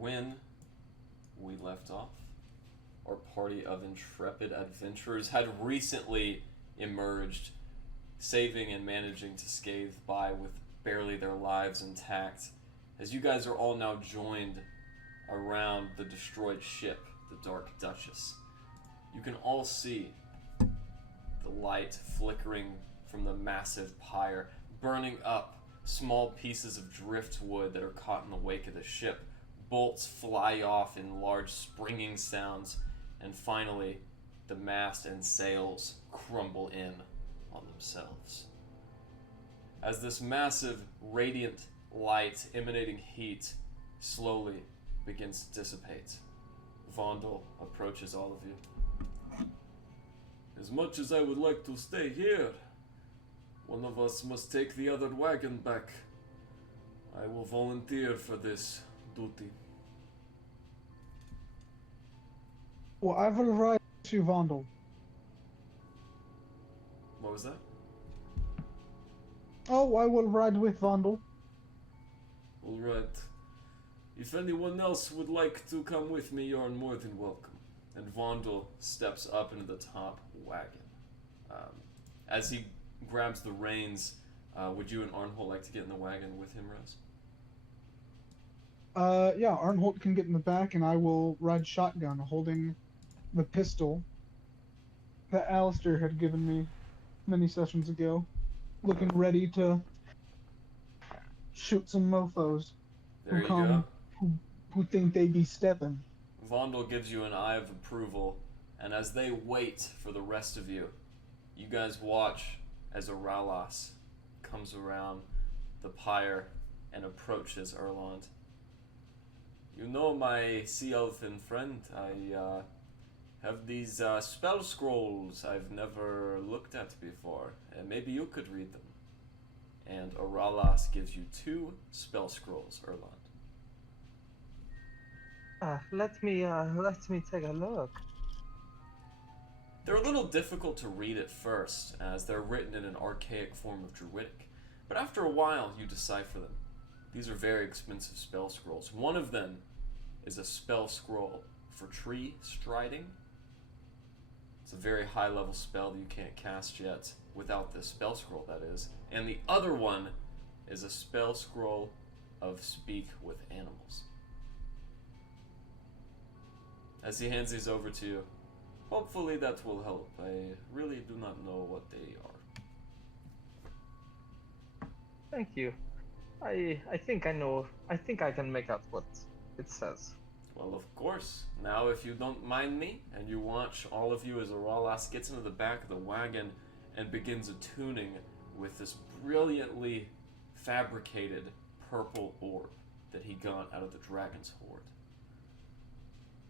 When we left off, our party of intrepid adventurers had recently emerged, saving and managing to scathe by with barely their lives intact, as you guys are all now joined around the destroyed ship, the Dark Duchess. You can all see the light flickering from the massive pyre, burning up small pieces of driftwood that are caught in the wake of the ship. Bolts fly off in large springing sounds, and finally, the mast and sails crumble in on themselves. As this massive, radiant light emanating heat slowly begins to dissipate, Vondel approaches all of you. As much as I would like to stay here, one of us must take the other wagon back. I will volunteer for this duty. Well, I will ride to Vondel. What was that? Oh, I will ride with Vondel. Alright. If anyone else would like to come with me, you're more than welcome. And Vondel steps up into the top wagon. As he grabs the reins, would you and Arnholt like to get in the wagon with him, Rose? Yeah, Arnholt can get in the back, and I will ride shotgun, holding the pistol that Alistair had given me many sessions ago, looking ready to shoot some mofos There you go. who think they be stepping. Vondel gives you an eye of approval, and as they wait for the rest of you, you guys watch as Aralas comes around the pyre and approaches Erland. You know, my sea elfin friend, I have these spell scrolls I've never looked at before, and maybe you could read them. And Aralas gives you 2 spell scrolls, Erland. Let me take a look. They're a little difficult to read at first, as they're written in an archaic form of Druidic, but after a while you decipher them. These are very expensive spell scrolls. One of them is a spell scroll for tree striding. It's a very high level spell that you can't cast yet without this spell scroll, that is. And the other one is a spell scroll of speak with animals. As he hands these over to you, hopefully that will help. I really do not know what they are. Thank you. I think I know. I think I can make out what it says. Well, of course. Now, if you don't mind me, and you watch all of you as Aralas gets into the back of the wagon and begins attuning with this brilliantly fabricated purple orb that he got out of the dragon's hoard.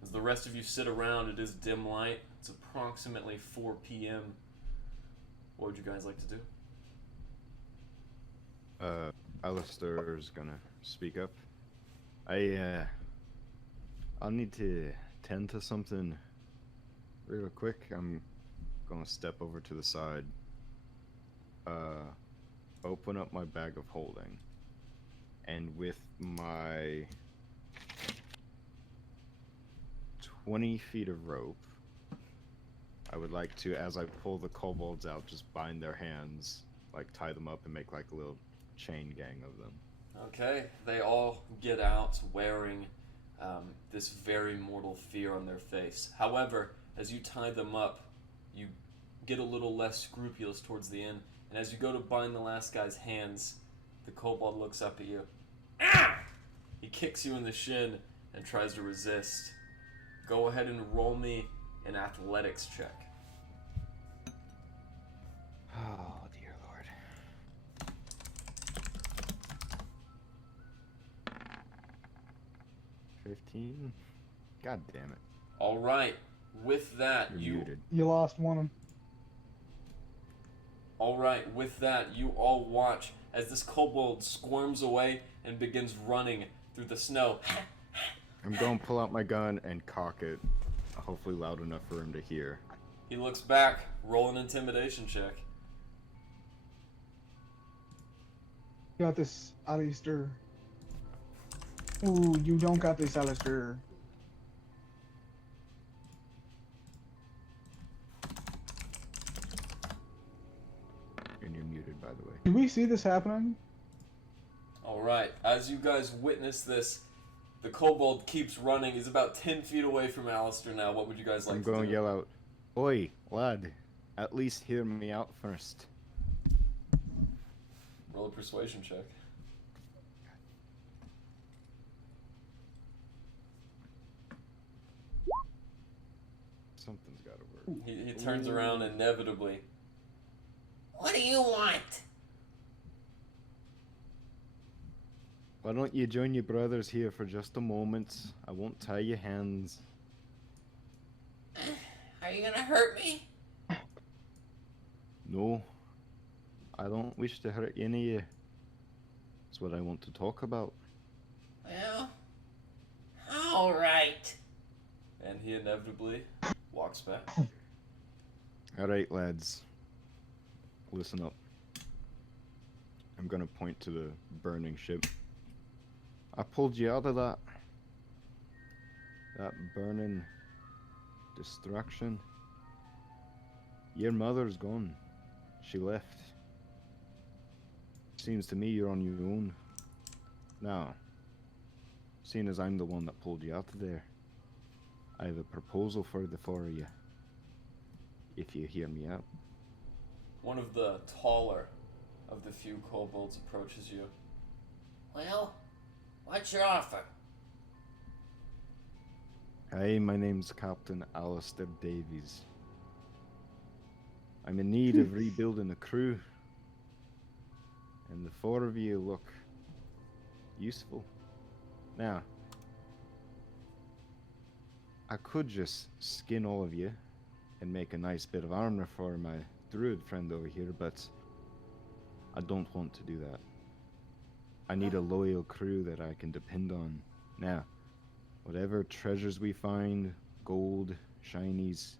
As the rest of you sit around, it is dim light. It's approximately 4 p.m. What would you guys like to do? Alistair's gonna speak up. I'll need to tend to something real quick. I'm gonna step over to the side, open up my bag of holding, and with my 20 feet of rope, I would like to, as I pull the kobolds out, just bind their hands, like tie them up and make like a little chain gang of them. Okay, they all get out wearing this very mortal fear on their face. However, as you tie them up, you get a little less scrupulous towards the end, and as you go to bind the last guy's hands, the kobold looks up at you. Ah! He kicks you in the shin and tries to resist. Go ahead and roll me an athletics check. Oh, dear Lord. 15? God damn it. Alright, with that, You're you... muted. You lost one. Alright, with that, you all watch as this kobold squirms away and begins running through the snow. I'm going to pull out my gun and cock it, hopefully loud enough for him to hear. He looks back, roll an intimidation check. Got this, Alistair. Ooh, you don't got this, Alistair. And you're muted, by the way. Do we see this happening? Alright, as you guys witness this, the kobold keeps running. He's about 10 feet away from Alistair now. What would you guys like I'm to going do? to yell out, "Oi, lad, at least hear me out first." Roll a persuasion check. Something's got to work. He turns around inevitably. What do you want? Why don't you join your brothers here for just a moment? I won't tie your hands. Are you gonna hurt me? No, I don't wish to hurt any of you. It's what I want to talk about. Well, all right. And he inevitably walks back. Alright, lads. Listen up. I'm gonna point to the burning ship. I pulled you out of that burning destruction. Your mother's gone. She left. Seems to me you're on your own. Now, seeing as I'm the one that pulled you out of there, I have a proposal for the four of you. If you hear me out. One of the taller of the few kobolds approaches you. Well, what's your offer? Hi, my name's Captain Alistair Davies. I'm in need of rebuilding a crew. And the four of you look useful. Now, I could just skin all of you and make a nice bit of armor for my druid friend over here, but I don't want to do that. I need a loyal crew that I can depend on. Now, whatever treasures we find, gold, shinies,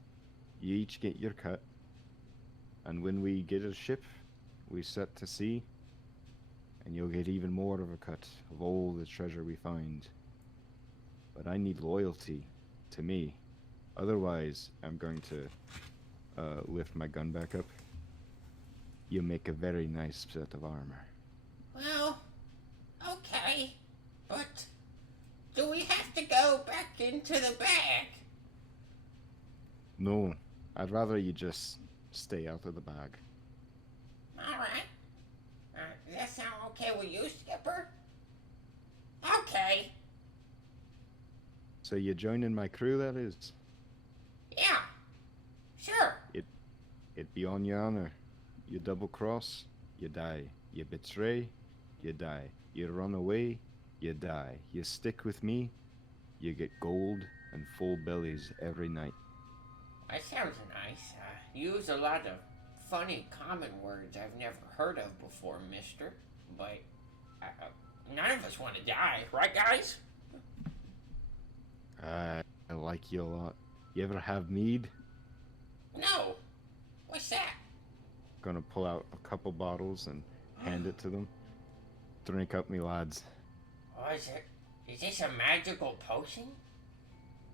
you each get your cut. And when we get a ship, we set to sea, and you'll get even more of a cut of all the treasure we find. But I need loyalty to me. Otherwise, I'm going to lift my gun back up. You make a very nice set of armor. Well, okay, but do we have to go back into the bag? No, I'd rather you just stay out of the bag. All right. Does that sound okay with you, Skipper? Okay. So you joining my crew, that is? Yeah. Sure. It be on your honor. You double cross, you die. You betray, you die. You run away, you die. You stick with me, you get gold and full bellies every night. That sounds nice. You use a lot of funny common words I've never heard of before, mister. But none of us want to die, right, guys? I like you a lot. You ever have mead? No. What's that? Gonna pull out a couple bottles and hand it to them. Drink up, me lads. Oh, is this a magical potion?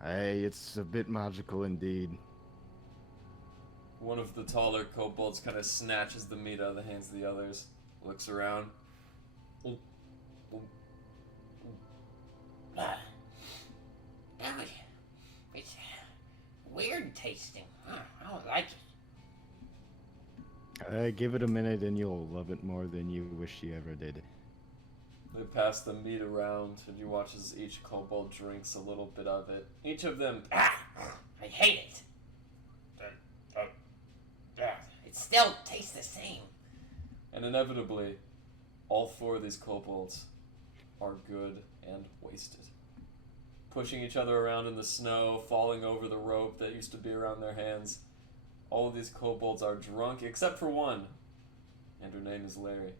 Hey, it's a bit magical indeed. One of the taller kobolds kind of snatches the meat out of the hands of the others, looks around. It's weird tasting. I don't like it. Give it a minute and you'll love it more than you wish you ever did. They pass the meat around, and you watch as each kobold drinks a little bit of it. Each of them, I hate it. It still tastes the same. and inevitably, all four of these kobolds are good and wasted. Pushing each other around in the snow, falling over the rope that used to be around their hands. All of these kobolds are drunk, except for one. And her name is Larry.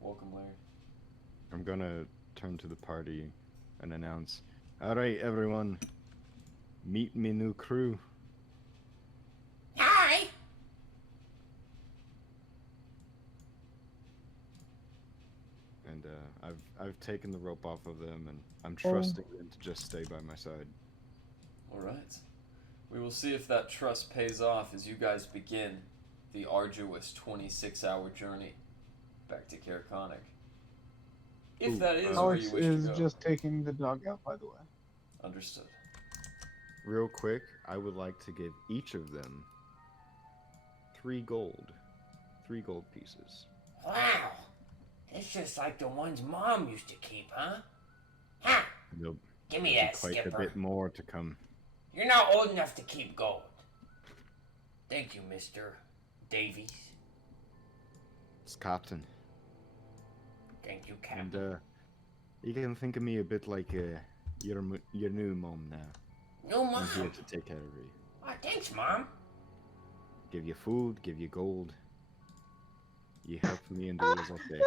Welcome, Larry. I'm gonna turn to the party and announce, "Alright, everyone, meet me new crew." Hi. And I've taken the rope off of them, and I'm Oh. trusting them to just stay by my side. Alright. We will see if that trust pays off as you guys begin the arduous 26-hour journey back to Carconic. If Ooh, that is where Alex you wish is to go. just taking the dog out, by the way. Understood. Real quick, I would like to give each of them 3 gold. 3 gold pieces. Wow. It's just like the ones Mom used to keep, huh? Ha! Nope. Give me There's that, quite Skipper. a bit more to come. You're not old enough to keep gold. Thank you, Mr. Davies. It's Captain. Thank you, And Captain. you can think of me a bit like your new mom now. No, I'm here Mom. to take care of you. Oh, thanks, Mom. Give you food, give you gold. You help me and do as I say.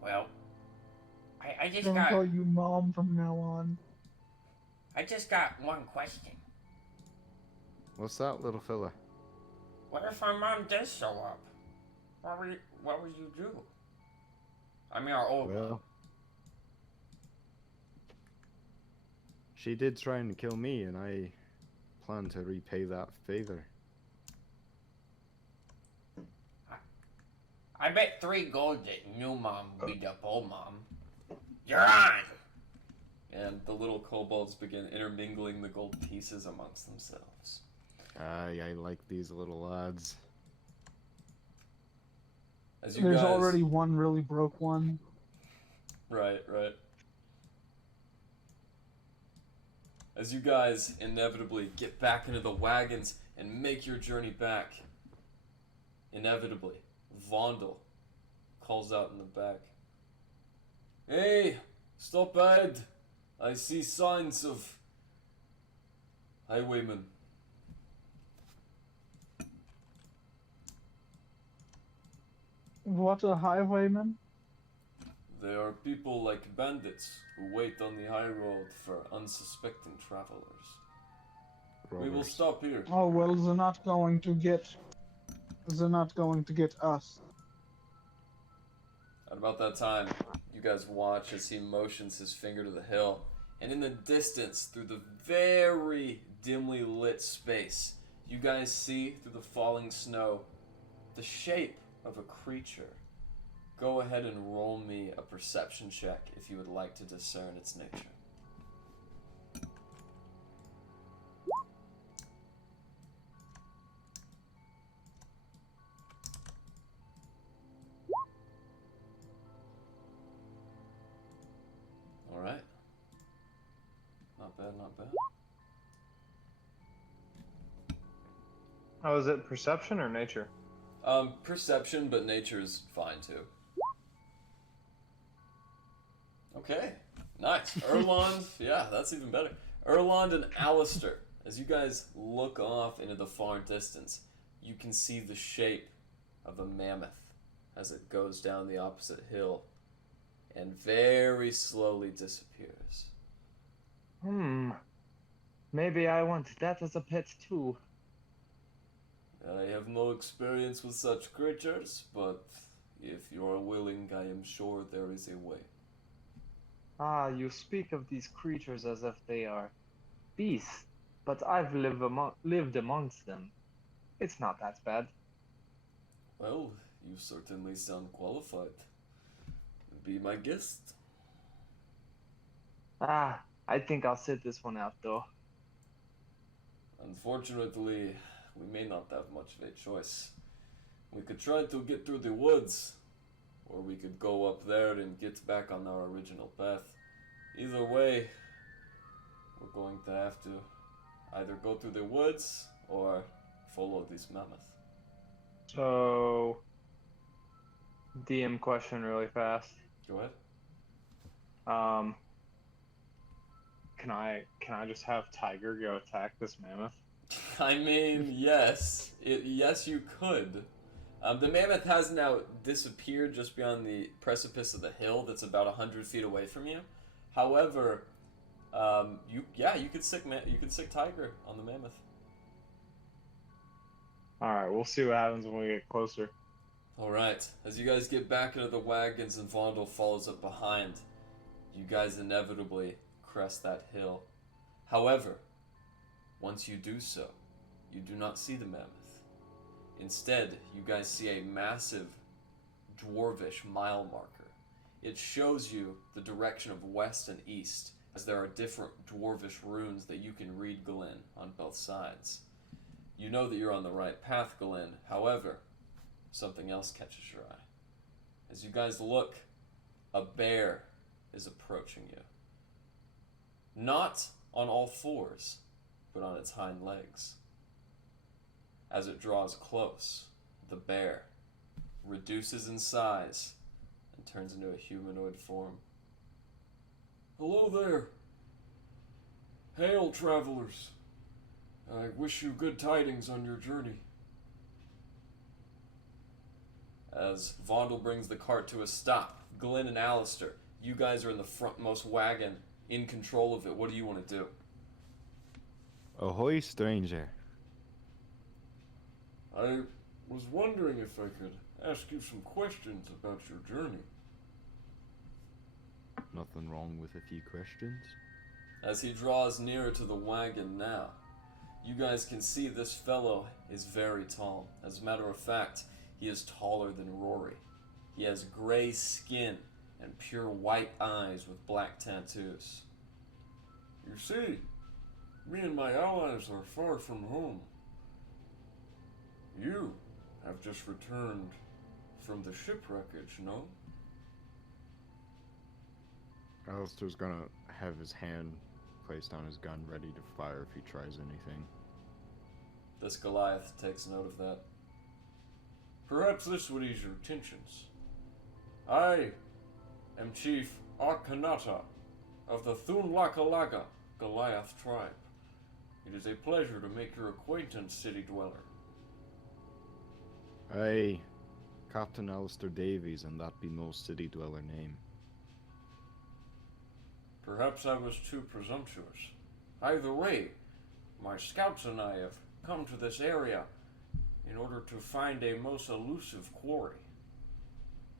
Well, I just I'm gonna call got you Mom from now on. one question. What's that, little fella? What if our mom does show up? What would you do? I mean, our old mom. Well, she did try and kill me, and I plan to repay that favor. I bet 3 gold that new mom beat up old mom. You're on! And the little kobolds begin intermingling the gold pieces amongst themselves. I like these little lads. As you There's guys... already one really broke one. Right. As you guys inevitably get back into the wagons and make your journey back, inevitably, Vondel calls out in the back. Hey, stop ahead. I see signs of highwaymen. What a highwayman? They are people like bandits who wait on the high road for unsuspecting travelers. We will Robbers. stop here. Oh well, they're not going to get. They're not going to get us. At about that time, you guys watch as he motions his finger to the hill, and in the distance, through the very dimly lit space, you guys see through the falling snow the shape of a creature. Go ahead and roll me a perception check if you would like to discern its nature. Alright. Not bad. Oh, is it perception or nature? Perception, but nature is fine too. Okay, nice. Erlond, yeah, that's even better. Erlond and Alistair, as you guys look off into the far distance, you can see the shape of a mammoth as it goes down the opposite hill and very slowly disappears. Maybe I want that as a pet too. I have no experience with such creatures, but if you are willing, I am sure there is a way. Ah, you speak of these creatures as if they are beasts, but I've lived amongst them. It's not that bad. Well, you certainly sound qualified. Be my guest. Ah, I think I'll sit this one out though. Unfortunately, we may not have much of a choice. We could try to get through the woods, or we could go up there and get back on our original path. Either way, we're going to have to either go through the woods or follow this mammoth. So, DM question really fast. Go ahead. Can I just have Tiger go attack this mammoth? I mean, yes. Yes, you could. The mammoth has now disappeared just beyond the precipice of the hill that's about 100 feet away from you. However, you could sick Tiger on the mammoth. All right, we'll see what happens when we get closer. Alright, as you guys get back into the wagons and Vondel follows up behind, you guys inevitably crest that hill. However, once you do so, you do not see the mammoth. Instead, you guys see a massive dwarvish mile marker. It shows you the direction of west and east, as there are different dwarvish runes that you can read, Galen, on both sides. You know that you're on the right path, Galen. However, something else catches your eye. As you guys look, a bear is approaching you. Not on all fours, but on its hind legs. As it draws close, the bear reduces in size and turns into a humanoid form. Hello there. Hail, travelers. I wish you good tidings on your journey. As Vondel brings the cart to a stop, Glenn and Alistair, you guys are in the frontmost wagon, in control of it. What do you want to do? Ahoy, stranger. I was wondering if I could ask you some questions about your journey. Nothing wrong with a few questions. As he draws nearer to the wagon now, you guys can see this fellow is very tall. As a matter of fact, he is taller than Rory. He has gray skin and pure white eyes with black tattoos. You see, me and my allies are far from home. You have just returned from the shipwreckage, no? Alistair's gonna have his hand placed on his gun ready to fire if he tries anything. This Goliath takes note of that. Perhaps this would ease your tensions. I am Chief Arkanata of the Thunlakalaga Goliath tribe. It is a pleasure to make your acquaintance, city dweller. Aye, Captain Alistair Davies, and that be no city dweller name. Perhaps I was too presumptuous. Either way, my scouts and I have come to this area in order to find a most elusive quarry.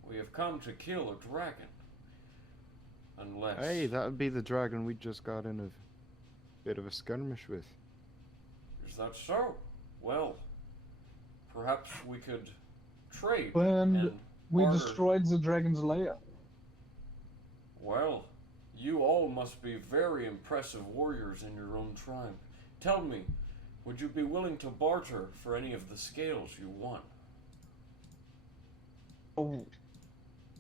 We have come to kill a dragon. Unless... Hey, that would be the dragon we just got in a bit of a skirmish with. Is that so? Well, perhaps we could trade And and we barter. destroyed the dragon's lair. Well, you all must be very impressive warriors in your own tribe. Tell me, would you be willing to barter for any of the scales you won? Oh,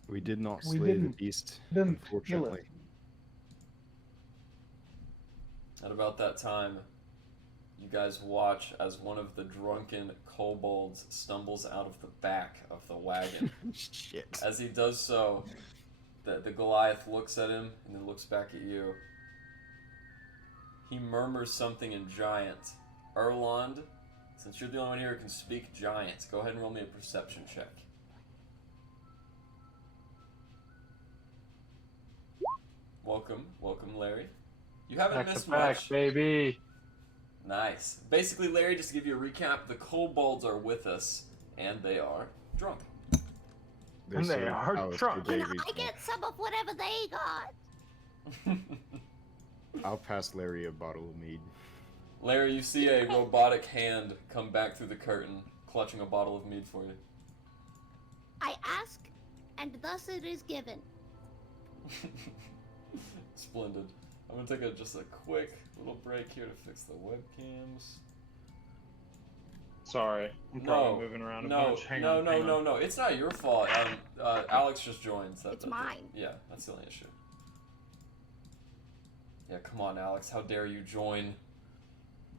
We did not We slay the didn't- beast, didn't kill unfortunately. At about that time, you guys watch as one of the drunken kobolds stumbles out of the back of the wagon. Shit. As he does so, the Goliath looks at him and then looks back at you. He murmurs something in giant. Erland, since you're the only one here who can speak giant, go ahead and roll me a perception check. Welcome, Larry. You haven't Back missed to back, much. baby. Nice. Basically, Larry, just to give you a recap, the kobolds are with us, and they are drunk. They And they serve are Alistair drunk. And Davies. I get some of whatever they got. I'll pass Larry a bottle of mead. Larry, you see a robotic hand come back through the curtain, clutching a bottle of mead for you. I ask, and thus it is given. Splendid. I'm gonna take just a quick little break here to fix the webcams. Sorry, I'm probably moving around a bunch. Hang on. No. It's not your fault. Alex just joined. It's mine. Yeah, that's the only issue. Yeah, come on, Alex. How dare you join?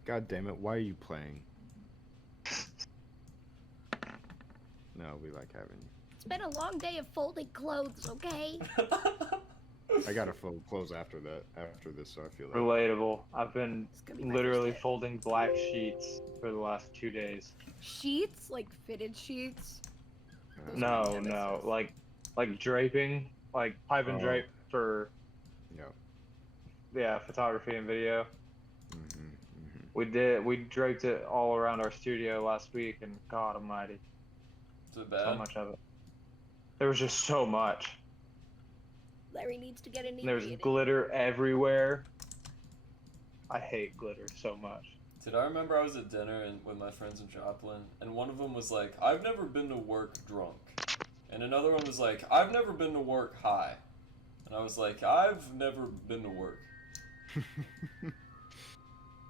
God damn it, why are you playing? No, we like having you. It's been a long day of folding clothes, okay? I gotta fold clothes after this, so I feel like... Relatable. I've been It's gonna be my literally first day. folding black sheets for the last 2 days. Sheets? Like fitted sheets? Those are No, my no, nemesis. like draping, like pipe and Oh. drape for Yeah. photography and video. Mm-hmm. We draped it all around our studio last week, and God Almighty. it bad? So much of it. There was just so much. Larry needs to get And there's inebriated. glitter everywhere. I hate glitter so much. Dude, I remember I was at dinner with my friends in Joplin, and one of them was like, I've never been to work drunk. And another one was like, I've never been to work high. And I was like, I've never been to work.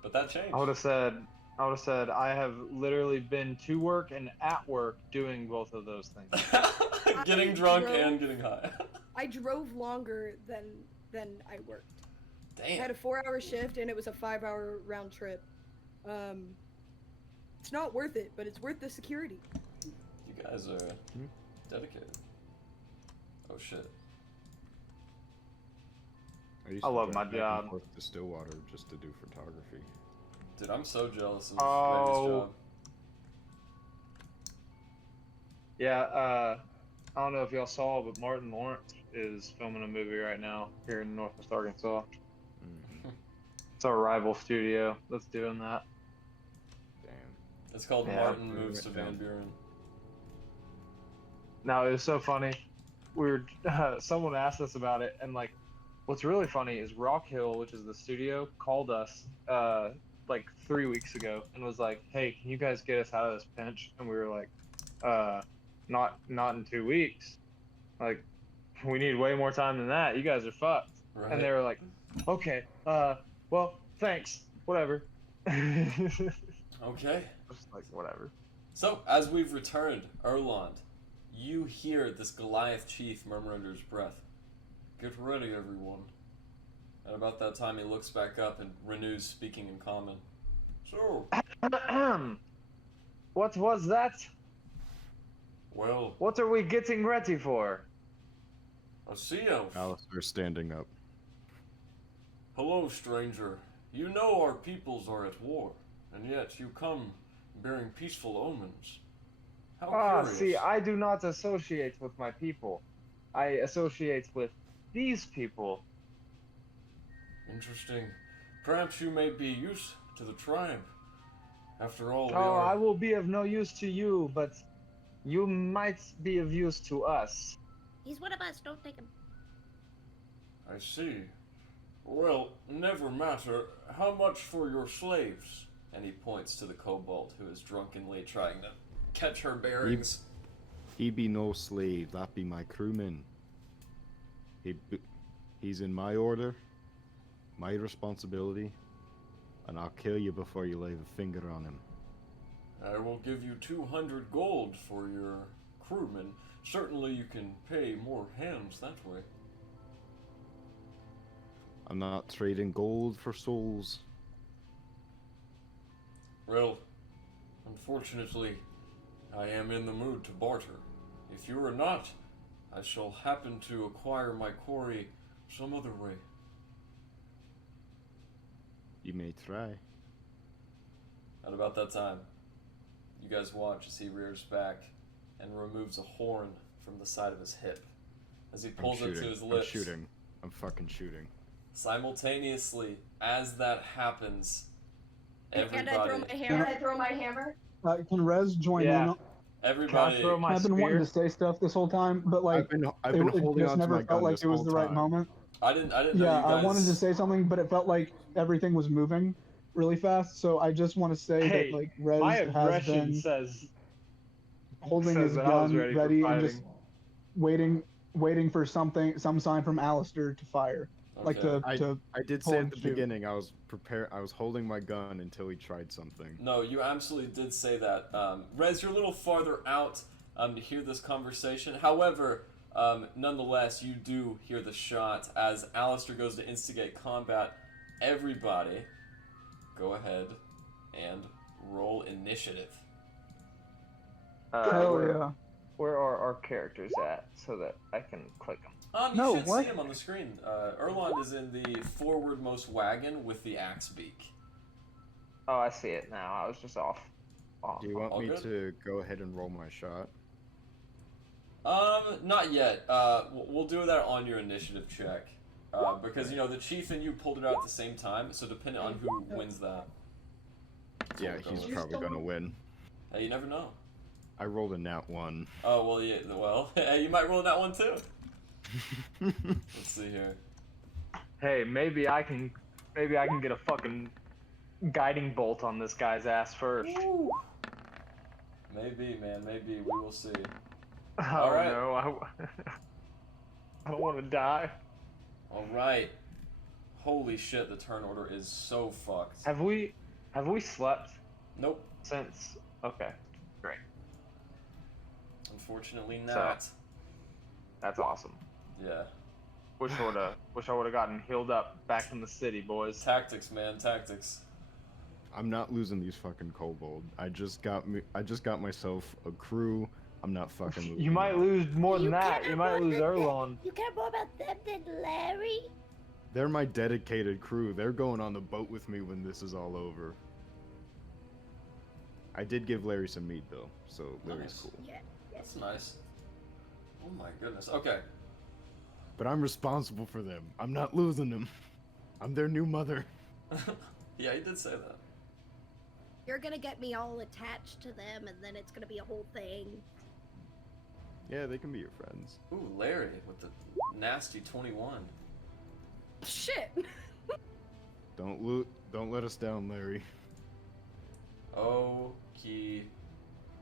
But that changed. I would have said, I have literally been to work and at work doing both of those things. Getting drunk and getting high. I drove longer than I worked. I had Damn. a 4-hour shift and it was a 5-hour round trip. It's not worth it, but it's worth the security. You guys are dedicated. Oh shit. used I to love drive my back and job. forth to Stillwater just to do photography. Dude, I'm so jealous of Oh. Randy's job. Yeah, I don't know if y'all saw, but Martin Lawrence is filming a movie right now here in Northwest Arkansas. Mm, It's our rival studio that's doing that. damn. It's called Yeah, Martin put it Moves to down. Van Buren. Now, it was so funny. We were, someone asked us about it, and like, what's really funny is Rock Hill, which is the studio, called us like 3 weeks ago and was like, "Hey, can you guys get us out of this pinch?" And we were like, not in 2 weeks. Like, we need way more time than that. You guys are fucked." Right. And they were like, "Okay, well, thanks, whatever." Okay. Just like, whatever. So, as we've returned, Erland, you hear this Goliath chief murmur under his breath, "Get ready, everyone." And about that time, he looks back up and renews speaking in common. "So, What was that? well, What are we getting ready for? a sea elf. Alistair standing up. Hello, stranger. You know our peoples are at war, and yet you come bearing peaceful omens. How curious." See, I do not associate with my people. I associate with these people. Interesting. Perhaps you may be used to the tribe. After all, we Oh, are... I will be of no use to you, but you might be of use to us. He's one of us. Don't take him. I see. Well, never matter. How much for your slaves? And he points to the kobold who is drunkenly trying to catch her bearings. He be no slave, that be my crewman. He's in my order, my responsibility, and I'll kill you before you lay a finger on him. I will give you 200 gold for your crewman. Certainly you can pay more hands that way. I'm not trading gold for souls. Well, unfortunately, I am in the mood to barter. If you are not, I shall happen to acquire my quarry some other way. You may try. At about that time, you guys watch as he rears back and removes a horn from the side of his hip. As he pulls it to his lips. I'm shooting. I'm fucking shooting. Simultaneously, as that happens, And I throw everybody, my hammer. I throw my hammer. Can Rez join Yeah. in? everybody, Can I throw my I've been wanting spear? to say stuff this whole time, but like I've been it holding just on to never my felt gun like this it was whole the right time. moment. I didn't know Yeah, you guys. I wanted to say something, but it felt like everything was moving really fast. So I just want to say Hey, that like Rez My has aggression been says holding says his that I was gun ready for ready and fighting. just waiting for some sign from Alistair to fire, like Okay. to I did pull say and at the shoot. beginning I was prepared. I was holding my gun until he tried something. No, you absolutely did say that. Rez, you're a little farther out to hear this conversation. However, nonetheless, you do hear the shot as Alistair goes to instigate combat. Everybody, go ahead and roll initiative. Hell where, yeah. where are our characters at so that I can click them? You No, should what? see him on the screen. Erland is in the forwardmost wagon with the axe beak. Oh, I see it now. I was just off. Do you want All me good? to go ahead and roll my shot? Not yet. We'll do that on your initiative check. Because, you know, the chief and you pulled it out at the same time, so depending on who wins that. Yeah, we'll go he's with. probably gonna win. Hey, you never know. I rolled a nat 1. Oh, well, yeah, well, you might roll that one too. Let's see here. Hey, maybe I can get a fucking guiding bolt on this guy's ass first. Woo. Maybe, man, maybe. We will see. Oh right. no, I don't want to die. Alright. Holy shit, the turn order is so fucked. Have we slept Nope. since? Okay, great. Unfortunately not. That's awesome. Yeah. Wish I would've gotten healed up back in the city, boys. Tactics, man, tactics. I'm not losing these fucking kobold. I just got myself a crew. I'm not fucking losing. You might lose more than that. care You might more lose than Erlon. You care more about them than Larry? They're my dedicated crew. They're going on the boat with me when this is all over. I did give Larry some meat though, so Larry's Nice. cool. Yeah. That's nice. Oh my goodness. Okay. But I'm responsible for them. I'm not losing them. I'm their new mother. Yeah, he did say that. You're gonna get me all attached to them, and then it's gonna be a whole thing. Yeah, they can be your friends. Ooh, Larry with the nasty 21. Shit. Don't let us down, Larry. Okie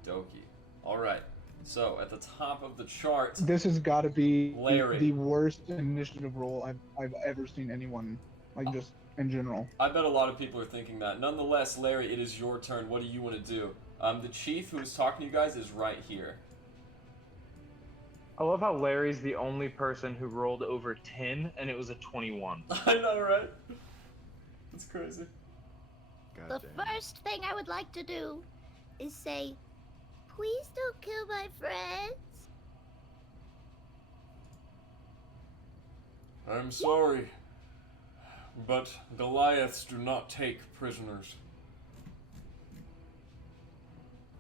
dokie. Alright. So, at the top of the chart, This has got to be Larry. the worst initiative roll I've ever seen anyone, like, just in general. I bet a lot of people are thinking that. Nonetheless, Larry, it is your turn. What do you want to do? The chief who was talking to you guys is right here. I love how Larry's the only person who rolled over 10, and it was a 21. I know, right? That's crazy. The God damn. first thing I would like to do is say, please don't kill my friends. I'm sorry, but Goliaths do not take prisoners.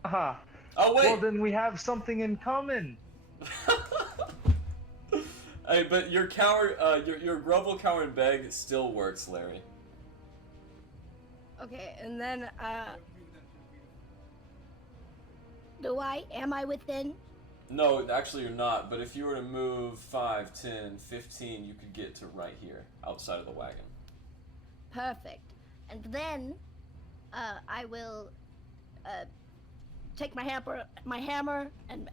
Aha. Oh, wait! Well, then we have something in common. Hey, but your your grovel, cower, and beg still works, Larry. Okay, and then Am I within? No, actually you're not, but if you were to move 5, 10, 15, you could get to right here, outside of the wagon. Perfect. And then, I will, take my hammer and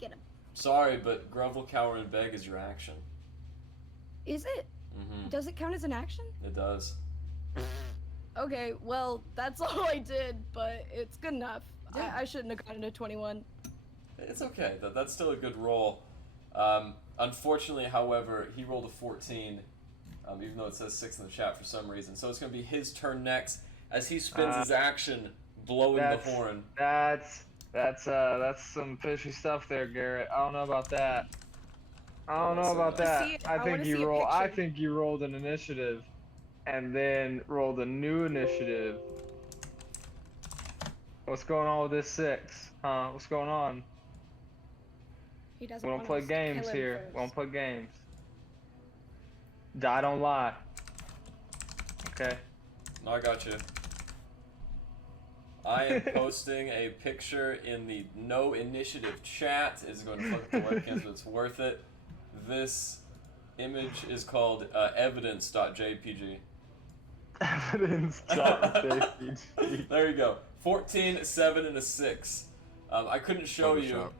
get him. Sorry, but grovel, cower, and beg is your action. is it? Mm-hmm. Does it count as an action? It does. Okay, well, that's all I did, but it's good enough. Yeah. I shouldn't have gotten a 21. It's okay. That's still a good roll. Unfortunately, however, he rolled a 14, even though it says 6 in the chat for some reason. So it's going to be his turn next as he spends his action blowing the horn. That's some fishy stuff there, Garrett. I don't know about that. I don't know about that. See it. I I wanna see a I picture. think you rolled an initiative, and then rolled a new initiative. What's going on with this 6? Huh? What's going on? He doesn't We don't want play us to games kill him here. first. We don't play games. Die, don't lie. Okay. No, I got you. I am posting a picture in the no initiative chat. It's going to fuck up the webcam, so it's worth it. This image is called evidence.jpg. Evidence.jpg. There you go. 14, 7, and a 6. I couldn't show you,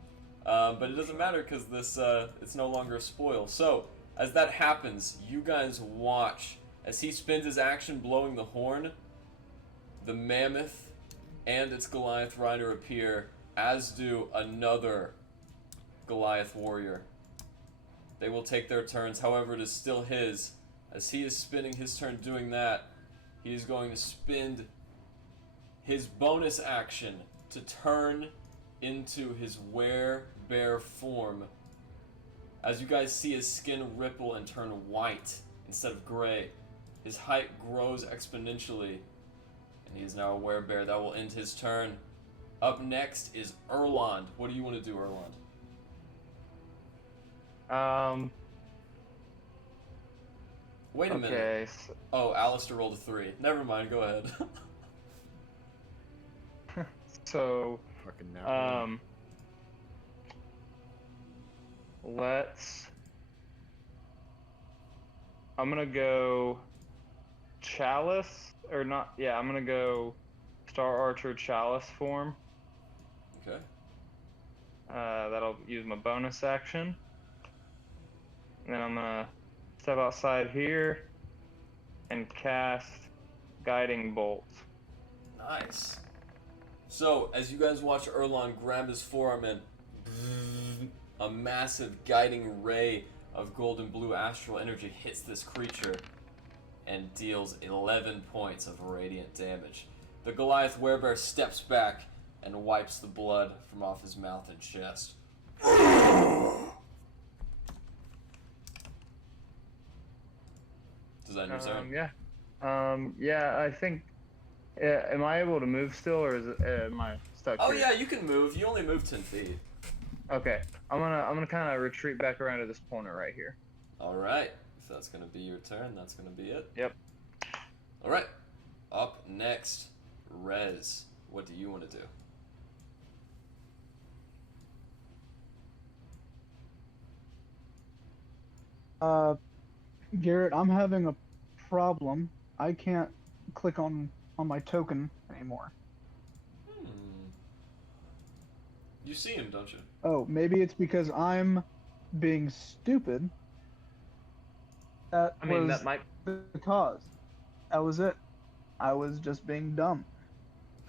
but it doesn't matter because this it's no longer a spoil. So, as that happens, you guys watch as he spends his action blowing the horn. The Mammoth and its Goliath rider appear, as do another Goliath warrior. They will take their turns, however it is still his. As he is spending his turn doing that, he is going to spend his bonus action to turn into his werebear form. As you guys see his skin ripple and turn white instead of gray, his height grows exponentially, and he is now a werebear. That will end his turn. Up next is Erlond. What do you want to do, Erlond? Wait a minute. Okay. Oh, Alistair rolled a 3. Never mind, go ahead. So Fucking now. I'm gonna go Chalice, or not, yeah, I'm gonna go Star Archer Chalice form. Okay. That'll use my bonus action. And then I'm gonna step outside here and cast Guiding Bolt. Nice. So, as you guys watch Erlon grab his forearm and a massive guiding ray of golden blue astral energy hits this creature and deals 11 points of radiant damage. The Goliath werebear steps back and wipes the blood from off his mouth and chest. Does that end your turn? Yeah, I think. Am I able to move still, or am I stuck Oh here? yeah, you can move. You only move 10 feet. Okay, I'm gonna kind of retreat back around to this corner right here. All right. If that's gonna be your turn, that's gonna be it. Yep. All right. Up next, Rez. What do you want to do? Garrett, I'm having a problem. I can't click on my token anymore. You see him, don't you? Oh, maybe it's because I'm being stupid. That was that might. the cause. That was it. I was just being dumb.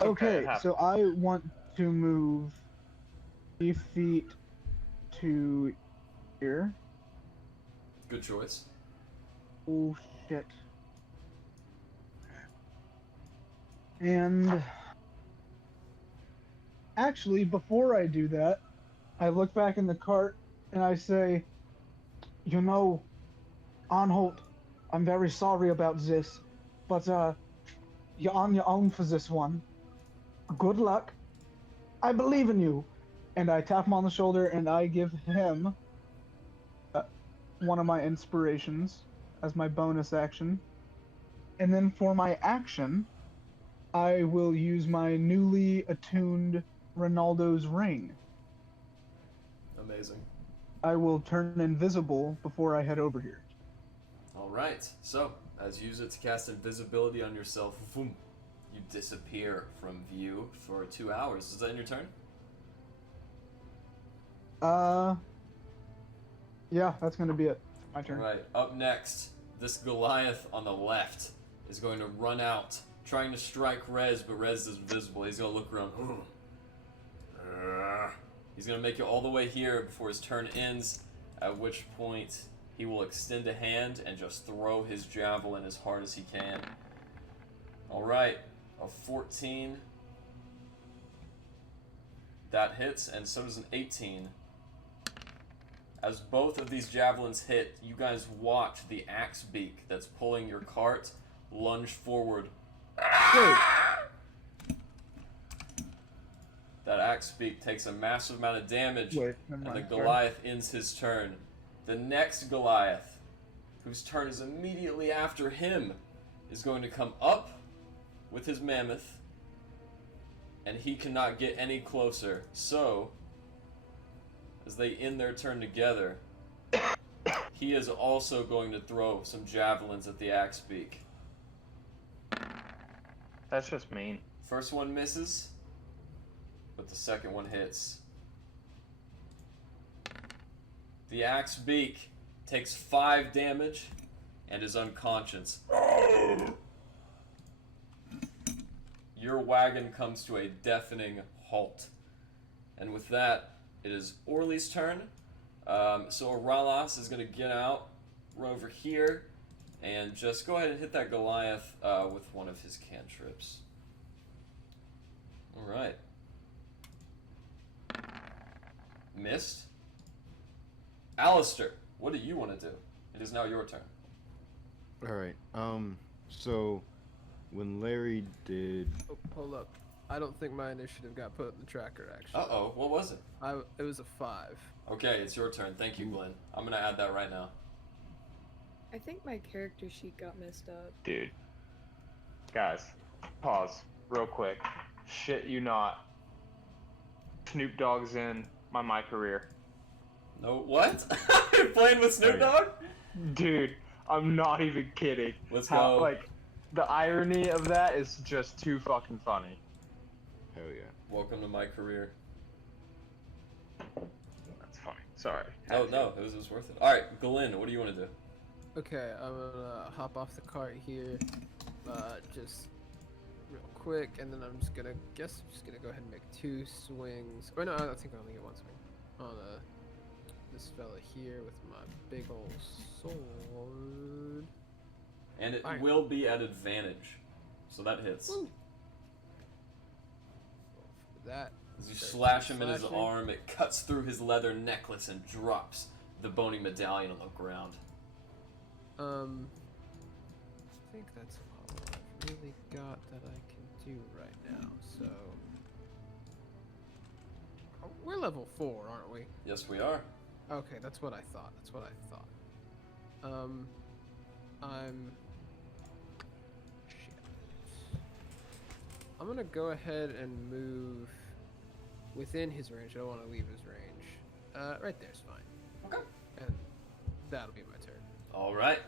Okay, Okay, so I want to move 3 feet to here. Good choice. Oh, shit. And actually, before I do that, I look back in the cart and I say, you know, Arnold, I'm very sorry about this, but you're on your own for this one. Good luck. I believe in you. And I tap him on the shoulder and I give him one of my inspirations as my bonus action. And then for my action, I will use my newly attuned Ronaldo's ring. Amazing. I will turn invisible before I head over here. All right. So, as you use it to cast invisibility on yourself, boom, you disappear from view for 2 hours. Is that in your turn? Yeah, that's gonna be it. My All turn. right. Up next, this Goliath on the left is going to run out, trying to strike Rez, but Rez is invisible. He's gonna look around. He's gonna make it all the way here before his turn ends, at which point he will extend a hand and just throw his javelin as hard as he can. All right, a 14. That hits, and so does an 18. As both of these javelins hit, you guys watch the axe beak that's pulling your cart lunge forward. Wait. That axe beak takes a massive amount of damage, Wait, never and mind. the Goliath ends his turn. The next Goliath, whose turn is immediately after him, is going to come up with his mammoth, and he cannot get any closer. So, as they end their turn together, he is also going to throw some javelins at the axe beak. That's just mean. First one misses, but the second one hits. The axe beak takes 5 damage and is unconscious. Your wagon comes to a deafening halt. And with that, it is Orly's turn. So Ralas is going to get out, run over here, and just go ahead and hit that Goliath with one of his cantrips. Alright. Missed. Alistair, what do you want to do? It is now your turn. Alright, so when Larry did... Oh, hold up. I don't think my initiative got put in the tracker, actually. Uh-oh, what was it? It was a 5. Okay, it's your turn. Thank you, Glenn. I'm going to add that right now. I think my character sheet got messed up. Dude. Guys, pause real quick. Shit you not. Snoop Dogg's in my career. No, what? You're playing with Snoop Dogg? Dude, I'm not even kidding. Let's go. Like, the irony of that is just too fucking funny. Hell yeah. Welcome to my career. That's funny. Sorry. Oh, no, it was worth it. Alright, Glenn, what do you want to do? Okay, I'm gonna hop off the cart here, just real quick, and then I'm just gonna go ahead and make 2 swings. Or no, I think I only get 1 swing on this fella here with my big old sword. And it Fine. will be at advantage, so that hits. Woo. For that. As you Start slash him in his slashing. arm, it cuts through his leather necklace and drops the bony medallion on the ground. I think that's all I've really got that I can do right now, so... Oh, we're level 4, aren't we? Yes, we are. Okay, that's what I thought, Shit. I'm gonna go ahead and move within his range. I don't want to leave his range. Right there's fine. Okay. And that'll be my turn. Alright.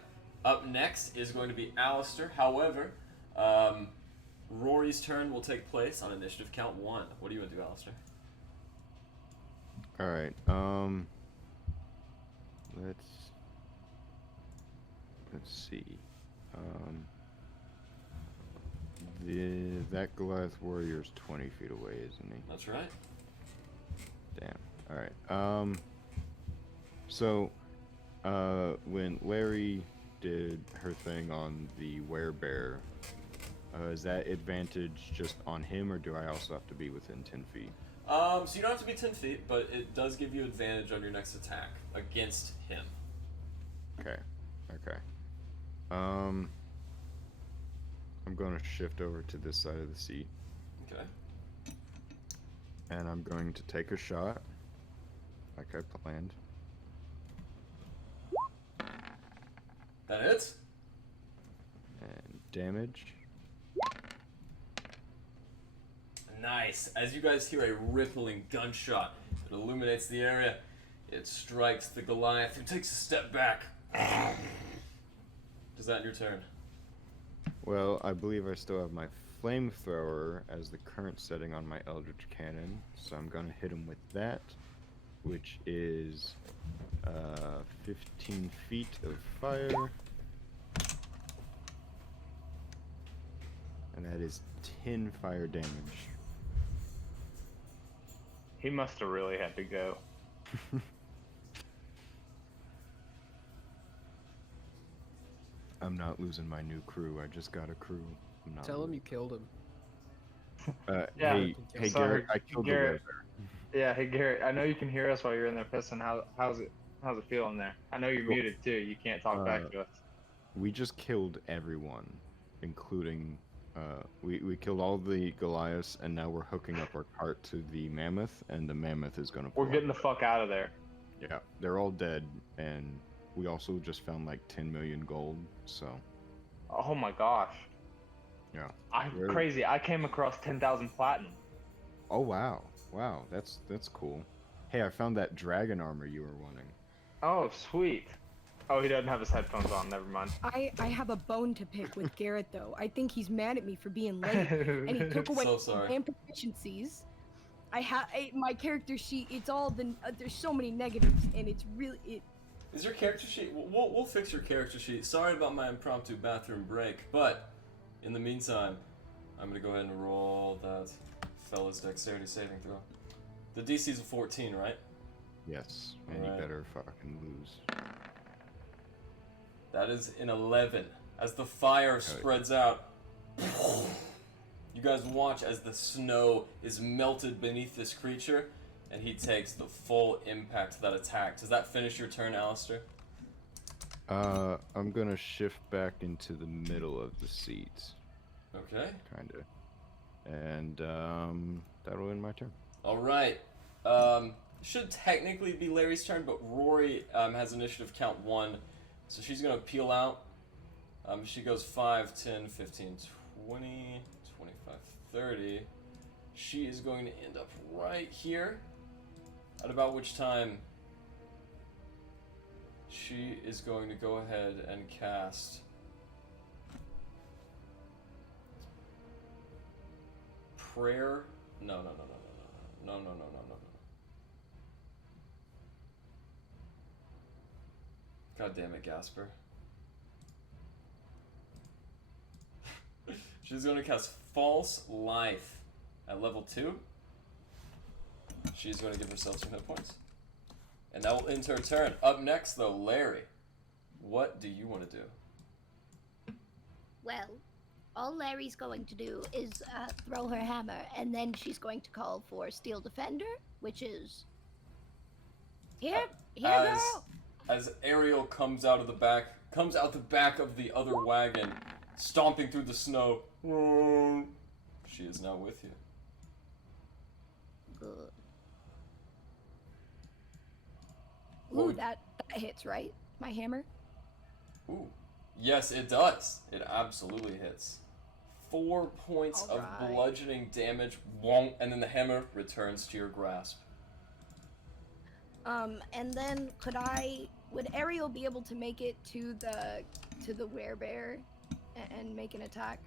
Up next is going to be Alistair. However, Rory's turn will take place on initiative count 1. What do you want to do, Alistair? Alright, let's see. That Goliath warrior's 20 feet away, isn't he? That's right. Damn. Alright. So, when Larry did her thing on the werebear, is that advantage just on him, or do I also have to be within 10 feet? So you don't have to be 10 feet, but it does give you advantage on your next attack against him. Okay. Okay. I'm going to shift over to this side of the seat, Okay. and I'm going to take a shot, like I planned. That hits. And damage. Nice. As you guys hear a rippling gunshot that illuminates the area, it strikes the Goliath, who takes a step back. Does that in your turn? Well, I believe I still have my flamethrower as the current setting on my Eldritch Cannon, so I'm going to hit him with that, which is 15 feet of fire. And that is 10 fire damage. He must have really had to go. I'm not losing my new crew. I just got a crew. I'm not Tell him you losing. killed him. Yeah, Hey, sorry, Garrett, I killed Garrett. the Yeah, hey Garrett, I know you can hear us while you're in there pissing. How's it feel in there? I know you're Cool. muted too. You can't talk back to us. We just killed everyone, including we killed all the Goliaths, and now we're hooking up our cart to the Mammoth, and the Mammoth is gonna. We're getting the fuck out of there. Yeah, they're all dead, and we also just found like 10 million gold. So Oh my gosh. yeah. I'm Where- crazy. I came across 10,000 platinum. Oh wow, that's cool. Hey, I found that dragon armor you were wanting. Oh, sweet. Oh, he doesn't have his headphones on. Never mind. I have a bone to pick with Garrett though. I think he's mad at me for being late, and he took away So sorry. my proficiencies. My character sheet. It's all the there's so many negatives, and it's really Is your character sheet? We'll fix your character sheet. Sorry about my impromptu bathroom break, but in the meantime, I'm gonna go ahead and roll that fella's dexterity saving throw. The DC's a 14, right? Yes, and Alright. you better fucking lose. That is an 11. As the fire spreads out, you guys watch as the snow is melted beneath this creature, and he takes the full impact of that attack. Does that finish your turn, Alistair? I'm gonna shift back into the middle of the seat, Okay. kinda, and that'll end my turn. All right. Should technically be Larry's turn, but Rory has initiative count 1, so she's gonna peel out. She goes 5, 10, 15, 20, 25, 30. she is going to end up right here. At about which time she is going to go ahead and cast prayer. No. God damn it, Gasper. She's going to cast False Life at level 2. She's going to give herself some hit points. And that will end her turn. Up next, though, Larry. What do you want to do? Well, all Larry's going to do is throw her hammer, and then she's going to call for Steel Defender, which is... Here, girl! As Ariel comes out the back of the other wagon, stomping through the snow. She is now with you. Good. Ooh, that hits, right? My hammer? Ooh. Yes, it does. It absolutely hits. 4 points of Alright. bludgeoning damage, won't, and then the hammer returns to your grasp. And then would Ariel be able to make it to the werebear and make an attack?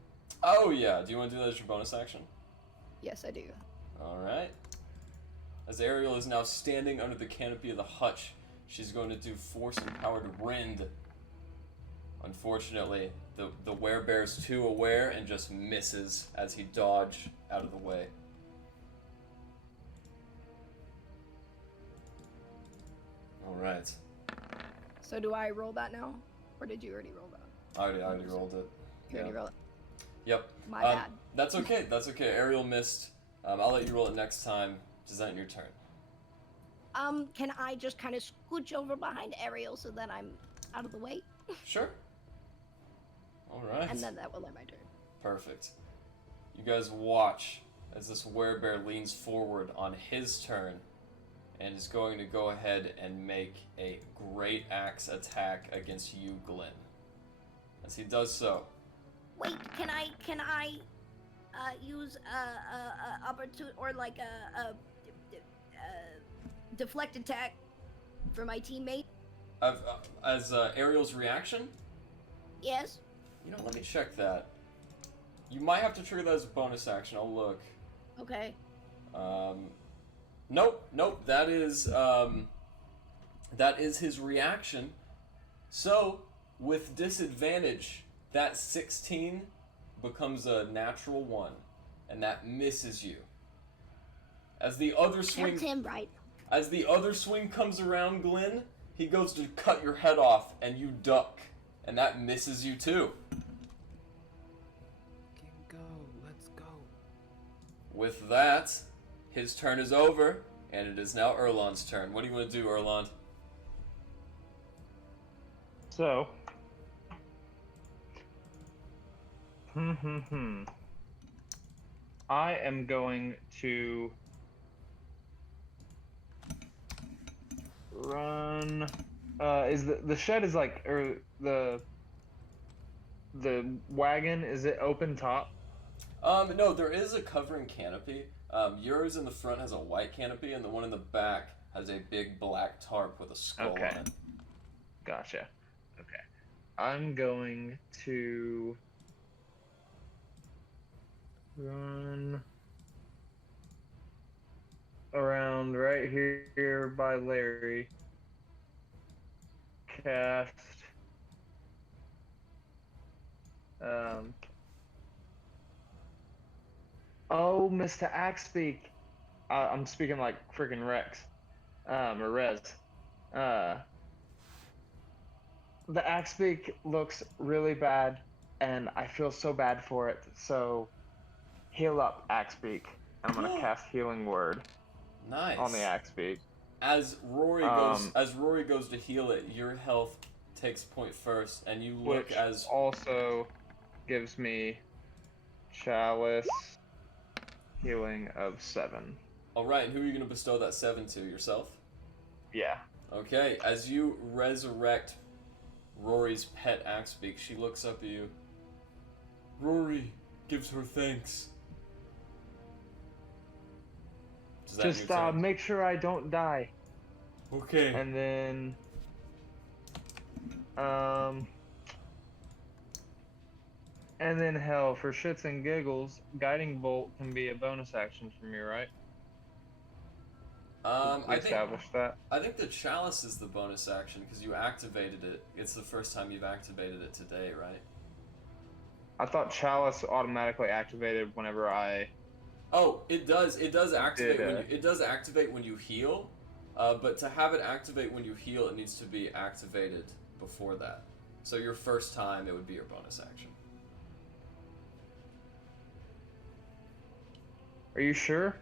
Oh yeah, do you want to do that as your bonus action? Yes, I do. Alright. As Ariel is now standing under the canopy of the hutch, she's going to do Force Empowered Rend. Unfortunately, the werebear's too aware and just misses as he dodges out of the way. Alright. So do I roll that now? Or did you already roll that? I already rolled it. You already rolled it? Yep. My bad. That's okay. That's okay. Ariel missed. I'll let you roll it next time. Design your turn. Can I just kind of scooch over behind Ariel so that I'm out of the way? Sure. Alright. And then that will end my turn. Perfect. You guys watch as this werebear leans forward on his turn and is going to go ahead and make a great axe attack against you, Glenn. As he does so. Wait, can I use a opportunity or like a deflect attack for my teammate? As Ariel's reaction? Yes. You know, let me check that. You might have to trigger that as a bonus action. I'll look. Okay. Nope. That is his reaction. So, with disadvantage, that 16 becomes a natural 1, and that misses you. As the other swing, That's him, right? as the other swing comes around, Glenn, he goes to cut your head off, and you duck, and that misses you too. Go, let's go. With that, his turn is over, and it is now Erlon's turn. What do you want to do, Erlon? So, I am going to run. Is the shed is like, or the wagon, is it open top? No, there is a covering canopy. Yours in the front has a white canopy, and the one in the back has a big black tarp with a skull Okay. on it. Gotcha. Okay. I'm going to run around right here by Larry. Cast. Oh, Mr. Axebeak. I'm speaking like freaking Rex. Or Rez. The Axebeak looks really bad, and I feel so bad for it. So, heal up, Axebeak. I'm gonna cast Healing Word Nice. on the Axebeak. As Rory goes to heal it, your health takes point first, and you look Which as also gives me Chalice healing of 7. all right. And who are you going to bestow that 7 to? Yourself? Yeah. Okay. As you resurrect Rory's pet Axebeak, she looks up at you. Rory gives her thanks. Does that end Just your turn? make sure I don't die. Okay. And then, hell, for shits and giggles, guiding bolt can be a bonus action for me, right? We I think established that. the chalice is the bonus action because you activated it. It's the first time you've activated it today, right? I thought chalice automatically activated whenever I. Oh, it does. It does activate Did, when you. It does activate when you heal, but to have it activate when you heal, it needs to be activated before that. So your first time, it would be your bonus action. Are you sure?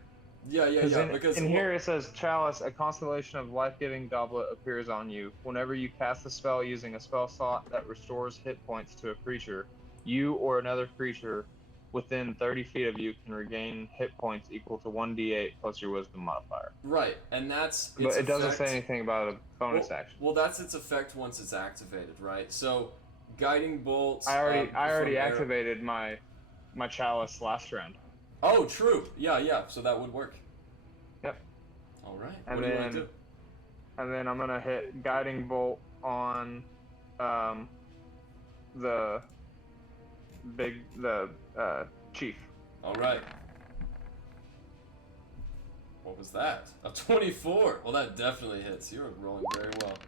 Yeah. Because in here it says chalice, a constellation of life-giving goblet appears on you. Whenever you cast a spell using a spell slot that restores hit points to a creature, you or another creature within 30 feet of you can regain hit points equal to 1d8 plus your wisdom modifier. Right, and that's But its it doesn't effect. say anything about a bonus action. Well, that's its effect once it's activated, right? So, guiding bolts. I already from activated my chalice last round. Oh, true. Yeah. So that would work. Yep. All right. And What do you want to then- do? And then I'm gonna hit guiding bolt on the chief. All right. What was that? A 24. Well, that definitely hits. You're rolling very well.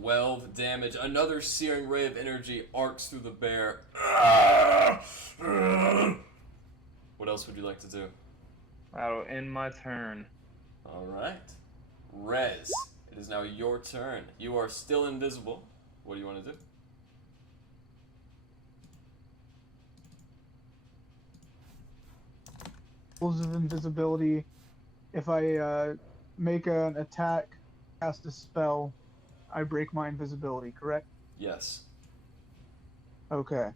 12 damage. Another searing ray of energy arcs through the bear. What else would you like to do? That'll end my turn. All right. Rez, it is now your turn. You are still invisible. What do you want to do? Rules of invisibility. If I make an attack, cast a spell, I break my invisibility, correct? Yes. Okay.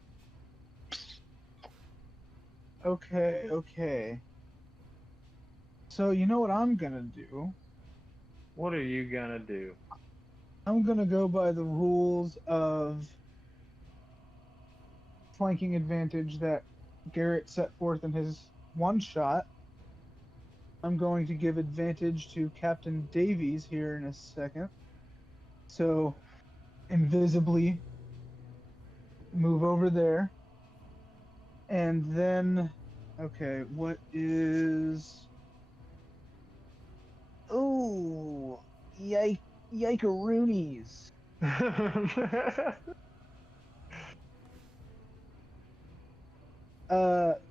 Okay. So, you know what I'm gonna do? What are you gonna do? I'm gonna go by the rules of flanking advantage that Garrett set forth in his one shot. I'm going to give advantage to Captain Davies here in a second. So, invisibly move over there. And then, okay, what is... Oh, yikeroonies.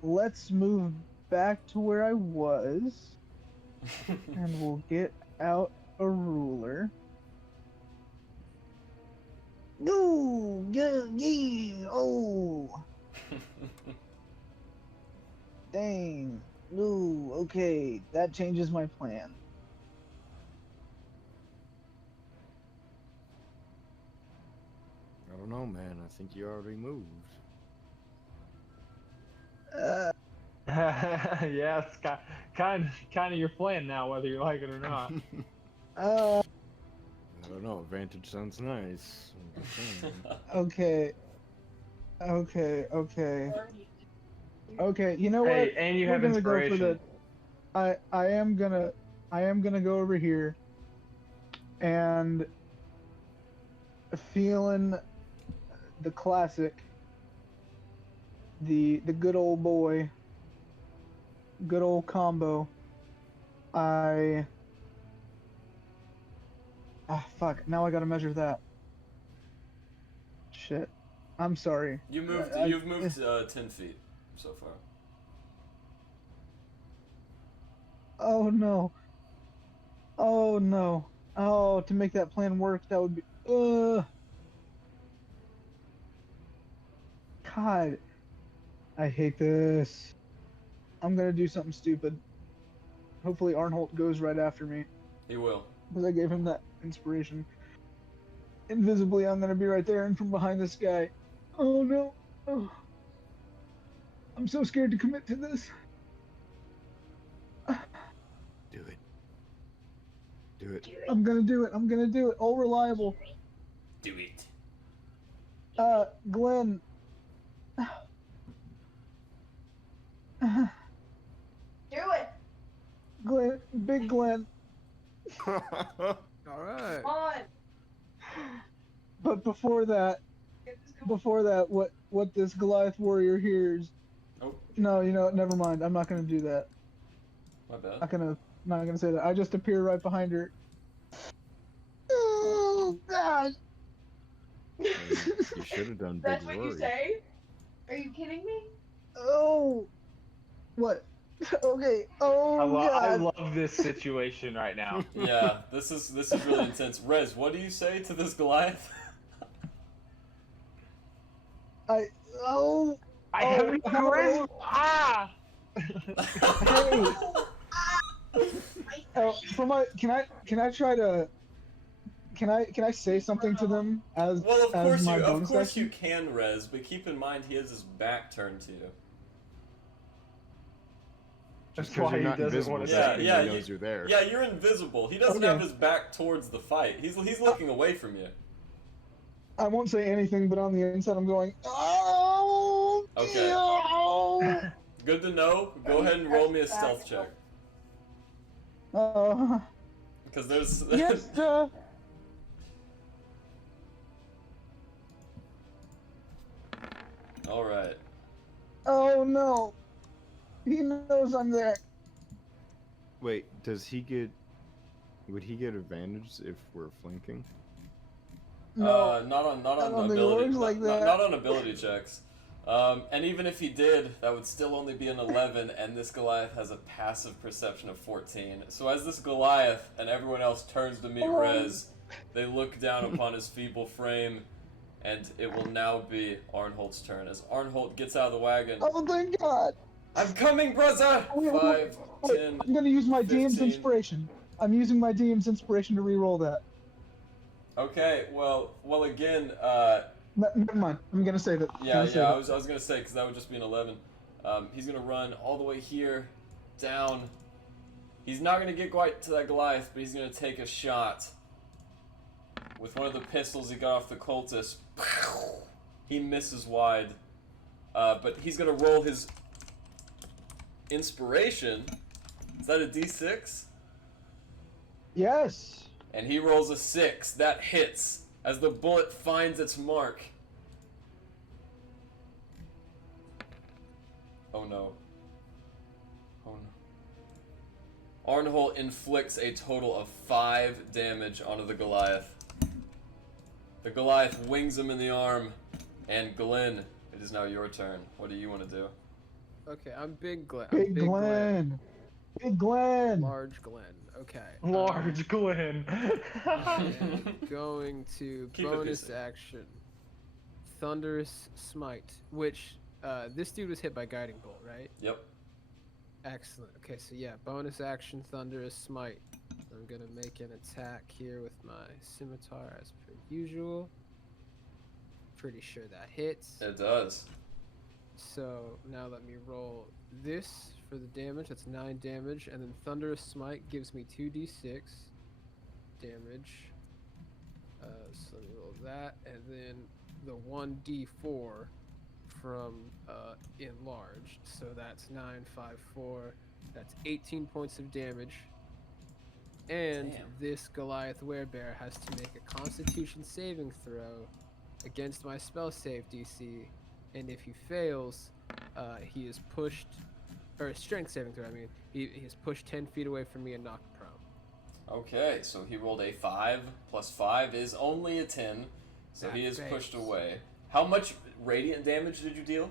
Let's move back to where I was, and we'll get out a ruler. No, yeah, oh, dang, no, okay, that changes my plan. I don't know, man. I think you already moved. Yeah, it's kind of your plan now, whether you like it or not. Uh, I don't know. Advantage sounds nice. I'm just saying. Okay, you know what? Hey, and you We're have gonna go for inspiration. the. I am gonna go over here, and feeling the classic, the good old boy, good old combo. Fuck! Now I gotta measure that. Shit. I'm sorry. You've moved 10 feet so far. Oh no. Oh no. Oh, to make that plan work, that would be. God. I hate this. I'm gonna do something stupid. Hopefully Arnholt goes right after me, He will. because I gave him that inspiration. Invisibly, I'm gonna be right there and from behind this guy. Oh no. Oh. I'm so scared to commit to this. Do it. Do it. I'm gonna do it. All reliable. Do it. Glenn. Do it. Glenn, Big Glenn. All right. But before that, what this Goliath warrior hears? Oh, No, never mind. I'm not gonna do that. my bad. Not gonna say that. I just appear right behind her. Oh God! You should have done Big That's what you Rory. say? Are you kidding me? Oh, what? Okay. Oh I God! love this situation right now. Yeah, this is really intense. Rez, what do you say to this Goliath? I oh I have no how- charisma. Ah! Hey, for my can I try to can I say something to them as Well, of as course my you bonus action? can, Rez, but keep in mind he has his back turned to you. That's Just 'cause why you're he not doesn't invisible want to Yeah, doesn't see mean yeah, he you- knows you're there. Yeah, you're invisible. He doesn't Okay. have his back towards the fight. He's looking away from you. I won't say anything, but on the inside I'm going. Oh. Okay. No! Good to know. Go ahead and roll me a stealth check. Because there's Yes. All right. Oh no! He knows I'm there. Wait, would he get advantage if we're flanking? No. Not on I don't think it ability. works like that. Not on ability checks. And even if he did, that would still only be an 11, and this Goliath has a passive perception of 14. So as this Goliath and everyone else turns to meet Rez, they look down upon his feeble frame, and it will now be Arnholt's turn. As Arnholt gets out of the wagon, Oh, thank God! I'm coming, brother! Wait, 5, wait, 10, I'm gonna use my DM's 15. inspiration. I'm using my DM's inspiration to re-roll that. Okay, well, again, Never mind. I'm gonna save it. yeah, Gonna save I it. was gonna say, because that would just be an 11. He's gonna run all the way here, down. He's not gonna get quite to that Goliath, but he's gonna take a shot with one of the pistols he got off the cultist. He misses wide, but he's gonna roll his inspiration. Is that a D6? Yes. And he rolls a 6. That hits as the bullet finds its mark. Oh no. Oh no. Arnholt inflicts a total of 5 damage onto the Goliath. The Goliath wings him in the arm. And Glenn, it is now your turn. What do you want to do? Okay, I'm Big Glenn. Big Glenn. Glenn. Big Glenn. Large Glenn. Okay. Large Glenn. I'm going to Keep it bonus PC. action. Thunderous Smite, which this dude was hit by Guiding Bolt, right? Yep. Excellent. Okay, so yeah, bonus action Thunderous Smite. I'm gonna make an attack here with my scimitar as per usual. Pretty sure that hits. It does. So now let me roll this for the damage. That's 9 damage, and then Thunderous Smite gives me 2d6 damage. So let me roll that, and then the 1d4 from enlarged. So that's 9, 5, 4. That's 18 points of damage. And Damn. this Goliath Werebear has to make a Constitution saving throw against my spell save DC, and if he fails, he is pushed, or a strength saving throw. I mean, he is pushed 10 feet away from me and knocked prone. Okay, so he rolled a 5 plus 5 is only a 10, so That he is pushed fails. away. How much radiant damage did you deal?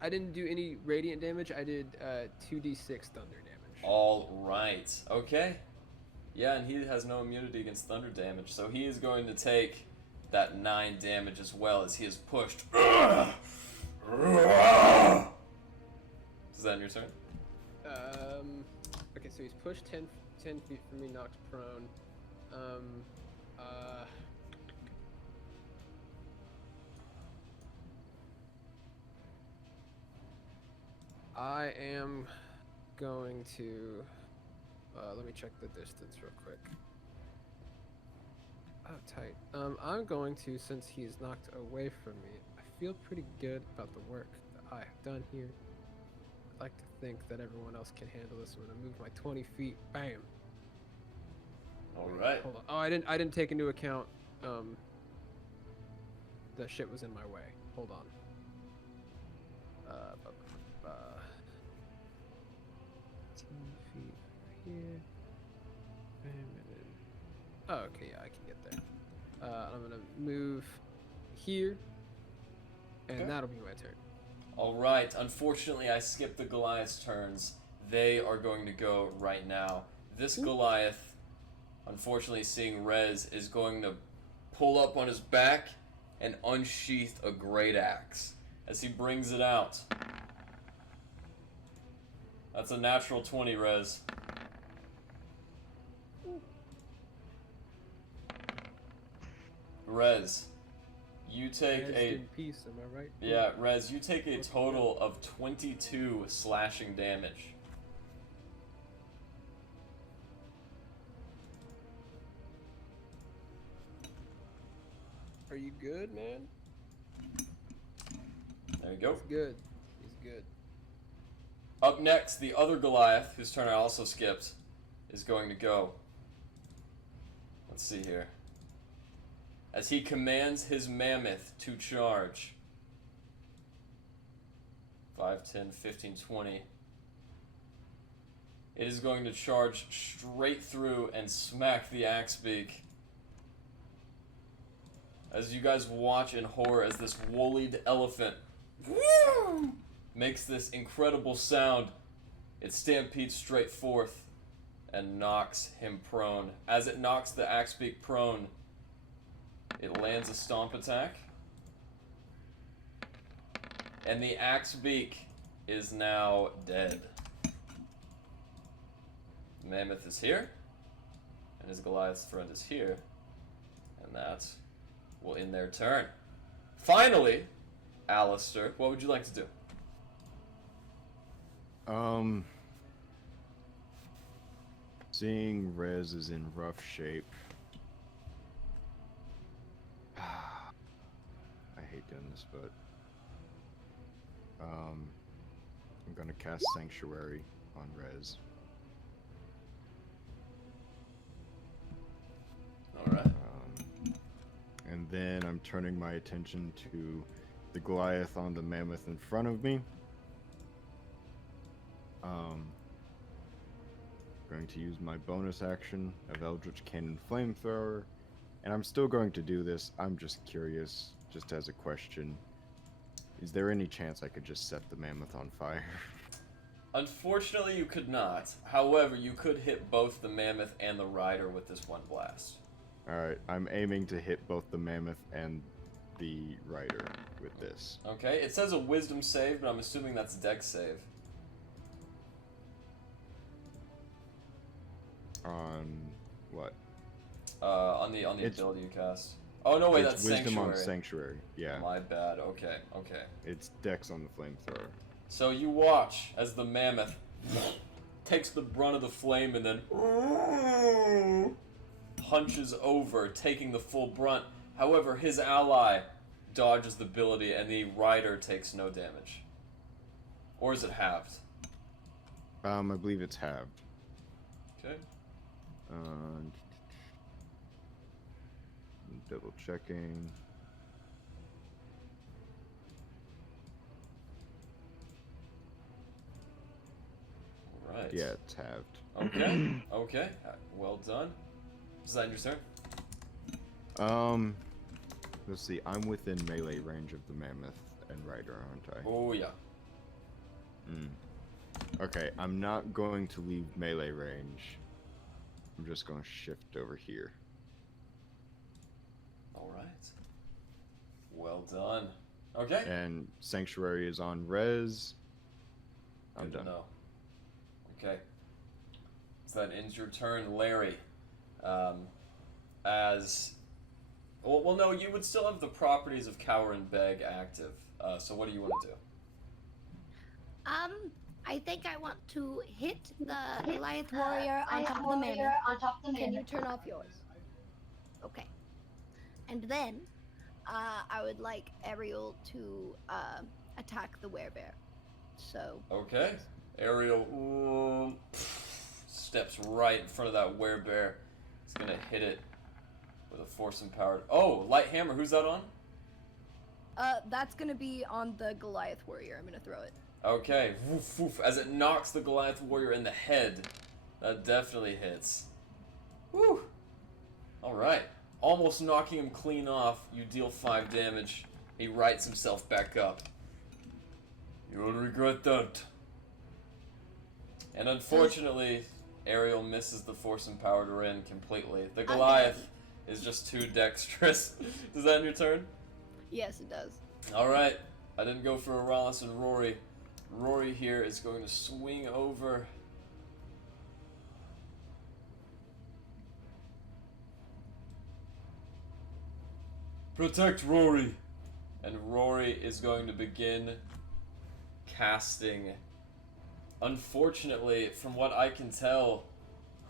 I didn't do any radiant damage. I did 2d6 thunder damage. All right. Okay. Yeah, and he has no immunity against thunder damage, so he is going to take that 9 damage as well as he is pushed. Is that in your turn? Okay, so he's pushed 10 feet from me, knocked prone. I am going to. Let me check the distance real quick. Oh, tight. I'm going to, since he is knocked away from me, I feel pretty good about the work that I have done here. like to think that everyone else can handle this. I'm gonna move my 20 feet. Bam. All right. Hold on. Oh, I didn't take into account the shit was in my way. Hold on. Uh, 10 feet here. Bam, and then. Oh, okay, yeah, I can get there. I'm gonna move here, and Okay. that'll be my turn. All right. Unfortunately, I skipped the Goliath's turns. They are going to go right now. This Goliath, unfortunately, seeing Rez, is going to pull up on his back and unsheath a great axe as he brings it out. That's a natural 20, Rez. Rez, you take Rest a... in peace, am I right? Yeah, Rez, you take a total of 22 slashing damage. Are you good, man? There you go. He's good. He's good. Up next, the other Goliath, whose turn I also skipped, is going to go. Let's see here. As he commands his Mammoth to charge. 5, 10, 15, 20. It is going to charge straight through and smack the axe beak. As you guys watch in horror as this woollied elephant makes this incredible sound, it stampedes straight forth and knocks him prone. As it knocks the axe beak prone, it lands a stomp attack. And the axe beak is now dead. Mammoth is here, and his Goliath's friend is here, and that will end their turn. Finally, Alistair, what would you like to do? Seeing Rez is in rough shape. I hate doing this, but I'm gonna cast Sanctuary on Rez. Alright. And then I'm turning my attention to the Goliath on the Mammoth in front of me. Going to use my bonus action of Eldritch Cannon Flamethrower, and I'm still going to do this. I'm just curious, just as a question. Is there any chance I could just set the Mammoth on fire? Unfortunately, you could not. However, you could hit both the Mammoth and the Rider with this one blast. Alright, I'm aiming to hit both the Mammoth and the Rider with this. Okay, it says a Wisdom save, but I'm assuming that's Dex save. On what? On the It's- ability you cast. Oh no, wait, it's that's Wisdom Sanctuary. on Sanctuary, yeah. My bad. Okay, okay. It's Dex on the Flamethrower. So you watch as the Mammoth takes the brunt of the flame and then punches over, taking the full brunt. However, his ally dodges the ability and the Rider takes no damage. Or is it halved? I believe it's halved. Okay. Double checking. Right. Yeah, it's halved. Okay. Okay. Well done. Is that your turn? Let's see. I'm within melee range of the Mammoth and Rider, aren't I? Oh yeah. Okay, I'm not going to leave melee range. I'm just going to shift over here. All right. Well done. Okay. And Sanctuary is on Rez. I'm Good to done. know. Okay. So that ends your turn, Larry. Well, no, you would still have the properties of Cower and Beg active. So what do you want to do? I think I want to hit the Goliath warrior on top of the Mammoth. Can you turn off yours? Okay. And then, I would like Ariel to attack the werebear. So. Okay. Ariel steps right in front of that werebear. He's gonna hit it with a force empowered. Oh, light hammer. Who's that on? That's gonna be on the Goliath warrior. I'm gonna throw it. Okay. Woof, woof. As it knocks the Goliath warrior in the head. That definitely hits. Woo. All right. Almost knocking him clean off. You deal 5 damage. He rights himself back up. You'll regret that. And unfortunately, Ariel misses the force empowered Rin completely. The Goliath is just too dexterous. Does that end your turn? Yes, it does. Alright. I didn't go for Aralis and Rory. Rory here is going to swing over. Protect Rory! And Rory is going to begin casting. Unfortunately, from what I can tell,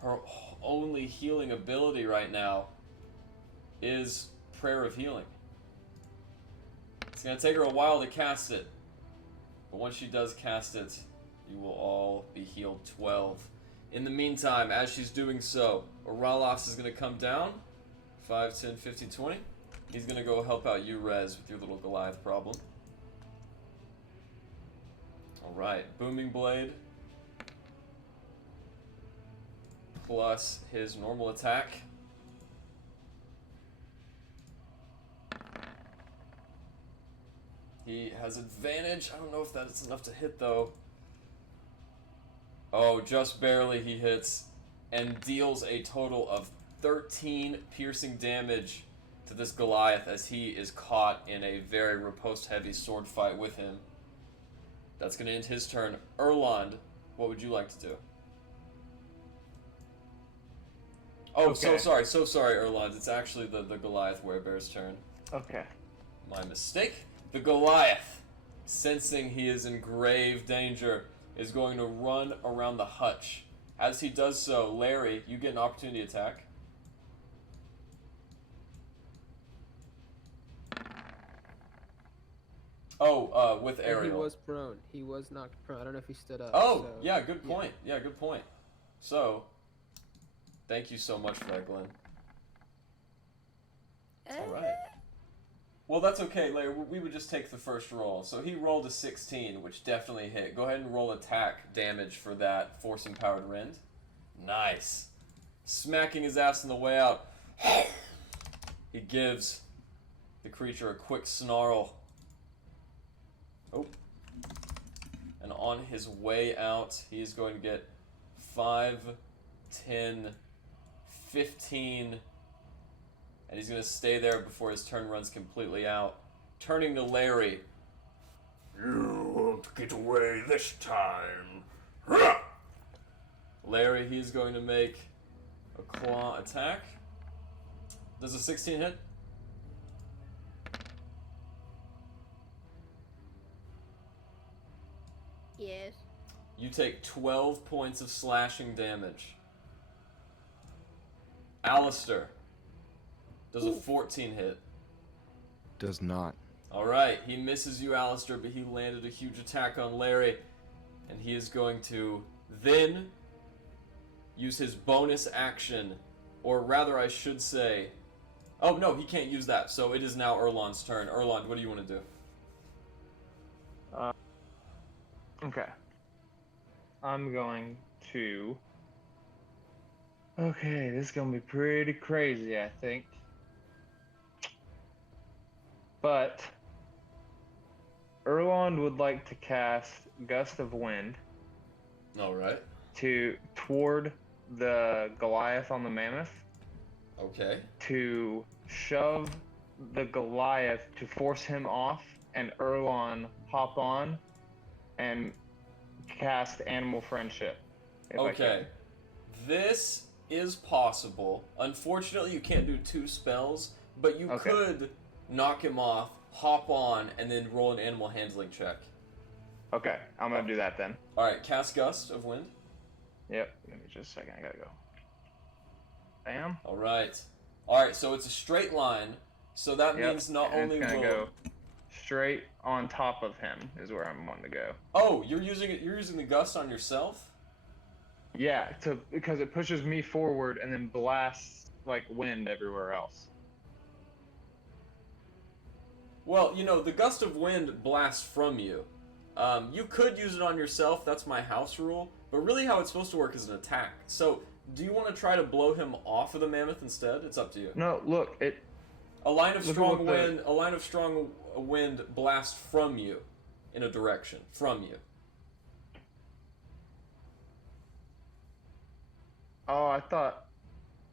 her only healing ability right now is Prayer of Healing. It's going to take her a while to cast it, but once she does cast it, you will all be healed 12. In the meantime, as she's doing so, Oralos is going to come down. 5, 10, 15, 20. He's going to go help out you, Rez, with your little Goliath problem. Alright, Booming Blade. Plus his normal attack. He has advantage. I don't know if that's enough to hit, though. Oh, just barely he hits. And deals a total of 13 piercing damage to this Goliath as he is caught in a very riposte-heavy sword fight with him. That's going to end his turn. Erland, what would you like to do? Oh, Okay. so sorry, Erland. It's actually the Goliath werebear's turn. Okay. My mistake. The Goliath, sensing he is in grave danger, is going to run around the hutch. As he does so, Larry, you get an opportunity attack. Oh, with And Ariel. he was prone. He was knocked prone. I don't know if he stood up. Oh, so, yeah, good point. Yeah, good point. So, thank you so much for that, Glenn. Alright. Well, that's okay, Larry. We would just take the first roll. So he rolled a 16, which definitely hit. Go ahead and roll attack damage for that force-empowered rend. Nice. Smacking his ass on the way out. He gives the creature a quick snarl. Oh. And on his way out, he is going to get 5, 10, 15... and he's going to stay there before his turn runs completely out. Turning to Larry. You won't get away this time. Larry, he's going to make a claw attack. Does a 16 hit? Yes. You take 12 points of slashing damage. Alistair. Does a 14 hit? Does not. Alright, he misses you, Alistair, but he landed a huge attack on Larry. And he is going to then use his bonus action. Or rather, I should say... Oh, no, he can't use that. So it is now Erland's turn. Erland, what do you want to do? Okay. I'm going to... Okay, this is going to be pretty crazy, I think. But Erland would like to cast Gust of Wind Alright. toward the Goliath on the Mammoth Okay. to shove the Goliath to force him off, and Erland hop on and cast Animal Friendship. if I Okay. This is possible. Unfortunately, you can't do 2 spells, but you Okay. could knock him off, hop on, and then roll an animal handling check. can. Okay, I'm gonna do that then. Alright, cast Gust of Wind. Yep. Give me just a second. I gotta go. Bam. Alright. Alright, so it's a straight line, so that Yep, means not and only it's gonna will... go straight on top of him is where I'm wanting to go. Oh, you're using it. You're using the gust on yourself. Yeah, because it pushes me forward and then blasts like wind everywhere else. Well, you know, the gust of wind blasts from you. You could use it on yourself. That's my house rule. But really, how it's supposed to work is an attack. So, do you want to try to blow him off of the mammoth instead? It's up to you. No, look, A line of Look at strong what the- wind. A line of strong wind blasts from you, in a direction from you. Oh, I thought.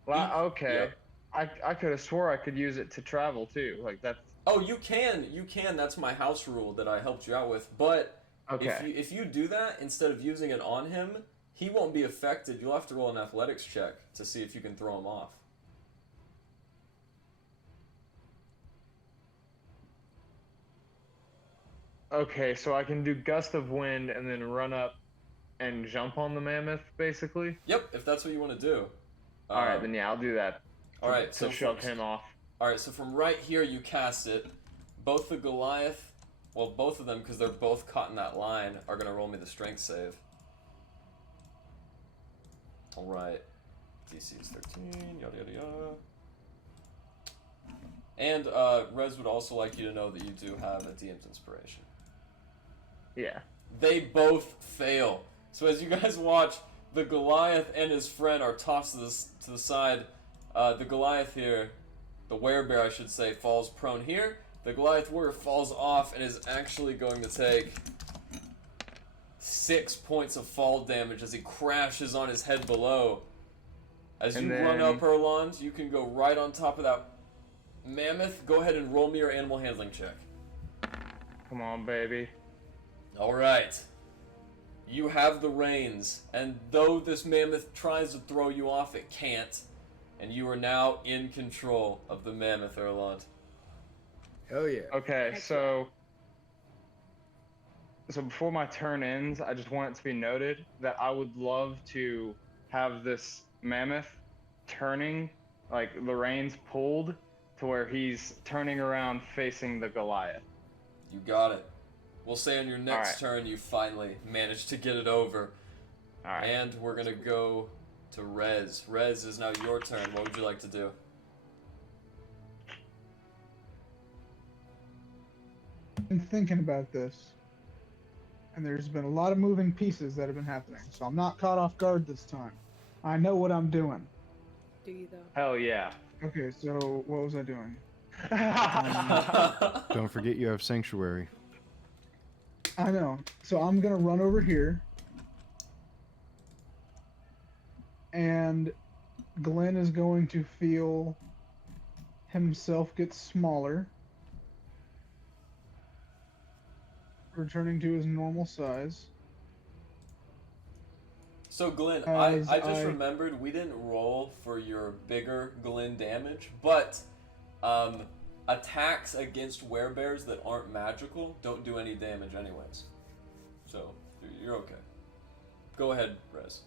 Well, okay. Yep. I could have swore I could use it to travel too. Like that's Oh, you can. You can. That's my house rule that I helped you out with. But okay. if you do that instead of using it on him, he won't be affected. You'll have to roll an athletics check to see if you can throw him off. Okay, so I can do gust of wind and then run up and jump on the mammoth, basically. Yep, if that's what you want to do. All right, then yeah, I'll do that. All right, To so shove him off. All right, so from right here you cast it. Both the Goliath, well, both of them, because they're both caught in that line, are gonna roll me the strength save. All right, DC is 13. Yada yada yada. And Rez would also like you to know that you do have a DM's inspiration. Yeah. They both fail. So as you guys watch, the Goliath and his friend are tossed to the side. The Goliath here, the werebear I should say, falls prone here. The Goliath warrior falls off and is actually going to take 6 points of fall damage as he crashes on his head below. As you run up, Erlond, you can go right on top of that mammoth. Go ahead and roll me your animal handling check. Come on, baby. Alright. You have the reins, and though this mammoth tries to throw you off, it can't. And you are now in control of the mammoth, Erlond. Hell yeah. Okay, so before my turn ends, I just want it to be noted that I would love to have this mammoth turning, like the reins pulled to where he's turning around facing the Goliath. You got it. We'll say on your next Alright. turn you finally managed to get it over. Alright. And we're gonna go to Rez. Rez, is now your turn. What would you like to do? Been thinking about this, and there's been a lot of moving pieces that have been happening, so I'm not caught off guard this time. I know what I'm doing. Do you though? Hell yeah. Okay, so what was I doing? Don't forget you have Sanctuary. I know. So I'm gonna run over here, and Glenn is going to feel himself get smaller, returning to his normal size. So Glenn, As I just I- remembered we didn't roll for your bigger Glenn damage, but attacks against werebears that aren't magical don't do any damage anyways. So you're okay. Go ahead, Rez.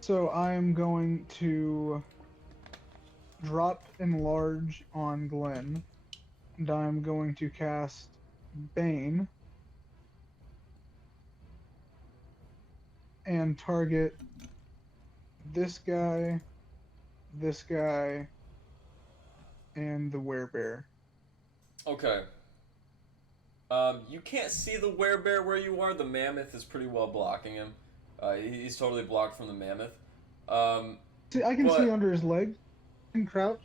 So I'm going to drop Enlarge on Glenn, and I'm going to cast Bane and target this guy, and the werebear. Okay. You can't see the werebear where you are. The mammoth is pretty well blocking him. He's totally blocked from the mammoth. See, I can But- see under his legs and crouch.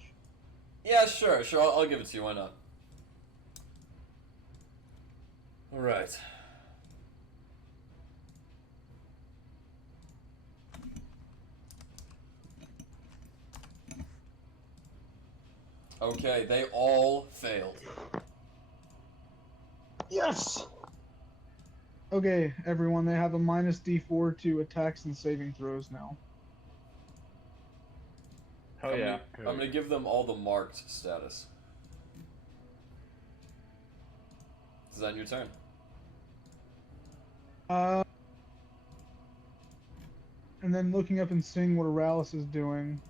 Yeah, sure. I'll give it to you. Why not? All right. Okay, they all failed. Yes! Okay, everyone, they have a minus D4 to attacks and saving throws now. Hell yeah. I'm gonna give them all the marked status. Is that your turn? And then looking up and seeing what Aralis is doing.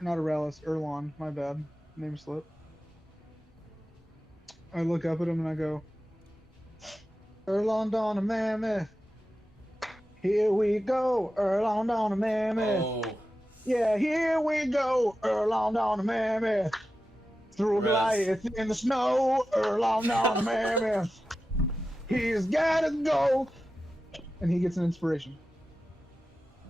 Not Aralis, Erlon, my bad. Name slip. I look up at him and I go, Erlon Dawn of Mammoth. Here we go, Erlon Dawn of Mammoth. Oh, Yeah, here we go, Erlon Dawn of Mammoth. Through a Rez. Goliath in the snow, Erlon Dawn of Mammoth. He's gotta go. And he gets an inspiration.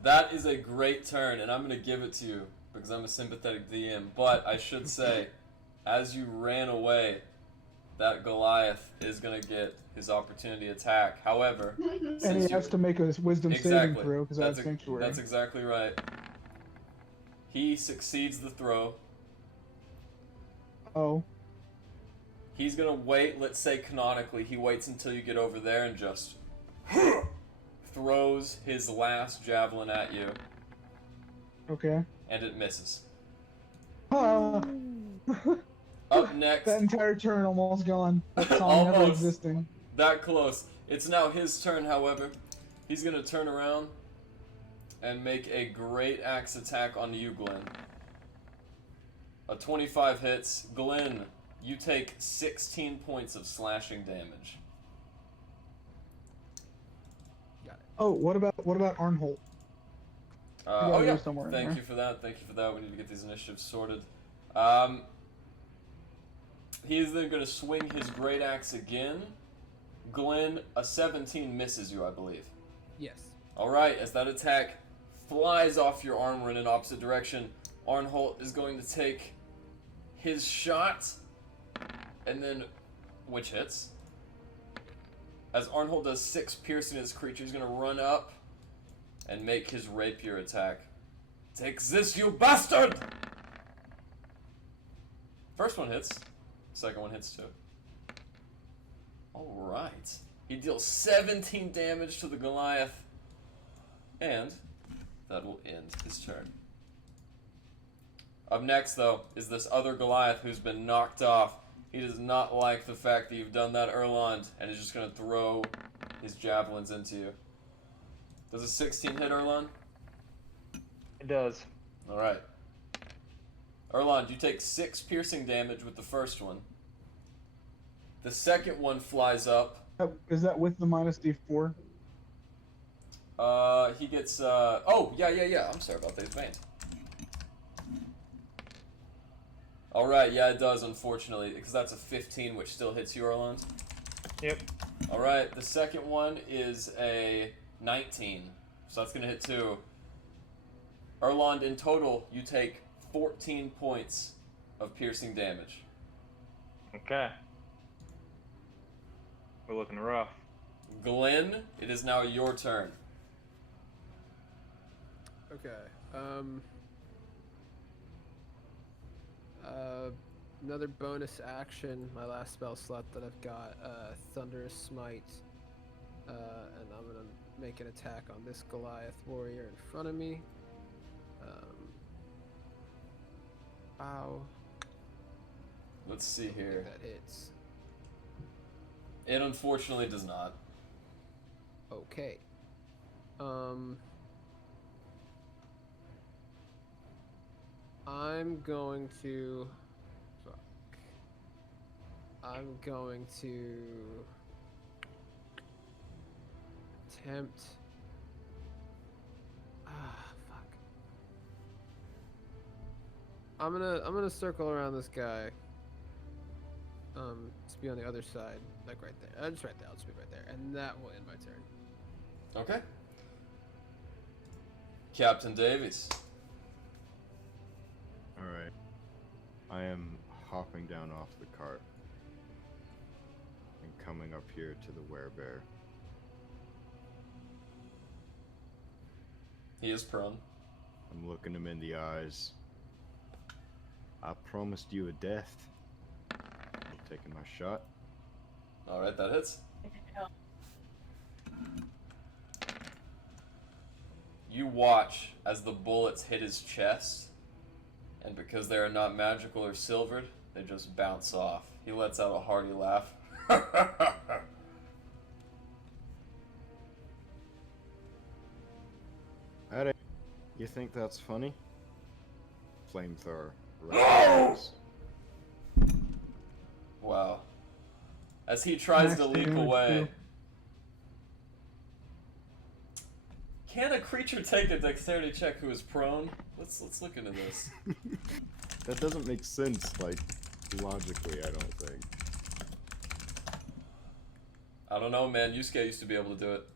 that is a great turn, and I'm going to give it to you because I'm a sympathetic DM. But I should say, as you ran away, that Goliath is going to get his opportunity attack. However, And since he has to make a wisdom saving exactly, throw because I have that's, sanctuary. that's exactly right. He succeeds the throw. Oh. He's gonna wait, let's say canonically, he waits until you get over there and just throws his last javelin at you, Okay. and it misses. Ah. Up next, That entire turn almost gone. That song never Almost. existing. that close. It's now his turn, however. He's gonna turn around and make a great axe attack on you, Glenn. A 25 hits. Glenn, you take 16 points of slashing damage. Oh, what about Arnholt? gotta Oh go yeah, somewhere in thank there. you for that. Thank you for that. We need to get these initiatives sorted. He is then going to swing his great axe again. Glenn, a 17 misses you, I believe. Yes. All right, as that attack flies off your armor in an opposite direction, Arnholt is going to take his shot, and then, which hits. As Arnholt does 6 piercing to his creature, he's going to run up and make his rapier attack. Take this, you bastard! First one hits. Second one hits too. Alright. He deals 17 damage to the Goliath. And that will end his turn. Up next, though, is this other Goliath who's been knocked off. He does not like the fact that you've done that, Erland, and is just going to throw his javelins into you. Does a 16 hit, Erland? It does. Alright. Erland, you take 6 piercing damage with the first one. The second one flies up. Is that with the minus D4? He gets, oh, yeah. I'm sorry about that. Vein. Alright, yeah, it does, unfortunately, because that's a 15, which still hits you, Erland. Yep. Alright, the second one is a 19, so that's going to hit too. Erland, in total, you take 14 points of piercing damage. Okay. We're looking rough. Glenn, it is now your turn. Okay. Another bonus action. My last spell slot that I've got, Thunderous Smite, and I'm gonna make an attack on this Goliath warrior in front of me. Ow. Let's see I here. think that hits. It unfortunately does not. Okay. I'm going to. Fuck. I'm going to attempt. Fuck. I'm gonna circle around this guy. To be on the other side, like right there. Just right there. I'll just be right there, and that will end my turn. Okay. Captain Davies. Alright. I am hopping down off the cart and coming up here to the werebear. He is prone. I'm looking him in the eyes. I promised you a death. I'm taking my shot. Alright, that hits. You watch as the bullets hit his chest, and because they are not magical or silvered, they just bounce off. He lets out a hearty laugh. Alright. You think that's funny? Flamethrower. Right. Wow. as he tries to Max leap damage, away. too. Can a creature take a dexterity check who is prone? Let's look into this. That doesn't make sense, like, logically, I don't think. I don't know, man. Yusuke used to be able to do it.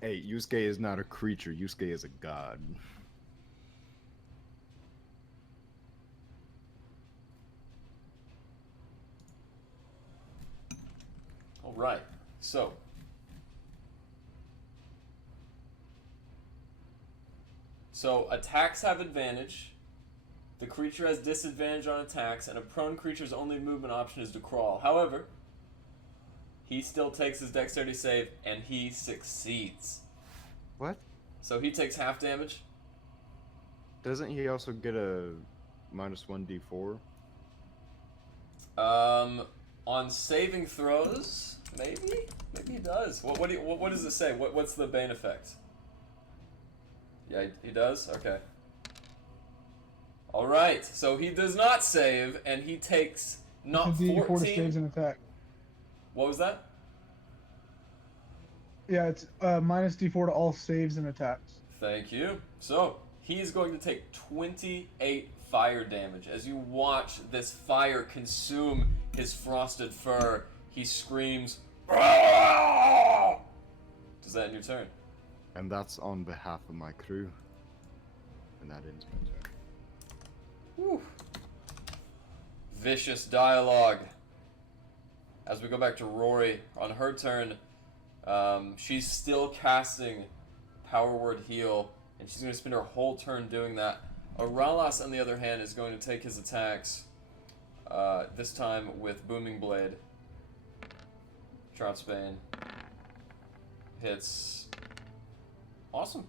Hey, Yusuke is not a creature, Yusuke is a god. All right. So attacks have advantage. The creature has disadvantage on attacks, and a prone creature's only movement option is to crawl. However, he still takes his dexterity save, and he succeeds. What? So he takes half damage. Doesn't he also get a -1d4? On saving throws, maybe he does. What does it say? What's the bane effect? Yeah, he does. Okay. All right. So he does not save, and he takes not It's a D4 to 14. saves and attack. What was that? Yeah, it's minus D4 to all saves and attacks. Thank you. So he's going to take 28 fire damage as you watch this fire consume his frosted fur. He screams. "Ah!" Does that end your turn? And that's on behalf of my crew. And that ends my turn. Whew. Vicious dialogue. As we go back to Rory, on her turn, she's still casting Power Word Heal, and she's going to spend her whole turn doing that. Aralas, on the other hand, is going to take his attacks, this time with Booming Blade. Tribesmen hits. Awesome.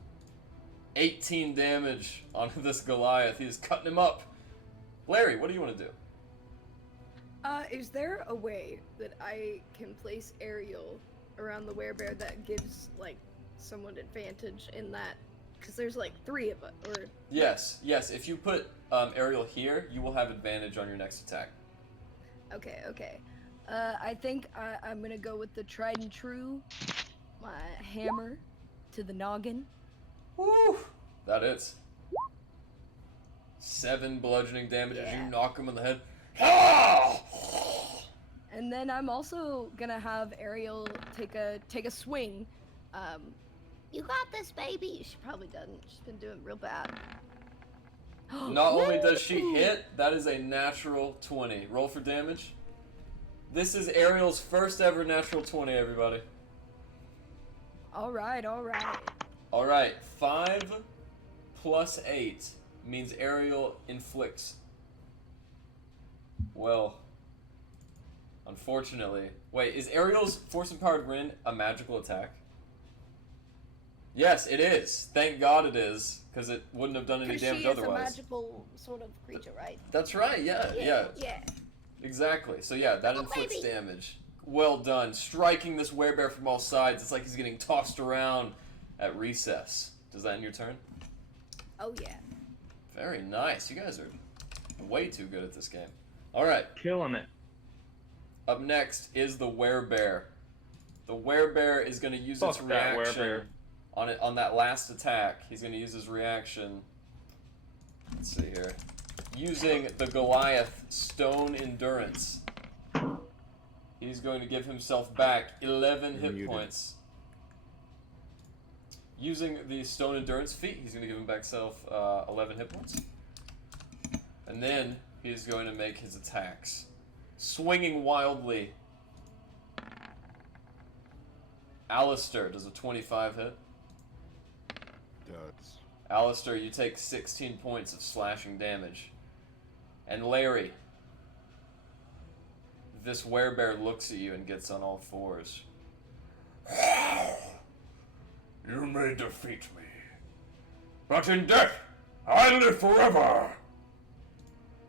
18 damage on this Goliath. He's cutting him up. Larry, what do you want to do? Is there a way that I can place Ariel around the werebear that gives, like, someone advantage in that? Because there's, like, 3 of us, or... Yes. If you put Ariel here, you will have advantage on your next attack. Okay. I think I'm gonna go with the tried and true, my hammer to the noggin. Woo! That is 7 bludgeoning damage as Yeah. you knock him in the head. Ah! And then I'm also gonna have Ariel take a swing. You got this, baby. She probably doesn't. She's been doing real bad. Not only does she hit, that is a natural 20. Roll for damage. This is Ariel's first ever natural 20, everybody. All right. Alright, 5 plus 8 means Ariel inflicts. Well, unfortunately. Wait, is Ariel's Force Empowered Wind a magical attack? Yes, it is. Thank God it is, because it wouldn't have done any damage She is a otherwise. magical sort of creature, right? That's right, yeah. Yeah. Exactly. So yeah, that Oh, inflicts baby. damage. Well done. Striking this werebear from all sides. It's like he's getting tossed around at recess. Does that end your turn? Oh yeah. Very nice. You guys are way too good at this game. All right. Killing it. Up next is the werebear. The werebear is going to use its Fuck that reaction werebear. on that last attack. He's going to use his reaction. Let's see here. Using the Goliath Stone Endurance. He's going to give himself back 11 hit Muted. points. Using the Stone Endurance feat, he's going to give him back himself 11 hit points. And then he's going to make his attacks. Swinging wildly. Alistair, does a 25 hit? Does. Alistair, you take 16 points of slashing damage. And Larry, this werebear looks at you and gets on all fours. You may defeat me, but in death, I live forever!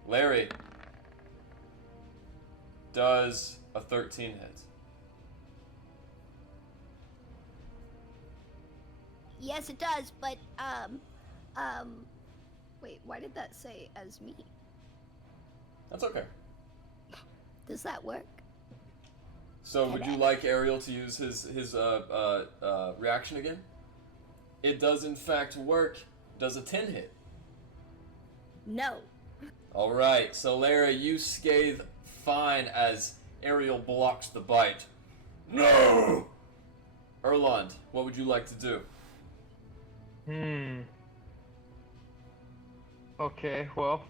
Larry, does a 13 hit? Yes, it does, but, wait, why did that say as me? That's okay. Does that work? So would you like Ariel to use his reaction again? It does in fact work. Does a 10 hit? No. All right. So Lara, you scathe fine as Ariel blocks the bite. No. Erland, what would you like to do? Okay, well,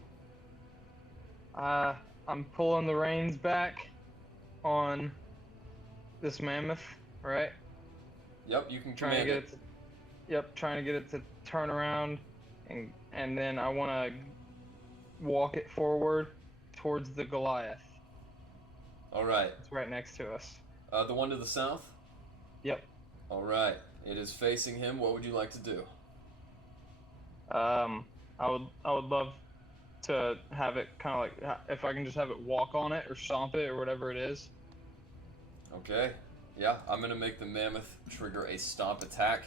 I'm pulling the reins back on this mammoth, right? Yep, you can Trying to command get it. it to, yep, trying to get it to turn around, and then I want to walk it forward towards the Goliath. All right. It's right next to us. The one to the south? Yep. All right. It is facing him. What would you like to do? I would love to have it kind of like, if I can just have it walk on it or stomp it or whatever it is. Okay. Yeah, I'm gonna make the mammoth trigger a stomp attack.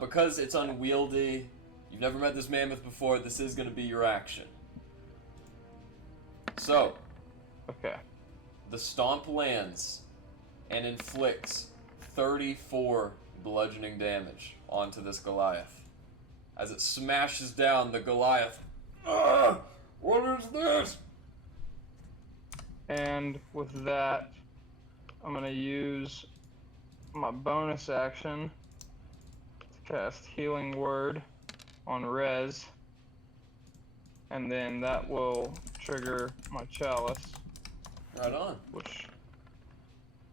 Because it's unwieldy, you've never met this mammoth before, this is gonna be your action. So, Okay. the stomp lands and inflicts 34 bludgeoning damage onto this Goliath. As it smashes down the Goliath. Ah! What is this? And with that, I'm gonna use my bonus action to cast Healing Word on Rez, and then that will trigger my chalice, Right on. which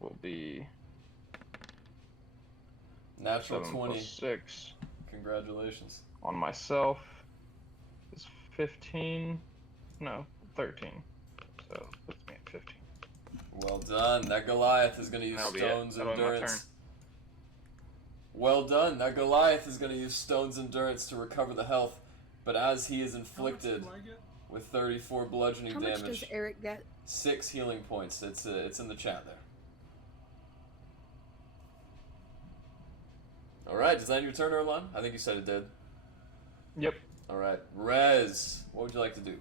will be Natural 7 20. plus 6 Congratulations. on myself is 15, no, 13, so puts me at 15. Well done. That Goliath is going to use That'll be it. Stone's That'll be my turn. Endurance. Well done. That Goliath is going to use Stone's Endurance to recover the health, but as he is inflicted with 34 bludgeoning How much does damage, Eric get? 6 healing points. It's in the chat there. All right. Does that end your turn, Erlon? I think you said it did. Yep. All right. Rez, what would you like to do?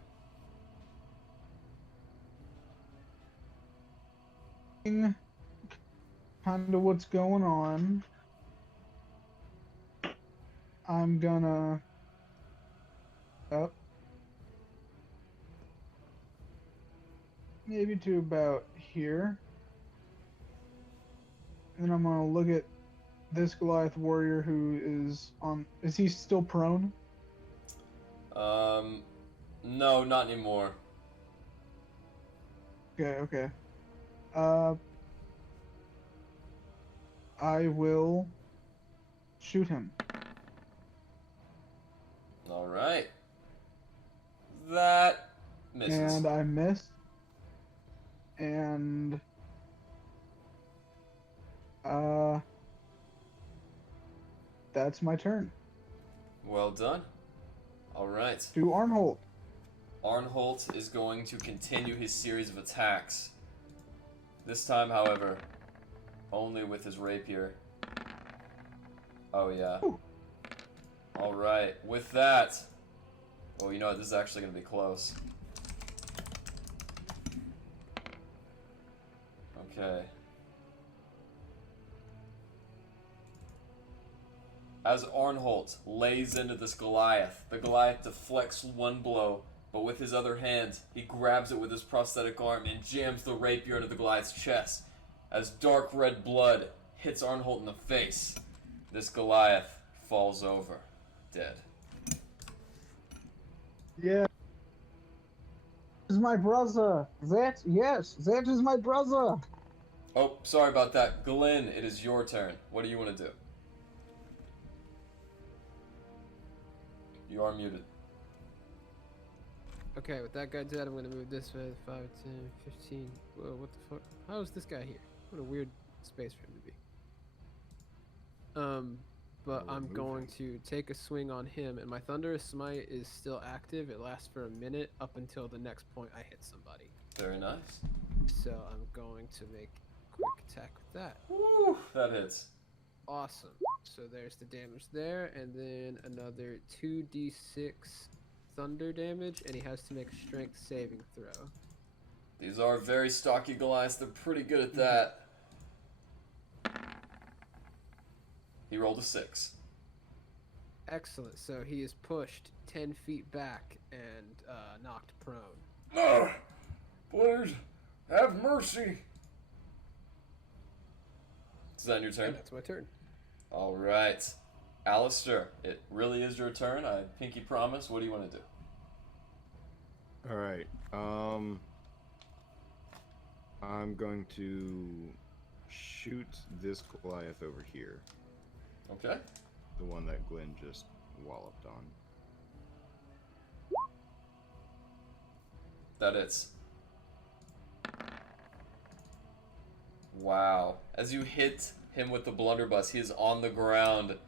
Kind of what's going on. I'm gonna up maybe to about here. And then I'm gonna look at this Goliath warrior who is on. Is he still prone? No, not anymore. Okay. I will shoot him. All right. That misses. And I miss. And that's my turn. Well done. All right. To Arnholt. Arnholt is going to continue his series of attacks. This time, however, only with his rapier. Oh, yeah. Ooh. All right. With that... Oh, you know what? This is actually going to be close. Okay. As Arnholt lays into this Goliath, the Goliath deflects one blow, but with his other hand, he grabs it with his prosthetic arm and jams the rapier into the Goliath's chest. As dark red blood hits Arnholt in the face, this Goliath falls over, dead. Yeah. Is my brother. That is my brother. Oh, sorry about that. Glenn, it is your turn. What do you want to do? You are muted. Okay, with that guy dead, I'm gonna move this way 5, 10, 15. Whoa, what the fuck? How is this guy here? What a weird space for him to be. But I'm going to take a swing on him, and my Thunderous Smite is still active. It lasts for a minute up until the next point I hit somebody. Very nice. So I'm going to make a quick attack with that. Woo, that hits. Awesome. So there's the damage there, and then another 2d6 thunder damage, and he has to make a strength saving throw. These are very stocky Goliaths. They're pretty good at that. He rolled a 6. Excellent. So he is pushed 10 feet back and knocked prone. No! Please, have mercy! Is that your turn? And that's my turn. Alright. Alistair, it really is your turn. I pinky promise. What do you want to do? Alright, I'm going to shoot this Goliath over here. Okay. The one that Glenn just walloped on. That it's. Wow. As you hit him with the blunderbuss, he is on the ground,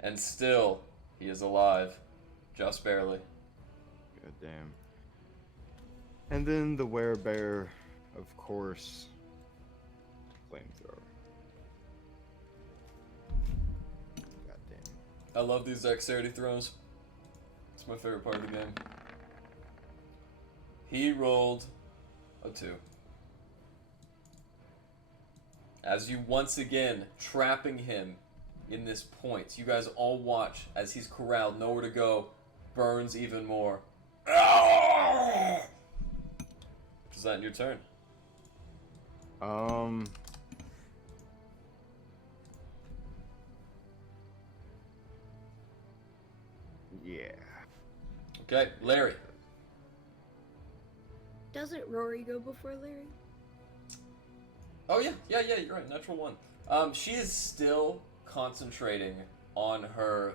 and still, he is alive. Just barely. God damn. And then the werebear, of course, flamethrower. God damn. I love these dexterity throws. It's my favorite part of the game. He rolled a 2. As you once again trapping him in this point, you guys all watch as he's corralled, nowhere to go, burns even more. Is that your turn? Yeah. Okay, Larry. Doesn't Rory go before Larry? Oh yeah, you're right, natural 1. She is still concentrating on her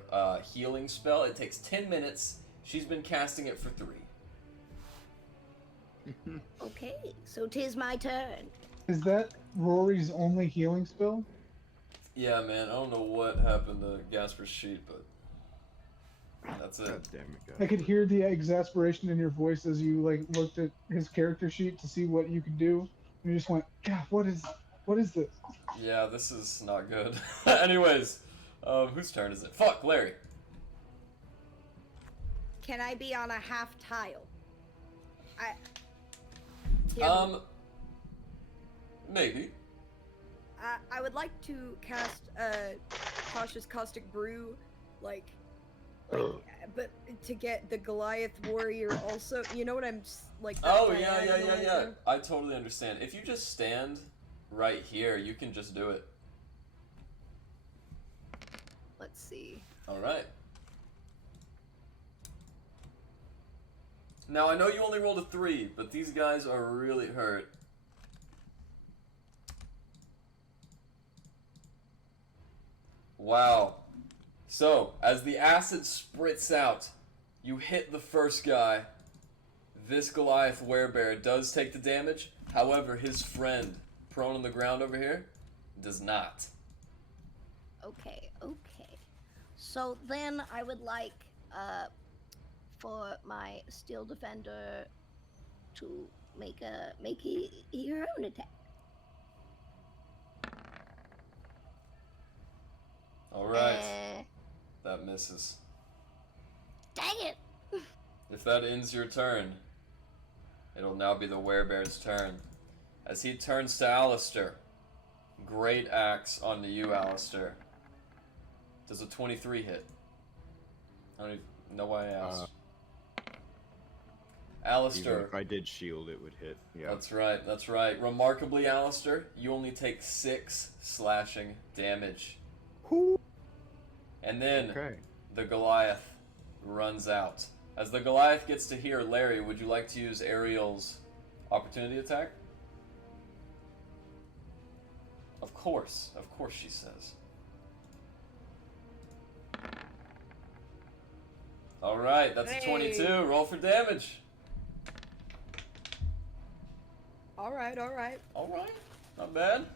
healing spell. It takes 10 minutes. She's been casting it for 3. Okay, so 'tis my turn. Is that Rory's only healing spell? Yeah, man, I don't know what happened to Gasper's sheet, but that's it. God damn it, guys. I could hear the exasperation in your voice as you like looked at his character sheet to see what you could do, and you just went, "God, what is this?" Yeah, this is not good. Anyways, whose turn is it? Fuck, Larry. Can I be on a half tile? Maybe. I would like to cast Cautious Caustic Brew, like, but to get the Goliath warrior also. You know what I'm like? that Oh, yeah. diagonal? I totally understand. If you just stand right here, you can just do it. Let's see. Alright. Now, I know you only rolled a 3, but these guys are really hurt. Wow. So, as the acid spritz out, you hit the first guy. This Goliath werebear does take the damage. However, his friend, prone on the ground over here, does not. Okay. So then I would like for my steel defender to make her own attack. Alright. That misses. Dang it! If that ends your turn, it'll now be the werebear's turn. As he turns to Alistair. Great axe onto you, Alistair. Does a 23 hit? I don't even know why I asked. Alistair. Even if I did shield, it would hit. Yeah. That's right. Remarkably, Alistair, you only take 6 slashing damage. And then the Goliath runs out. As the Goliath gets to here, Larry, would you like to use Ariel's opportunity attack? Of course, she says. Alright, that's a 22. Roll for damage. Alright. Alright, not bad.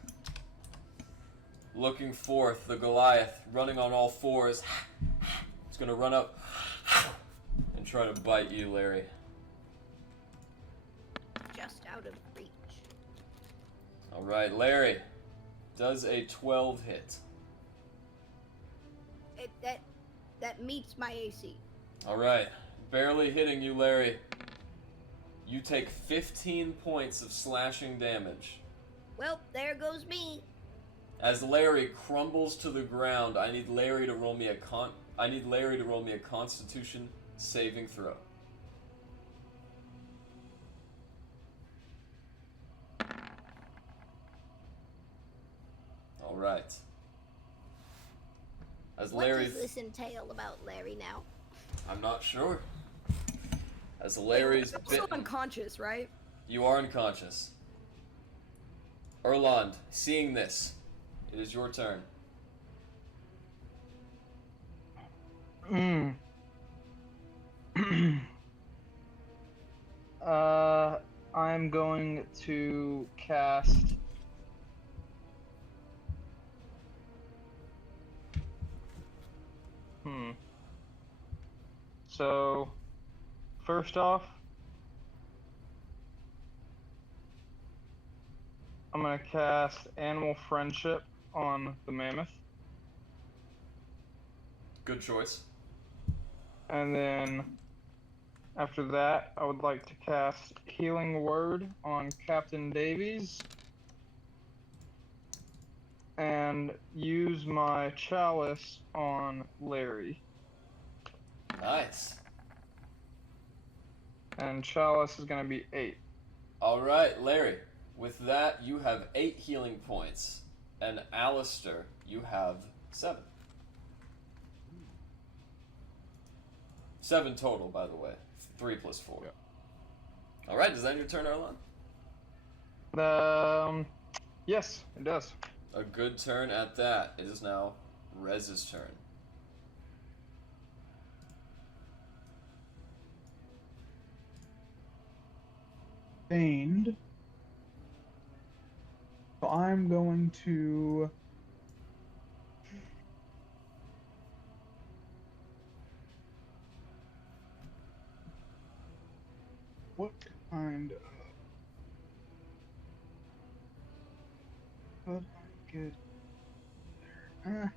Looking forth, the Goliath, running on all fours. It's gonna run up and try to bite you, Larry. Just out of reach. Alright, Larry. Does a 12 hit. That meets my AC. Alright, barely hitting you, Larry. You take 15 points of slashing damage. Well, there goes me. As Larry crumbles to the ground, I need Larry to roll me a Constitution saving throw. All right. As What Larry, does this entail about Larry now? I'm not sure. As Larry's I'm still bitten, unconscious, right? you are unconscious. Erland, seeing this, it is your turn. Hmm. I'm going to cast. So, first off, I'm gonna cast Animal Friendship on the Mammoth, Good choice. and then after that, I would like to cast Healing Word on Captain Davies, and use my Chalice on Larry. Nice. And Chalice is gonna be 8. All right, Larry. With that, you have 8 healing points, and Alistair, you have 7. 7 total, by the way. 3 plus 4. Yep. All right, does that end your turn, Erland? Yes, it does. A good turn at that. It is now Rez's turn. Feigned. So I'm going to. What kind of. What I get there?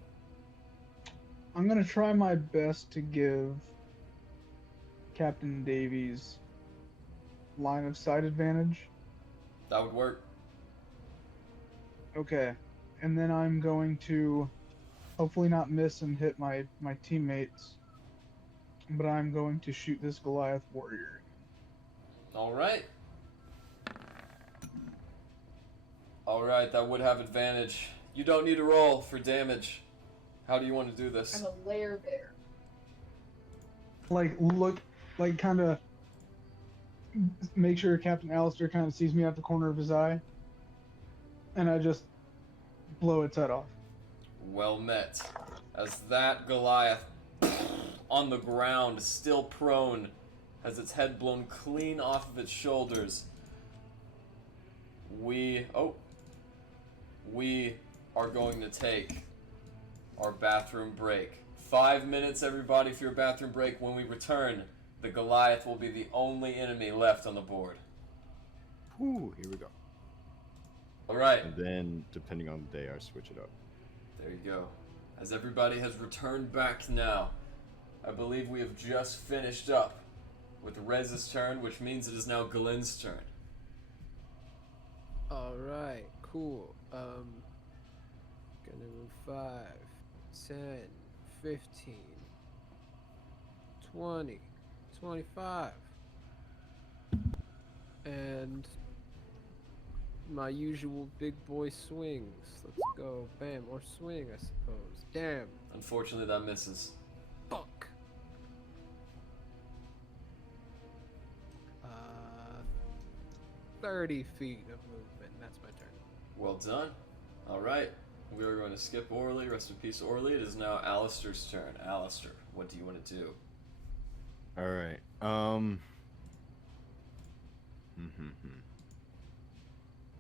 I'm gonna try my best to give Captain Davies line of sight advantage. That would work. Okay. And then I'm going to hopefully not miss and hit my teammates. But I'm going to shoot this Goliath warrior. All right. All right, that would have advantage. You don't need to roll for damage. How do you want to do this? I'm a lair bear. Like, look, like, kind of make sure Captain Alistair kind of sees me out the corner of his eye. And I just blow its head off. Well met. As that Goliath on the ground, still prone, has its head blown clean off of its shoulders. We are going to take our bathroom break. 5 minutes, everybody, for your bathroom break. When we return, the Goliath will be the only enemy left on the board. Ooh, here we go. All right. And then, depending on the day, I switch it up. There you go. As everybody has returned back now, I believe we have just finished up with Rez's turn, which means it is now Galen's turn. Alright, cool. Gonna move 5, 10, 15, 20, 25. And my usual big boy swings. Let's go. Bam. Or swing, I suppose. Damn. Unfortunately, that misses. Fuck. 30 feet of movement. That's my turn. Well done. All right. We are going to skip Orly. Rest in peace, Orly. It is now Alistair's turn. Alistair, what do you want to do? All right.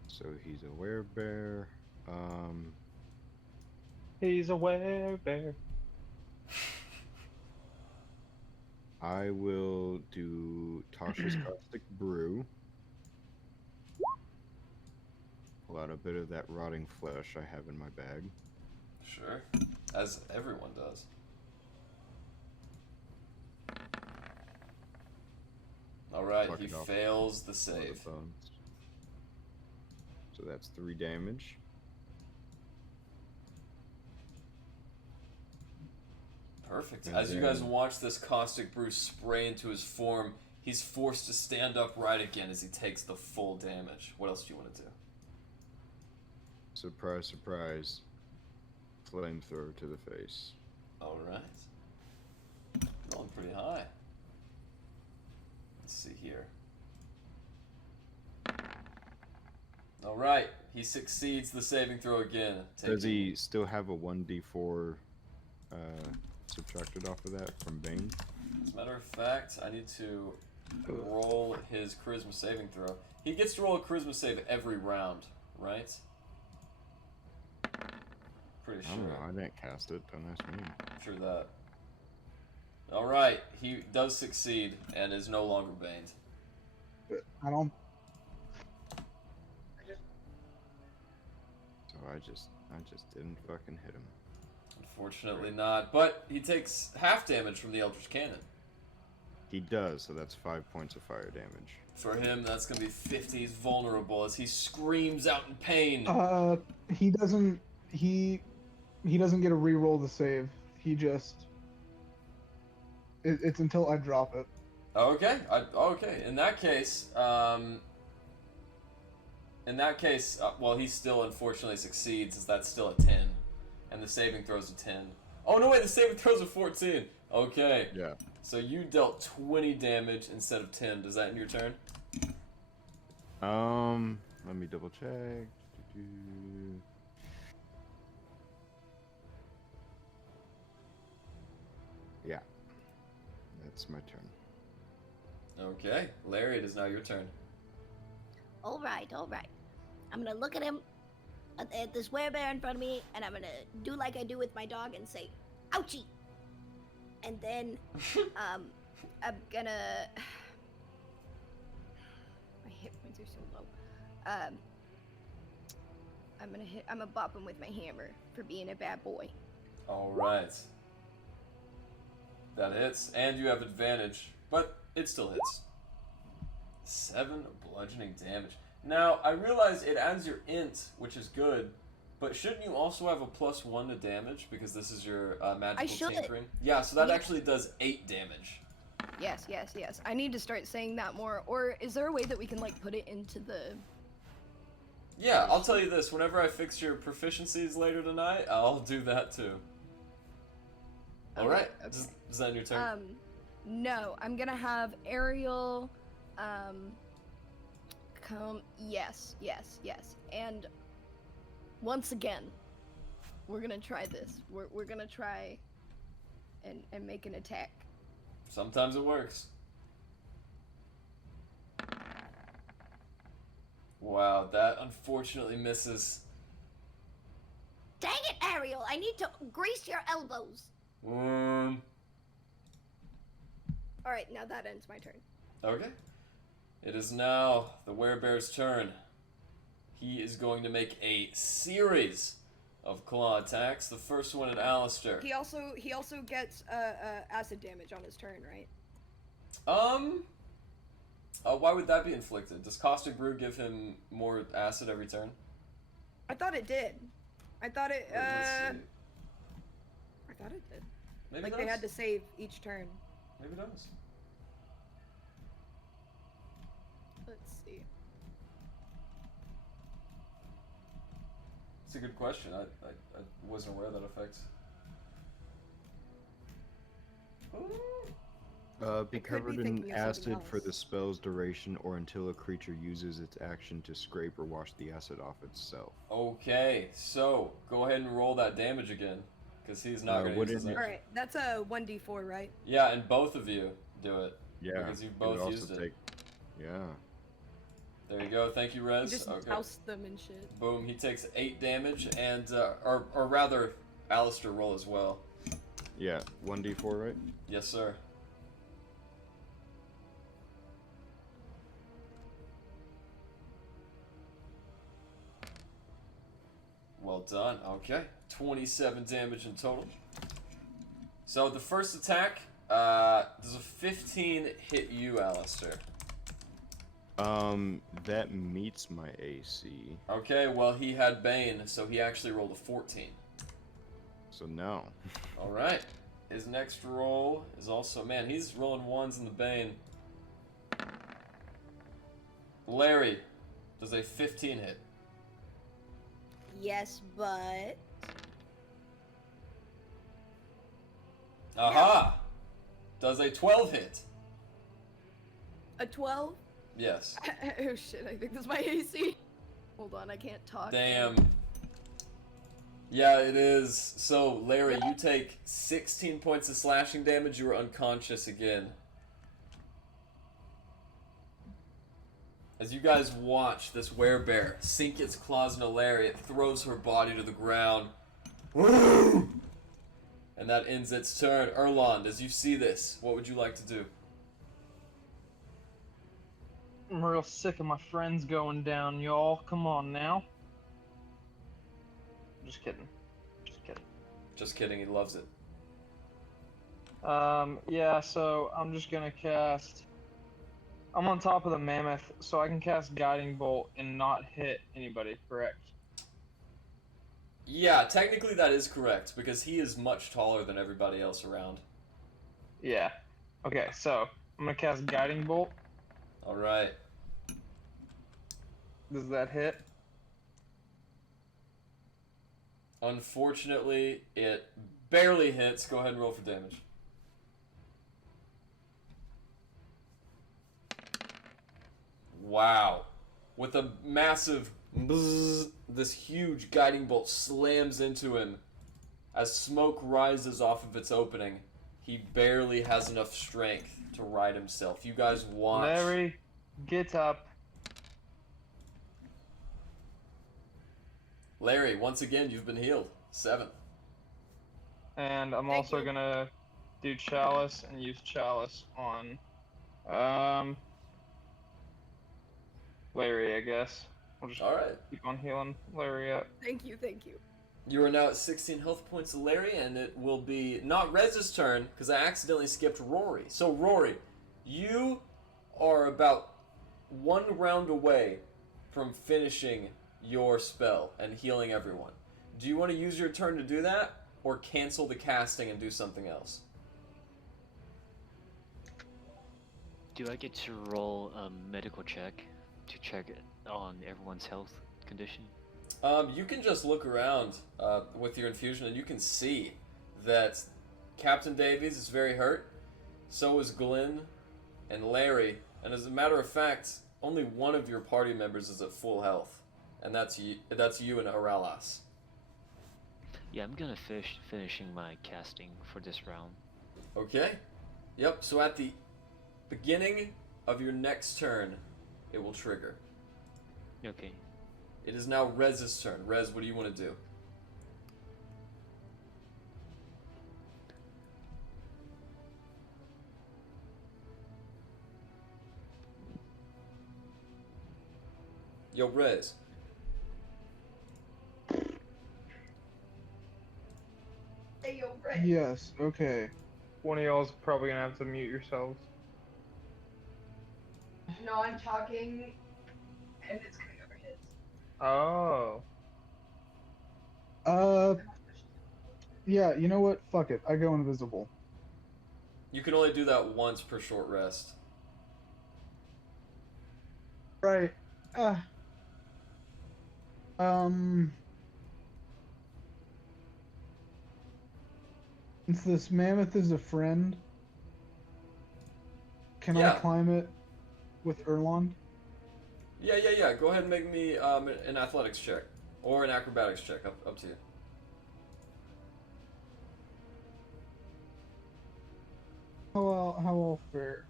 So he's a werebear. He's a werebear. I will do Tasha's Caustic Brew. Pull out a bit of that rotting flesh I have in my bag. Sure. As everyone does. All right, Fuck he it off. fails the All the save. bones. So that's 3 damage. Perfect. And As you guys then- watch this caustic brew spray into his form, he's forced to stand upright again as he takes the full damage. What else do you want to do? Surprise, surprise. Flamethrower to the face. Alright. Rolling pretty high. Let's see here. Alright, he succeeds the saving throw again. Does he still have a 1d4 subtracted off of that from Bane? As a matter of fact, I need to roll his charisma saving throw. He gets to roll a charisma save every round, right? Pretty I don't know. sure. I didn't cast it. Don't ask me. Sure that. Alright, he does succeed and is no longer baned. I don't. So I just didn't fucking hit him. Unfortunately not, but he takes half damage from the Eldritch Cannon. He does, so that's 5 points of fire damage. For him, that's going to be 50. He's vulnerable as he screams out in pain. He doesn't. He doesn't get to re-roll the save. He just. It's until I drop it. Okay, okay. In that case, well, he still unfortunately succeeds, as that's still a 10, and the saving throw's a 10. Oh no, wait, the saving throw's a 14. Okay. Yeah. So you dealt 20 damage instead of 10. Does that end your turn? Let me double check. Yeah. That's my turn. Okay, Larry, it is now your turn. All right. I'm gonna look at him, at this werebear in front of me, and I'm gonna do like I do with my dog and say, "Ouchie!" And then, I'm gonna. My hit points are so low. I'm gonna bop him with my hammer for being a bad boy. All right. That hits, and you have advantage, but it still hits. 7 bludgeoning damage. Now, I realize it adds your int, which is good, but shouldn't you also have a +1 to damage because this is your magical should. tinkering? Yeah, so that Yes. actually does 8 damage. Yes. I need to start saying that more. Or is there a way that we can like put it into the? Yeah, I'll tell you this. Whenever I fix your proficiencies later tonight, I'll do that too. All right. Okay. Is that your turn? No, I'm gonna have Ariel, come. Yes. And once again, we're gonna try this. We're gonna try and make an attack. Sometimes it works. Wow, that unfortunately misses. Dang it, Ariel! I need to grease your elbows. All right, now that ends my turn. Okay. It is now the werebear's turn. He is going to make a series of claw attacks. The first one at Alistair. He also gets acid damage on his turn, right? Why would that be inflicted? Does Caustic Brew give him more acid every turn? I thought it did. I thought it. Let's see. I thought it did. Maybe Like it they does. had to save each turn. Maybe it does. Let's see. It's a good question. I wasn't aware of that effect. Be could be covered thinking in of something acid for else. the spell's duration or until a creature uses its action to scrape or wash the acid off itself. Okay, so go ahead and roll that damage again, because he's not going to use his wouldn't- All action. right, that's a 1d4, right? Yeah, and both of you do it. Yeah. Because you it both would used also it. take- Yeah. There you go. Thank you, You Rez. just Okay. douse them and shit. Boom. He takes 8 damage, and or rather, Alistair roll as well. Yeah. 1d4, right? Yes, sir. Well done. Okay. 27 damage in total. So the first attack, does a 15 hit you, Alistair? That meets my AC. Okay, well, he had Bane, so he actually rolled a 14. So no. Alright. His next roll is also, man, he's rolling ones in the Bane. Larry, does a 15 hit? Yes, but Aha! Does a 12 hit? A 12? Yes. Oh shit, I think that's my AC. Hold on, I can't talk. Damn. Yeah, it is. So, Larry, you take 16 points of slashing damage. You are unconscious again. As you guys watch this werebear sink its claws into Larry, it throws her body to the ground. Woo! And that ends its turn. Erlond, as you see this, what would you like to do? I'm real sick of my friends going down, y'all. Come on now. Just kidding. Just kidding. Just kidding, he loves it. Yeah, so I'm just gonna cast... I'm on top of the Mammoth, so I can cast Guiding Bolt and not hit anybody, correct? Yeah, technically that is correct, because he is much taller than everybody else around. Yeah. Okay, so I'm gonna cast Guiding Bolt. Alright. Does that hit? Unfortunately, it barely hits. Go ahead and roll for damage. Wow. With a massive bzzz, this huge guiding bolt slams into him. As smoke rises off of its opening, he barely has enough strength to right himself. You guys watch. Larry, get up. Larry, once again, you've been healed. 7. And I'm Thank also you. gonna do Chalice and use Chalice on Larry, I guess. We'll just Alright. keep on healing Larry up. Thank you, thank you. You are now at 16 health points, Larry, and it will be not Rez's turn, because I accidentally skipped Rory. So, Rory, you are about 1 round away from finishing your spell and healing everyone. Do you want to use your turn to do that, or cancel the casting and do something else? Do I get to roll a medical check to check on everyone's health condition? You can just look around with your infusion, and you can see that Captain Davies is very hurt. So is Glenn and Larry. And as a matter of fact, only one of your party members is at full health, and that's you and Aralas. Yeah, I'm gonna finishing my casting for this round. Okay. Yep. So at the beginning of your next turn, it will trigger. Okay. It is now Rez's turn. Rez, what do you want to do? Yo, Rez. Hey, yo, Brett. Yes, okay. One of y'all's probably gonna have to mute yourselves. No, I'm talking, and it's coming over his. Oh. Yeah, you know what? Fuck it. I go invisible. You can only do that once per short rest. Right. Since this mammoth is a friend, can I Yeah. climb it with Erlond? Yeah. Go ahead and make me an athletics check. Or an acrobatics check. Up to you. How all fair?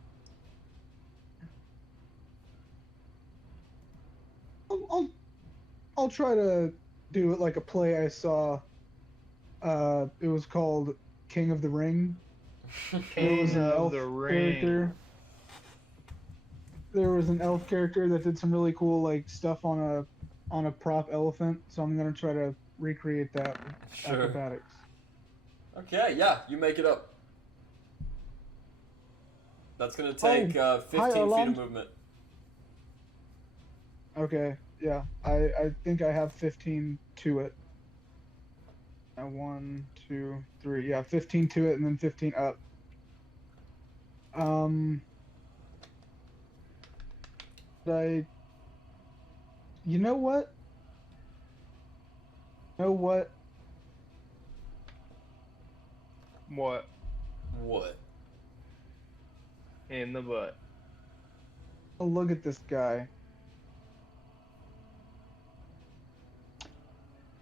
I'll try to do it like a play I saw. It was called King of the Ring. There was King an of elf the Ring. character. There was an elf character that did some really cool like stuff on a prop elephant. So I'm gonna try to recreate that with Sure. acrobatics. Okay, yeah, you make it up. That's gonna take 15 feet of Erlond. movement. Okay, yeah. I think I have 15 to it. 1, 2, 3. Yeah, 15 to it, and then 15 up. I. You know what? What? What? In the butt. I'll look at this guy.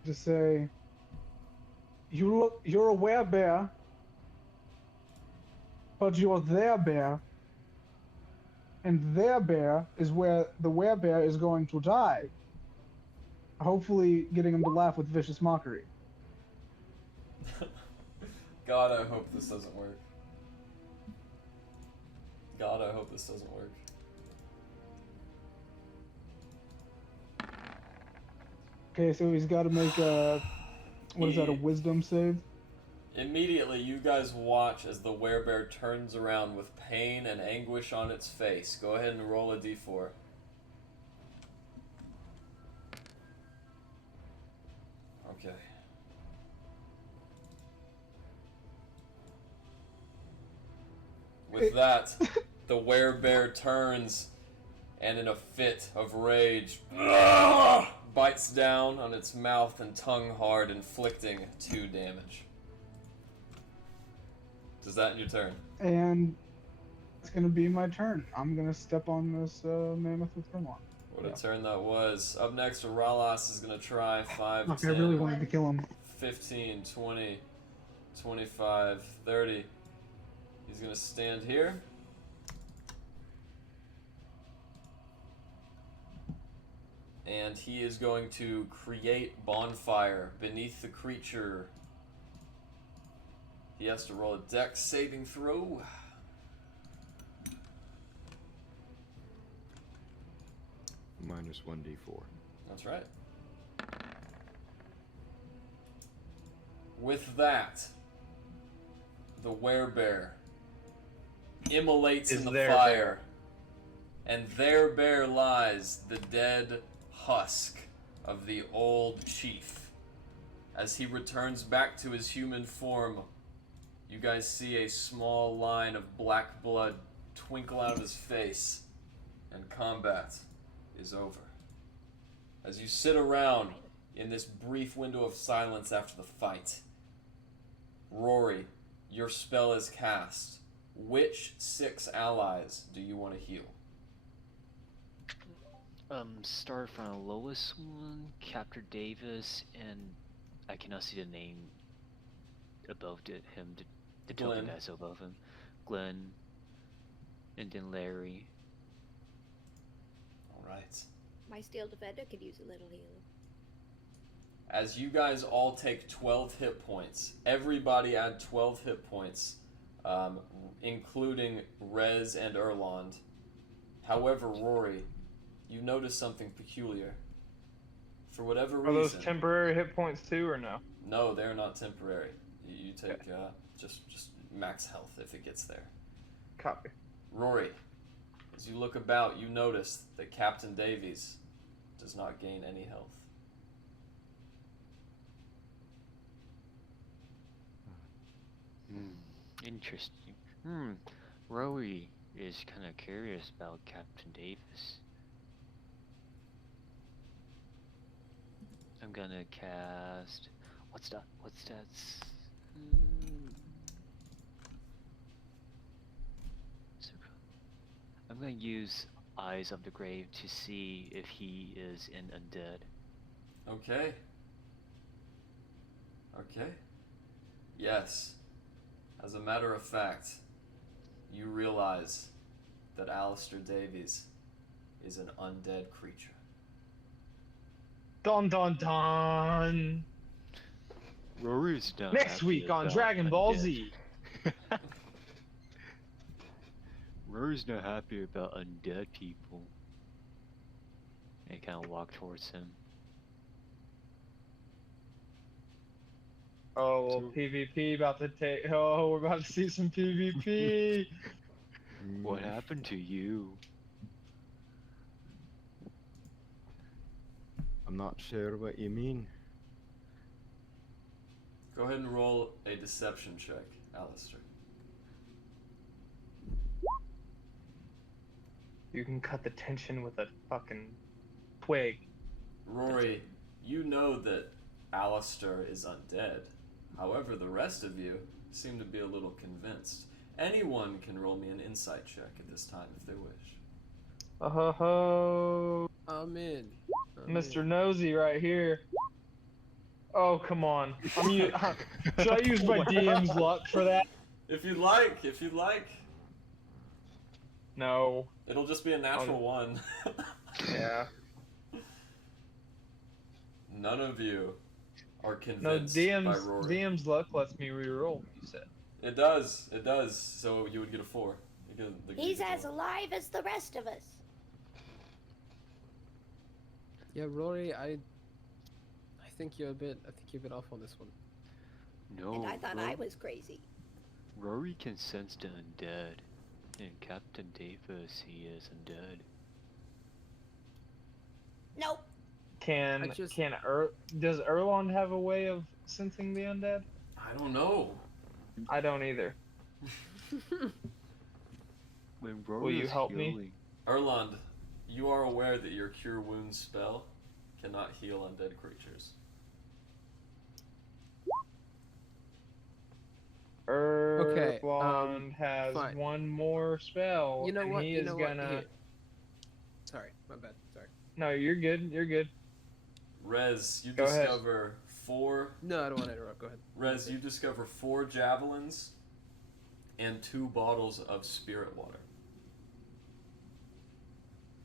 Just say, you're a werebear, but you're their bear, and their bear is where the werebear is going to die. Hopefully, getting him to laugh with vicious mockery. God, I hope this doesn't work. God, I hope this doesn't work. Okay, so he's got to make a. What is that? A wisdom save? Immediately, you guys watch as the werebear turns around with pain and anguish on its face. Go ahead and roll a d4. Okay. With that, the werebear turns and in a fit of rage bites down on its mouth and tongue hard, inflicting 2 damage. Does that end your turn? And it's going to be my turn. I'm going to step on this mammoth with Grimlock. What a turn that was. Up next, Ralas is going to try 5, Look, 10, I really wanted to kill him. 15, 20, 25, 30. He's going to stand here. And he is going to create bonfire beneath the creature. He has to roll a dex saving throw. Minus 1d4. That's right. With that, the werebear immolates in the fire, and there lies the dead husk of the old chief. As he returns back to his human form, you guys see a small line of black blood twinkle out of his face, and combat is over. As you sit around in this brief window of silence after the fight, Rory, your spell is cast. Which 6 allies do you want to heal? Start from the lowest one, Captain Davis, and I cannot see the name above him, the token guys above him. Glenn, and then Larry. Alright. My steel defender could use a little healing. As you guys all take 12 hit points, everybody add 12 hit points, including Rez and Erland. However, Rory, you notice something peculiar. For whatever reason... Are those temporary hit points too, or no? No, they're not temporary. You take just max health if it gets there. Copy. Rory, as you look about, you notice that Captain Davies does not gain any health. Interesting. Rory is kind of curious about Captain Davis. I'm gonna cast... What's that? I'm gonna use Eyes of the Grave to see if he is in undead. Okay. Yes. As a matter of fact, you realize that Alistair Davies is an undead creature. Dun dun dun! Rory's not Next happy week on about Dragon Ball undead. Z. Rory's not happy about undead people. And kind of walk towards him. Oh, well, PvP about to take. Oh, we're about to see some PvP. What happened to you? I'm not sure what you mean. Go ahead and roll a deception check, Alistair. You can cut the tension with a fucking twig. Rory, you know that Alistair is undead. However, the rest of you seem to be a little convinced. Anyone can roll me an insight check at this time if they wish. Oh, I'm in. Mr. Nosy right here. Oh, come on. Should I use my DM's luck for that? If you'd like. No. It'll just be a natural one. Yeah. None of you are No, convinced by Rory. DM's luck lets me reroll, you said. It does. So you would get a 4. He's as alive as the rest of us. Yeah, Rory, I think you're a bit off on this one. No. And I thought I was crazy. Rory can sense the undead. In Captain Davis, he is undead. Nope. Does Erlon have a way of sensing the undead? I don't know. I don't either. When Rory Will you was help me? healing, Erland, you are aware that your Cure Wounds spell cannot heal undead creatures. Erlon has fine. one more spell. You know and what? He You is know gonna. what? Here. Sorry, my bad. Sorry. No, you're good. You're good. Rez, you Go ahead. discover 4. No, I don't want to interrupt. Go ahead. Rez, you discover 4 javelins and 2 bottles of spirit water.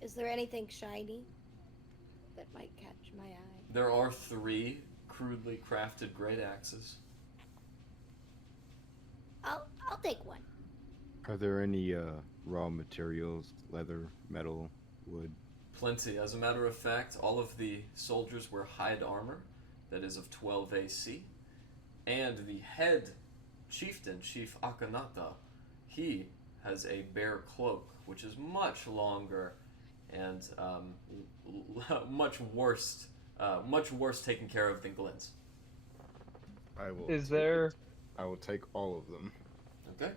Is there anything shiny that might catch my eye? There are 3 crudely crafted great axes. I'll take one. Are there any raw materials, leather, metal, wood? Plenty. As a matter of fact, all of the soldiers wear hide armor that is of 12 AC. And the head chieftain, Chief Akanata, he has a bear cloak, which is much longer and much worse taken care of than Glenn's. I will. I will take all of them. Okay.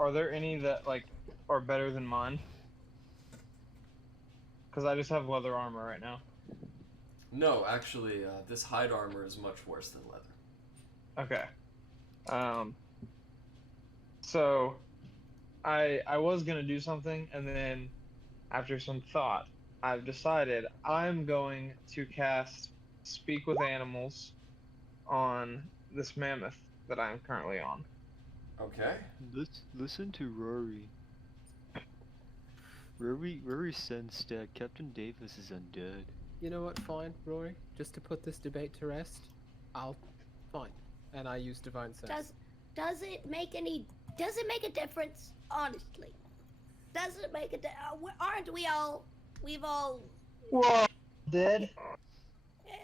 Are there any that like are better than mine? Because I just have leather armor right now. No, actually, this hide armor is much worse than leather. Okay. So, I was gonna do something, and then, after some thought, I've decided I'm going to cast Speak with Animals on this mammoth that I'm currently on. Okay. listen to Rory. Rory sensed that Captain Davis is undead. You know what? Fine, Rory. Just to put this debate to rest, fine. And I use divine sense. Does it make a difference? Honestly, does it make aren't we all? We've all. Whoa, dead. Yeah.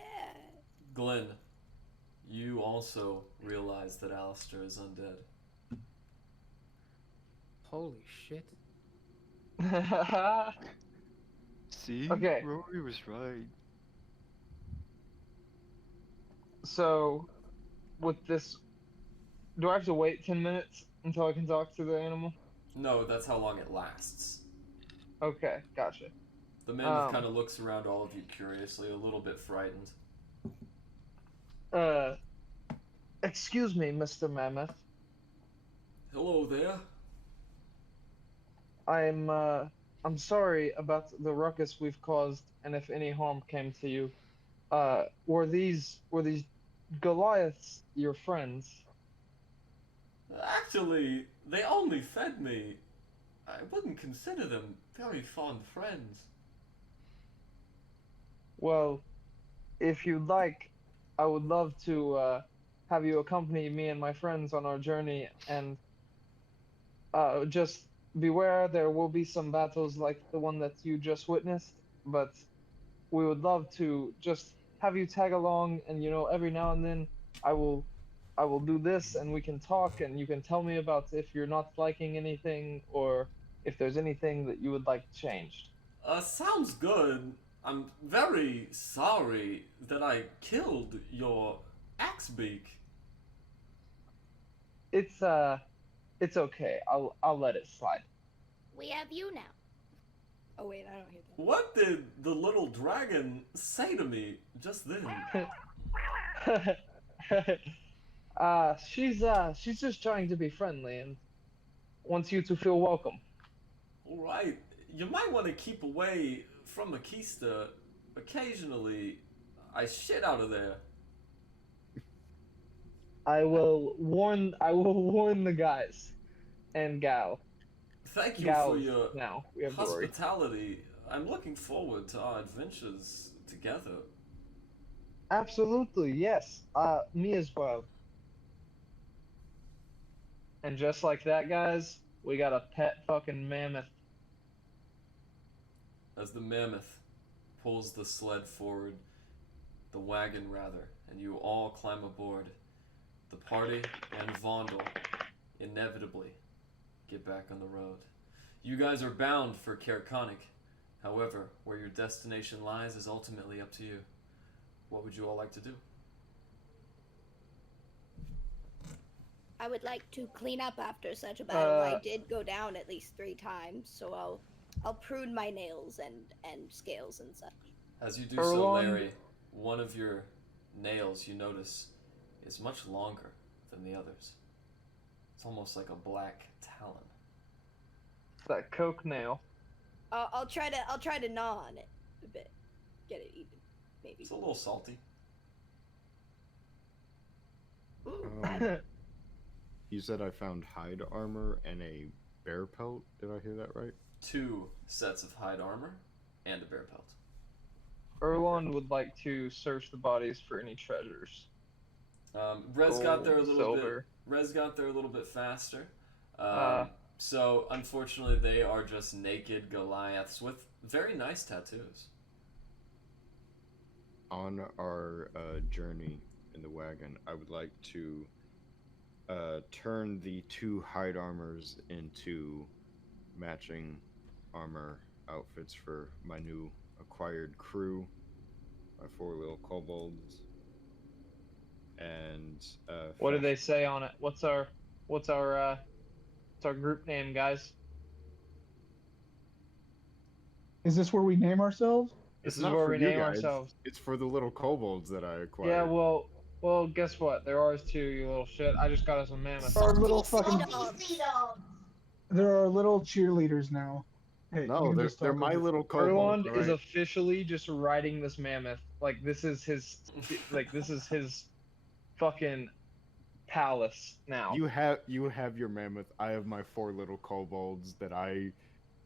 Glenn, you also realize that Alistair is undead. Holy shit. See? Okay. Rory was right. So, with this, do I have to wait 10 minutes until I can talk to the animal? No, that's how long it lasts. Okay, gotcha. The mammoth kind of looks around all of you curiously, a little bit frightened. Excuse me, Mr. Mammoth. Hello there. I'm sorry about the ruckus we've caused, and if any harm came to you. Were these Goliaths your friends? Actually, they only fed me. I wouldn't consider them very fond friends. Well, if you'd like, I would love to have you accompany me and my friends on our journey, and just beware, there will be some battles like the one that you just witnessed, but we would love to just have you tag along, and every now and then I will do this, and we can talk, and you can tell me about if you're not liking anything, or if there's anything that you would like changed. Sounds good. I'm very sorry that I killed your Axebeak. It's okay. I'll let it slide. We have you now. Oh wait, I don't hear that. What did the little dragon say to me just then? She's just trying to be friendly and wants you to feel welcome. Alright, you might want to keep away from Makista. Occasionally, I shit out of there. I will warn the guys and gal. Thank you Gals for your now. We have Rory. hospitality. I'm looking forward to our adventures together. Absolutely, yes. Me as well. And just like that, guys, we got a pet fucking mammoth. As the mammoth pulls the sled forward, the wagon rather, and you all climb aboard, the party and Vondel inevitably get back on the road. You guys are bound for Kerkonic. However, where your destination lies is ultimately up to you. What would you all like to do? I would like to clean up after such a battle. I did go down at least 3 times, so I'll prune my nails and scales and such. As you do so, Larry, one of your nails, you notice, is much longer than the others. It's almost like a black talon. It's that coke nail. I'll try to gnaw on it a bit, get it even, maybe. It's a little salty. You said I found hide armor and a bear pelt. Did I hear that right? 2 sets of hide armor and a bear pelt. Erlon would like to search the bodies for any treasures. Rez got there a Gold, little silver. bit. Rez got there a little bit faster. So unfortunately, they are just naked Goliaths with very nice tattoos. On our journey in the wagon, I would like to turn the 2 hide armors into matching armor outfits for my new acquired crew, my 4 little kobolds. And what do they say on it? What's our group name, guys? Is this where we name ourselves? This is not where for we you name guys. ourselves. It's for the little kobolds that I acquired. Yeah, well, guess what? They're ours too, you little shit. I just got us a mammoth. Our little fucking. Dogs. There are little cheerleaders now. Hey, you No, can they're just they're talk my over- little kobolds. Erlon is officially just riding this mammoth. Like this is his fucking palace now. You have your mammoth. I have my 4 little kobolds that I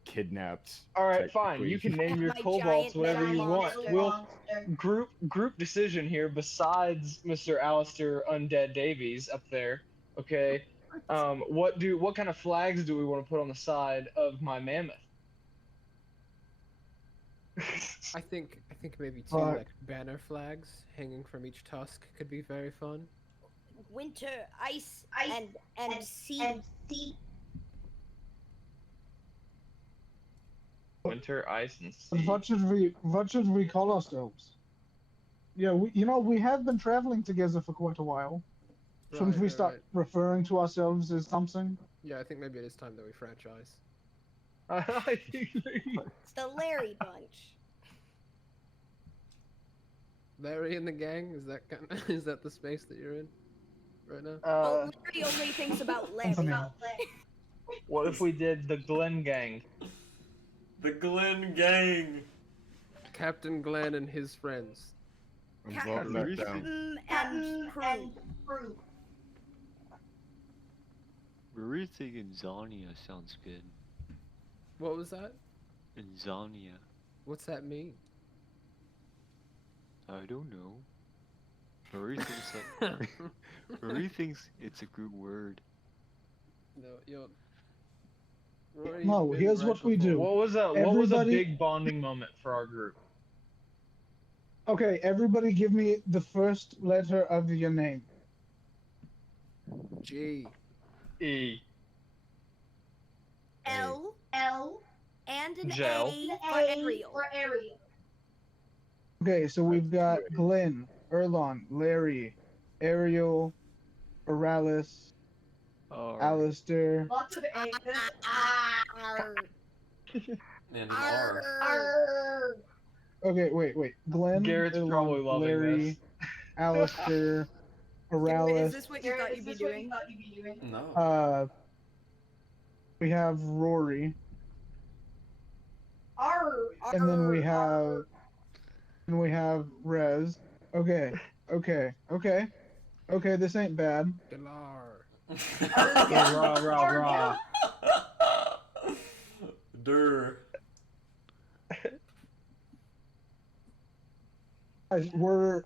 kidnapped. All right, fine. technically. You can name your My kobolds giant whatever metal you want. monster. We'll group decision here. Besides Mr. Alistair Undead Davies up there, okay. What kind of flags do we want to put on the side of my mammoth? I think maybe 2 like banner flags hanging from each tusk could be very fun. Winter, ice, and sea. Winter, ice, and sea. What should we call ourselves? Yeah, we have been traveling together for quite a while. Shouldn't we start referring to ourselves as something? Yeah, I think maybe it is time that we franchise. I think It's the Larry Bunch. Larry and the gang, is that the space that you're in right now? Oh, Larry only thinks about Larry. What if we did the Glen Gang? The Glen Gang! Captain Glenn and his friends. I'm voting that down. And crew. We're thinking Zania sounds good. What was that? Insomnia. What's that mean? I don't know. Marie thinks that. Marie thinks it's a good word. No, yo. Rory, No, you've been here's right what we before. do. What was a Everybody- big bonding moment for our group? Okay, everybody give me the first letter of your name. G. E. L, and an Gel. A for Ariel. Okay, so we've got Glenn, Erlon, Larry, Ariel, Oralis, Alistair. Lots of A's. Arr. And an R. Arr. Okay, wait. Glenn, Garrett's probably Erlon, loving Larry, this. Alistair, Garrett, is Oralis. this what you thought you'd be doing? No. We have Rory, Arr. and then we have Rez. Okay. This ain't bad. Delar. Rah. Durr. Guys, we're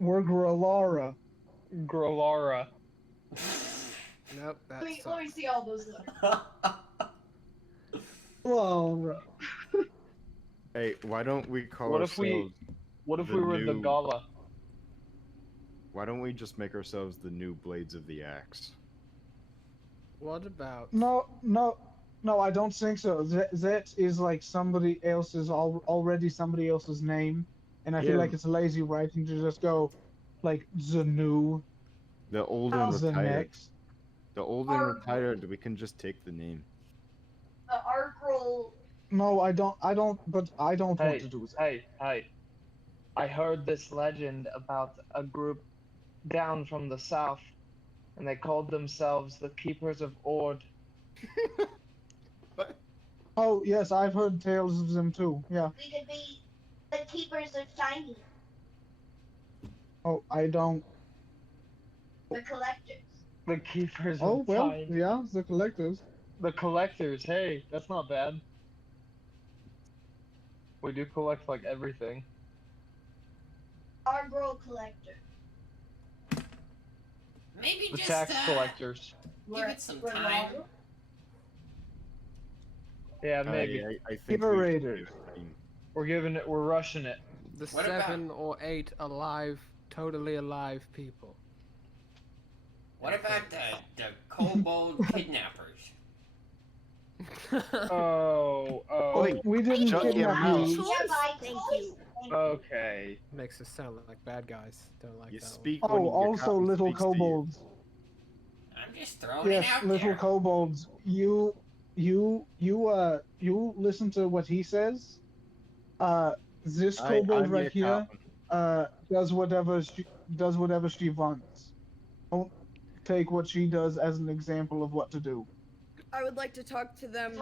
Gralara. Grolara. Nope, that's Let me see all those letters. Gralara. Hey, why don't we call What if ourselves? What if the we were the new- Gala? Why don't we just make ourselves the new Blades of the Axe? What about? No, I don't think so. That is like somebody else's already somebody else's name, and I feel Yeah. like it's lazy writing to just go like the new, The old and the retired. next. The old and retired. We can just take the name. Argrel. No, I don't. But I don't want to do that. Hey. I heard this legend about a group down from the south, and they called themselves the Keepers of Ord. Oh yes, I've heard tales of them too. Yeah. We could be the keepers of shiny. Oh, I don't. The collectors. The Keepers Oh of well, Time. yeah, the collectors. The Collectors. Hey, that's not bad. We do collect like everything. Argrel collector. Maybe The just tax collectors. give it some time. Yeah, maybe. I think we should Liberator. give name. We're rushing it. The What about- 7 or 8 alive, totally alive people. What about the kobold kidnappers? Oh. Wait, We didn't shut your kidnap mouth. you. Thank you. Okay. Makes us sound like bad guys. Don't like You that. speak. Oh, when your also captain little speaks to you. kobolds. I'm just throwing Yes, it out little there. kobolds. You listen to what he says. This kobold I'm right your here, captain. does whatever she wants. Don't take what she does as an example of what to do. I would like to talk to them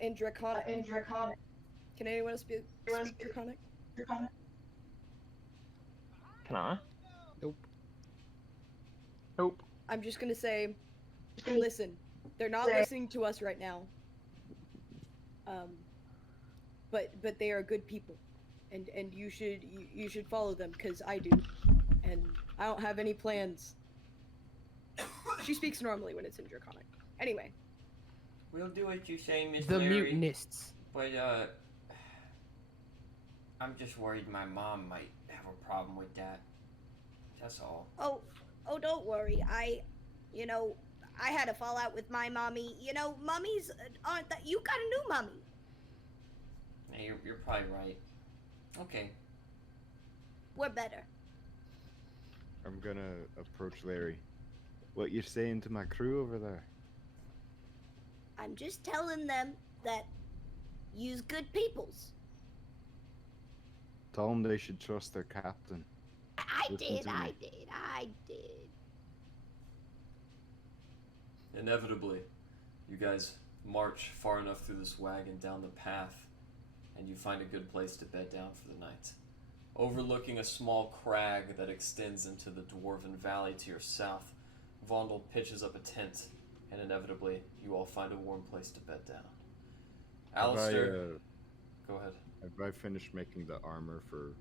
in Draconic. Can anyone speak Draconic? Can I? Nope. I'm just gonna say, listen, they're not listening to us right now. But they are good people, and you should follow them because I do, and I don't have any plans. She speaks normally when it's in Draconic. Anyway, We'll do what you say, Miss The Larry. mutinists. But I'm just worried my mom might have a problem with that. That's all. Oh, don't worry. I had a fallout with my mommy. Mummies aren't that. You got a new mummy. Yeah, you're probably right. Okay. We're better. I'm gonna approach Larry. What you saying to my crew over there? I'm just telling them that you's good peoples. Tell them they should trust their captain. I Listen did. to me. I did. Inevitably, you guys march far enough through this wagon down the path, and you find a good place to bed down for the night. Overlooking a small crag that extends into the Dwarven Valley to your south, Vondel pitches up a tent, and inevitably, you all find a warm place to bed down. Alistair, go ahead. Have I finished making the armor for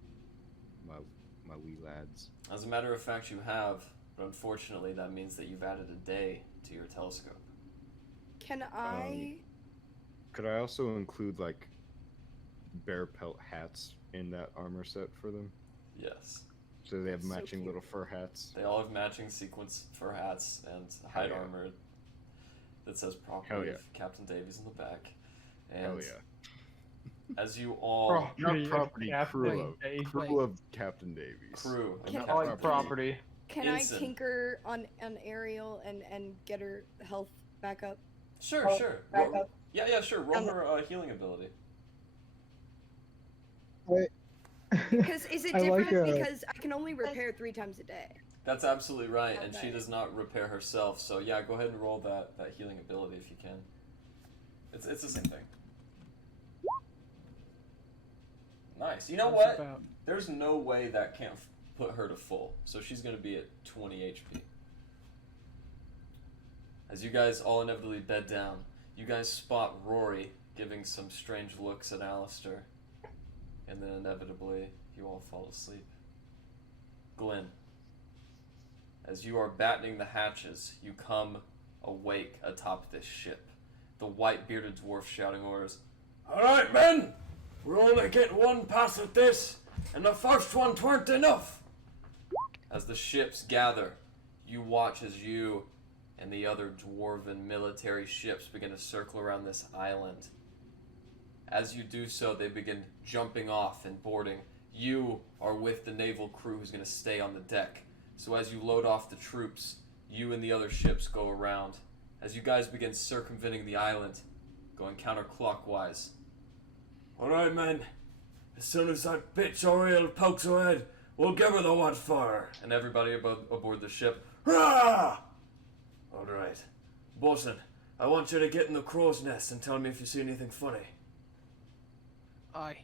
my wee lads? As a matter of fact, you have, but unfortunately, that means that you've added a day to your telescope. can I? Could I also include like bear pelt hats in that armor set for them? Yes. So they have So matching cute. little fur hats. They all have matching sequence fur hats and hide yeah. armor that says Hell property yeah. of Captain Davies in the back. And Hell yeah. As you all Property Not of property, Captain crew Davies. of Captain Davies. crew of Can- I Captain like Davies. property. Can Ensign. I tinker on Ariel and get her health back up? Sure, sure. Yeah, sure. Roll her healing ability. Because is it I like, different? Because I can only repair 3 times a day. That's absolutely right, and she Okay. does not repair herself. So yeah, go ahead and roll that healing ability if you can. It's the same thing. Nice. You know That's what? about- There's no way that can't put her to full. So she's going to be at 20 HP. As you guys all inevitably bed down, you guys spot Rory giving some strange looks at Alistair. And then inevitably, you all fall asleep. Glenn, as you are battening the hatches, you come awake atop this ship. The white-bearded dwarf shouting orders. Alright, men! We're only getting one pass at this, and the first one weren't enough! As the ships gather, you watch as you and the other dwarven military ships begin to circle around this island. As you do so, they begin jumping off and boarding. You are with the naval crew who's going to stay on the deck. So as you load off the troops, you and the other ships go around. As you guys begin circumventing the island, going counterclockwise. Alright, men. As soon as that bitch Oriel pokes ahead, we'll give her the what for. And everybody aboard the ship. Hurrah! Alright. Bosun, I want you to get in the crow's nest and tell me if you see anything funny. I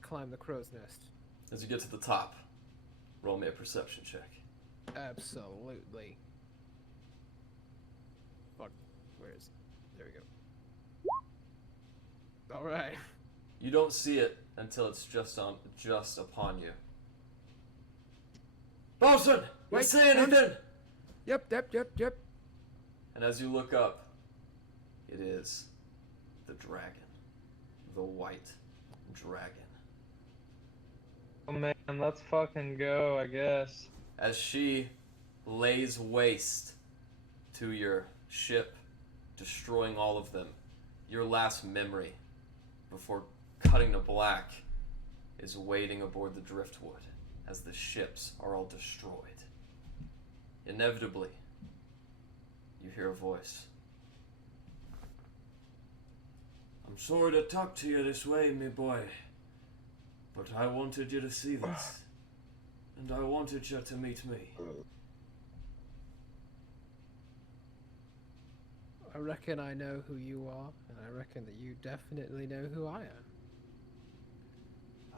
climb the crow's nest. As you get to the top, roll me a perception check. Absolutely. Fuck. Where is it? There we go. Alright. You don't see it until it's just upon you. Bosun, you Wait, see anything? Yep. And as you look up, it is the dragon, the white dragon. Oh man, let's fucking go, I guess. As she lays waste to your ship, destroying all of them, your last memory before cutting to black is waiting aboard the driftwood as the ships are all destroyed. Inevitably, you hear a voice. I'm sorry to talk to you this way, me boy, but I wanted you to see this, and I wanted you to meet me. I reckon I know who you are, and I reckon that you definitely know who I am.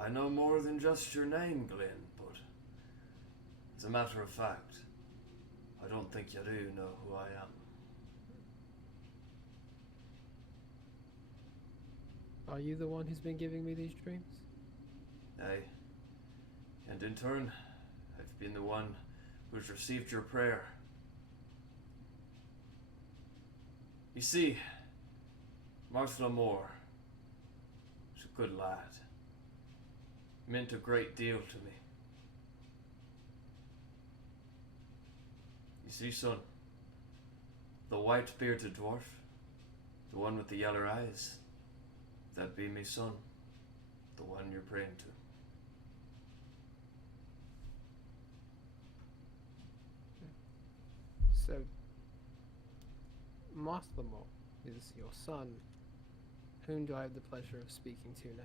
I know more than just your name, Glenn, but as a matter of fact, I don't think you do know who I am. Are you the one who's been giving me these dreams? Aye. And in turn, I've been the one who's received your prayer. You see, Martha Moore is a good lad. Meant a great deal to me. You see, son, the white-bearded dwarf, the one with the yeller eyes, that be me son, the one you're praying to. So, Moslamore is your son. Whom do I have the pleasure of speaking to now?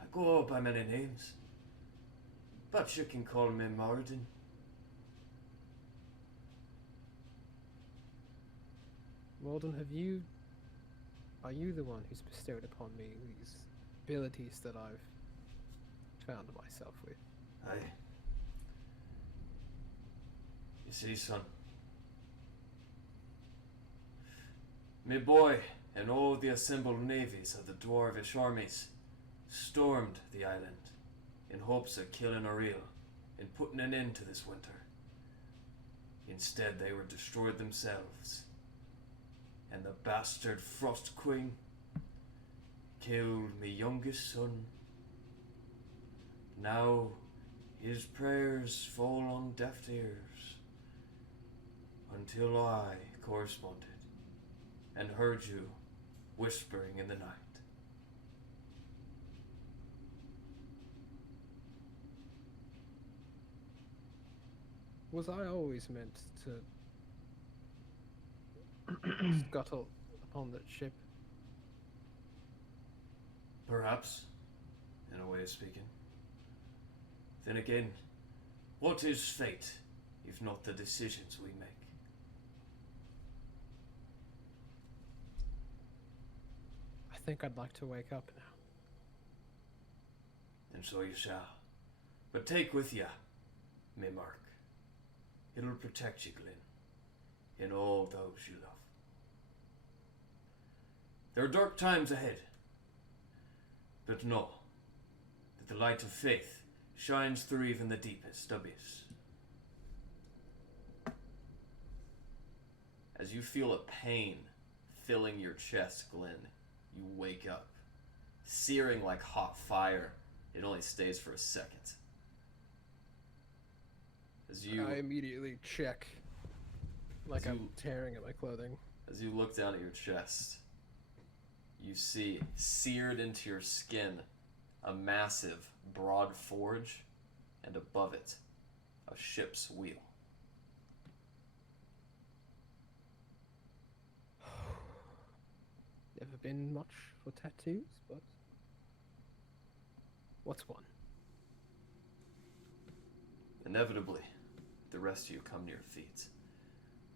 I go by many names, but you can call me Morden. Walden, are you the one who's bestowed upon me these abilities that I've found myself with? Aye. You see, son, me boy and all the assembled navies of the dwarvish armies stormed the island in hopes of killing Ariel and putting an end to this winter. Instead, they were destroyed themselves, and the bastard Frost Queen killed me youngest son. Now his prayers fall on deaf ears until I corresponded and heard you whispering in the night. Was I always meant to scuttle upon that ship? Perhaps, in a way of speaking. Then again, what is fate, if not the decisions we make? I think I'd like to wake up now. And so you shall. But take with you, me mark. It'll protect you, Glenn, and all those you love. There are dark times ahead, but know that the light of faith shines through even the deepest abyss. As you feel a pain filling your chest, Glenn, you wake up. Searing like hot fire, it only stays for a second. I immediately check, like I'm tearing at my clothing. As you look down at your chest, you see seared into your skin a massive, broad forge, and above it, a ship's wheel. Never been much for tattoos, but what's one? Inevitably, the rest of you come to your feet.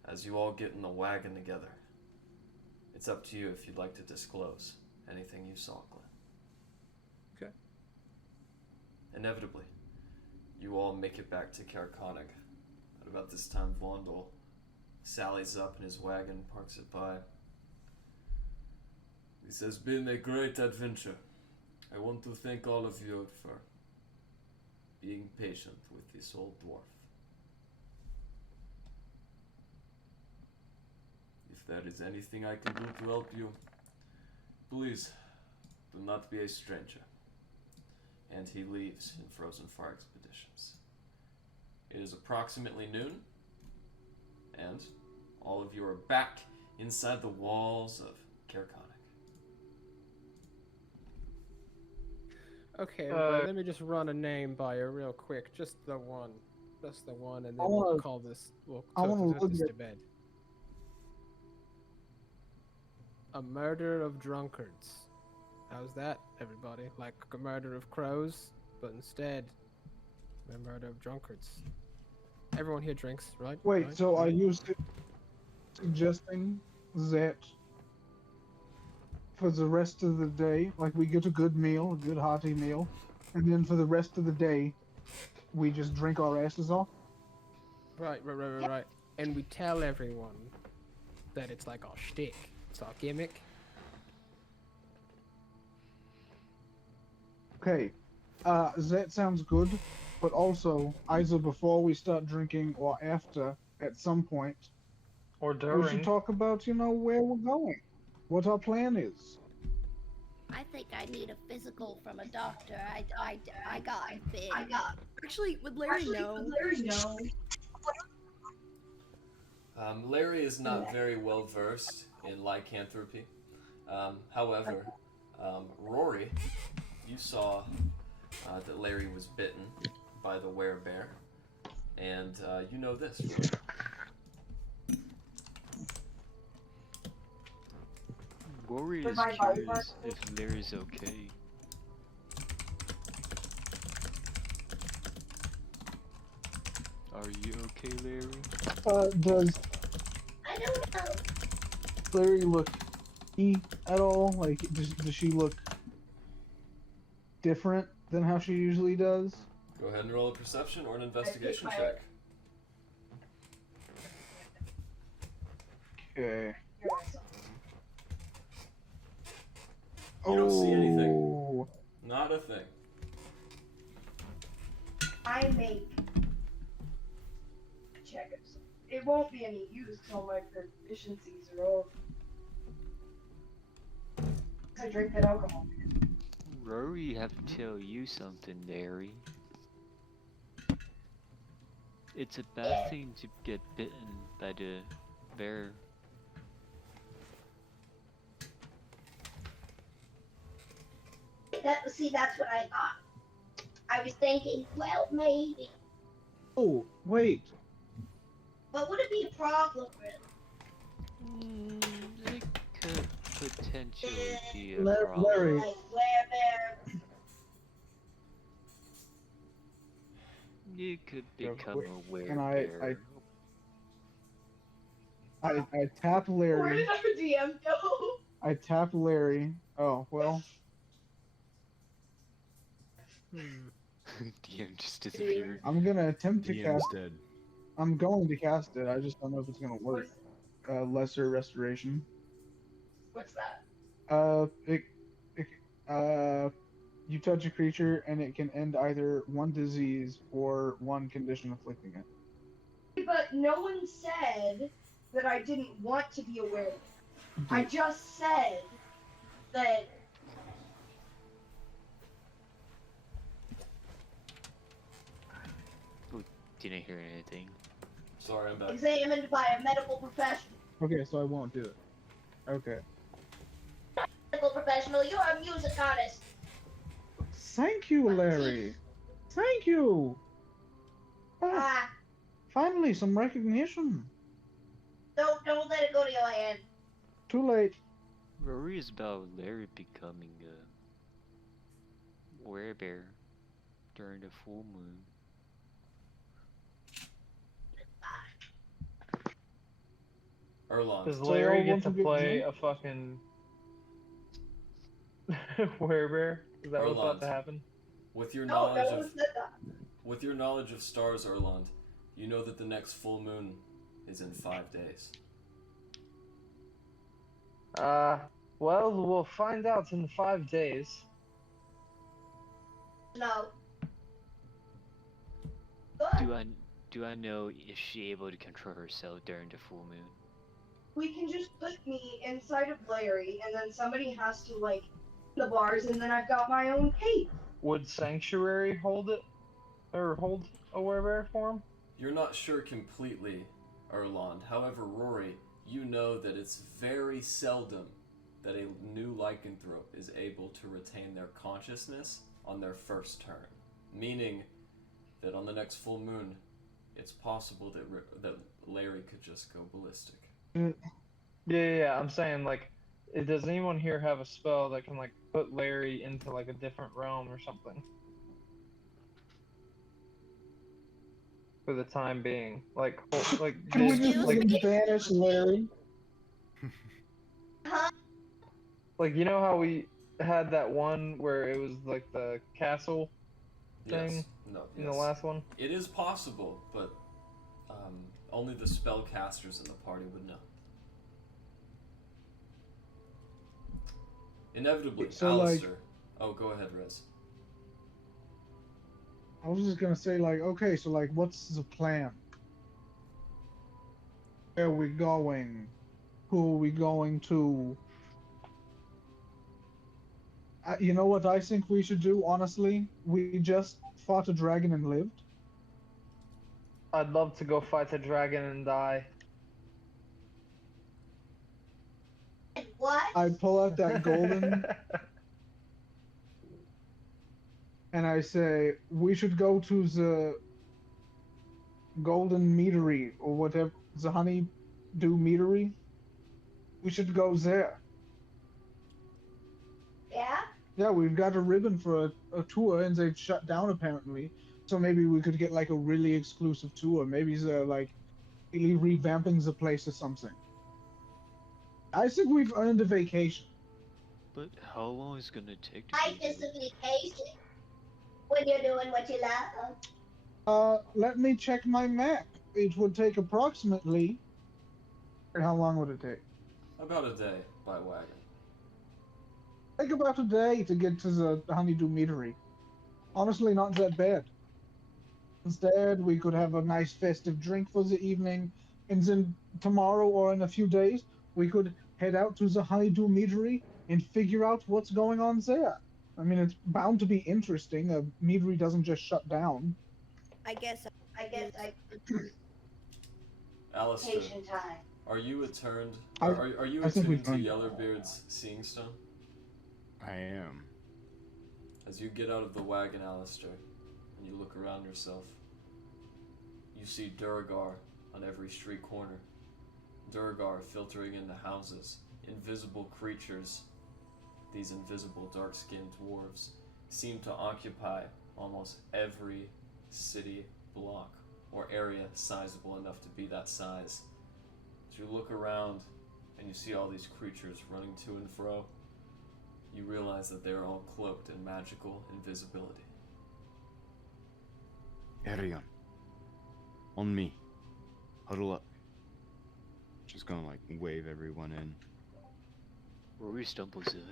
As you all get in the wagon together, it's up to you if you'd like to disclose anything you saw, Glenn. Okay. Inevitably, you all make it back to Carconig. At about this time, Vondel sallies up in his wagon, parks it by. This has been a great adventure. I want to thank all of you for being patient with this old dwarf. If there is anything I can do to help you, please do not be a stranger. And he leaves in Frozen Far Expeditions. It is approximately noon, and all of you are back inside the walls of Carconig. Okay, everybody, let me just run a name by you real quick. Just the one. Just the one, and then we'll call this. We'll put this to bed. A murder of drunkards. How's that, everybody? Like a murder of crows, but instead, a murder of drunkards. Everyone here drinks, right? Wait, right? so are you suggesting that for the rest of the day, like we get a good meal, a good hearty meal, and then for the rest of the day, we just drink our asses off? Right. And we tell everyone that it's like our shtick. It's our gimmick. Okay, that sounds good, but also, either before we start drinking or after, at some point, Or we during. should talk about, where we're going, what our plan is. I think I need a physical from a doctor. I got big. Actually, would Larry know? Larry is not very well versed in lycanthropy. However, Rory, you saw that Larry was bitten by the werebear, and you know this. Rory is curious if Larry's okay. Are you okay, Larry? Does I don't know. Larry look at all? Like, does she look different than how she usually does? Go ahead and roll a perception or an investigation check. Okay. You don't see anything. Not a thing. I make checkers. It won't be any use till my proficiencies are all. I drink that alcohol. Rory have to tell you something, Larry. It's a bad thing to get bitten by the bear. That's what I thought. I was thinking, well, maybe. Oh, wait. But would it be a problem, really? It could potentially be a Larry, problem. Like werebear? You could Real become quick, a and werebear. I tap Where Larry. did our DM go? I tap Larry. Oh well. Hmm. DM just disappeared. I'm gonna attempt to DM's cast. dead. I'm going to cast it. I just don't know if it's gonna work. Lesser restoration. What's that? It you touch a creature and it can end either one disease or one condition afflicting it. But no one said that I didn't want to be a werewolf. I just said that Didn't hear anything. Sorry, I'm back. examined by a medical professional. Okay, so I won't do it. Okay. Medical professional, you're a music artist. Thank you, Larry. Thank you. Ah, Finally, some recognition. don't let it go to your head. Too late. Rory is about Larry becoming a werebear during the full moon. Does Erlon, So y'all Larry get want to to get play drunk? a fucking werebear? Is that what's about Erland. to happen? with your No, knowledge no one of said that. with your knowledge of stars, Erland, you know that the next full moon is in 5 days. Well, we'll find out in 5 days. No. Good. Do I know if she able to control herself during the full moon? We can just put me inside of Larry, and then somebody has to, like, the bars, and then I've got my own cape. Would Sanctuary hold it? Or hold a werebear form? You're not sure completely, Erland. However, Rory, you know that it's very seldom that a new lycanthrope is able to retain their consciousness on their first turn. Meaning that on the next full moon, it's possible that Larry could just go ballistic. Yeah. I'm saying, like, does anyone here have a spell that can, like, put Larry into, like, a different realm or something? For the time being. Like, Can we just Excuse me? banish Larry? Huh? like, you know how we had that one where it was, like, the castle thing Yes. No. in Yes. the last one? It is possible, but only the spellcasters in the party would know. Inevitably, So, Alistair. Oh, go ahead, Rez. I was just gonna say, like, okay, so, like, what's the plan? Where are we going? Who are we going to? You know what I think we should do, honestly? We just fought a dragon and lived. I'd love to go fight a dragon and die. What? I pull out that golden and I say, we should go to the golden meadery or whatever, the honeydew meadery. We should go there. Yeah? Yeah, we've got a ribbon for a tour and they've shut down apparently. So maybe we could get like a really exclusive tour. Maybe they're like really revamping the place or something. I think we've earned a vacation. But how long is it gonna take to Life do is a this? vacation. When you're doing what you love. Let me check my map. It would take approximately. How long would it take? About a day by wagon. Take about a day to get to the honeydew meadery. Honestly, not that bad. Instead, we could have a nice festive drink for the evening, and then tomorrow or in a few days, we could head out to the honeydew meadery and figure out what's going on there. I mean, it's bound to be interesting. A meadery doesn't just shut down. I guess. Alistair, Vacation time. are you attuned? I- Are you I think we've attuned to earned it. Yellowbeard's seeing stone? I am. As you get out of the wagon, Alistair, and you look around yourself, you see Duragar on every street corner. Durgar filtering into houses. Invisible creatures, these invisible dark-skinned dwarves, seem to occupy almost every city block or area sizable enough to be that size. As you look around and you see all these creatures running to and fro, you realize that they are all cloaked in magical invisibility. Arion. On me. Huddle up. Just gonna like wave everyone in. Rory stumbles in.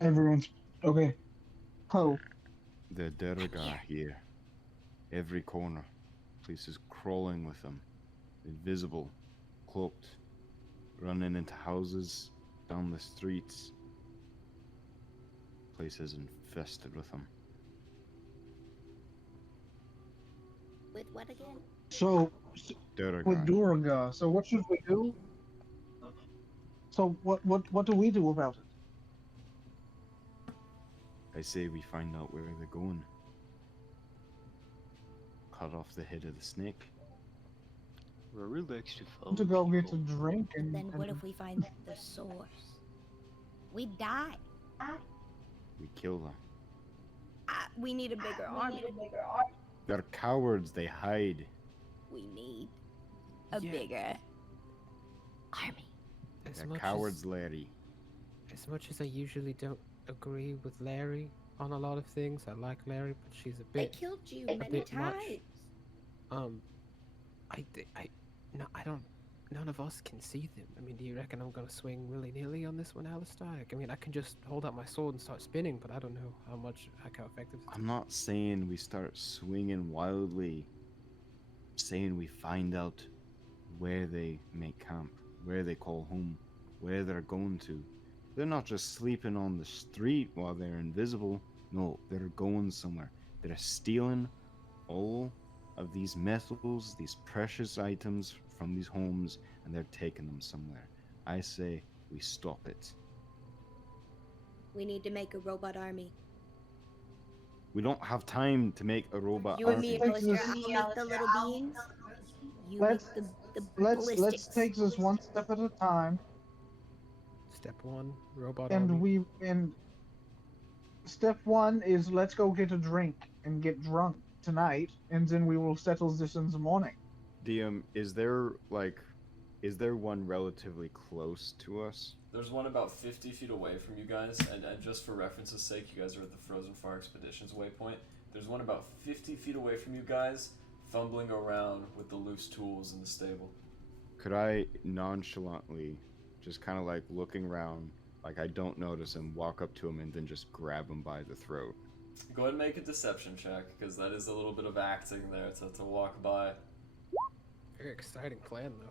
Everyone's okay. Ho. The Derga here. Every corner. Places crawling with them. Invisible. Cloaked. Running into houses. Down the streets. Places infested with them. With what again? So, Derga. with Durga, so what should we do? So what do we do about it? I say we find out where they're going. Cut off the head of the snake. Rory likes to follow To go get people. a drink and Then what if we find the source? We die. We kill them. We need a bigger army. They're cowards, they hide. We need a Yeah. bigger army. As They're much cowards, Larry. as much as I usually don't agree with Larry on a lot of things, I like Larry, but she's a They bit. killed you a many bit much. times. I don't. None of us can see them. I mean, do you reckon I'm gonna swing willy-nilly on this one, Alistair? I mean, I can just hold out my sword and start spinning, but I don't know how effective. I'm not saying we start swinging wildly. I'm saying we find out where they make camp, where they call home, where they're going to. They're not just sleeping on the street while they're invisible. No, they're going somewhere. They're stealing all of these metals, these precious items from these homes, and they're taking them somewhere. I say we stop it. We need to make a robot army. We don't have time to make a robot You and me, army. Let's Alistair, just- I'll make the little beings. You Let's- make the let's ballistics. take this one step at a time, Step one, robot and army. step one is let's go get a drink and get drunk tonight, and then we will settle this in the morning. DM, is there one relatively close to us? There's one about 50 feet away from you guys, and just for reference's sake, you guys are at the Frozen Far Expeditions waypoint. There's one about 50 feet away from you guys, fumbling around with the loose tools in the stable. Could I nonchalantly, just kind of like looking around, like I don't notice him, walk up to him and then just grab him by the throat? Go ahead and make a deception check, because that is a little bit of acting there to walk by. Very exciting plan, though.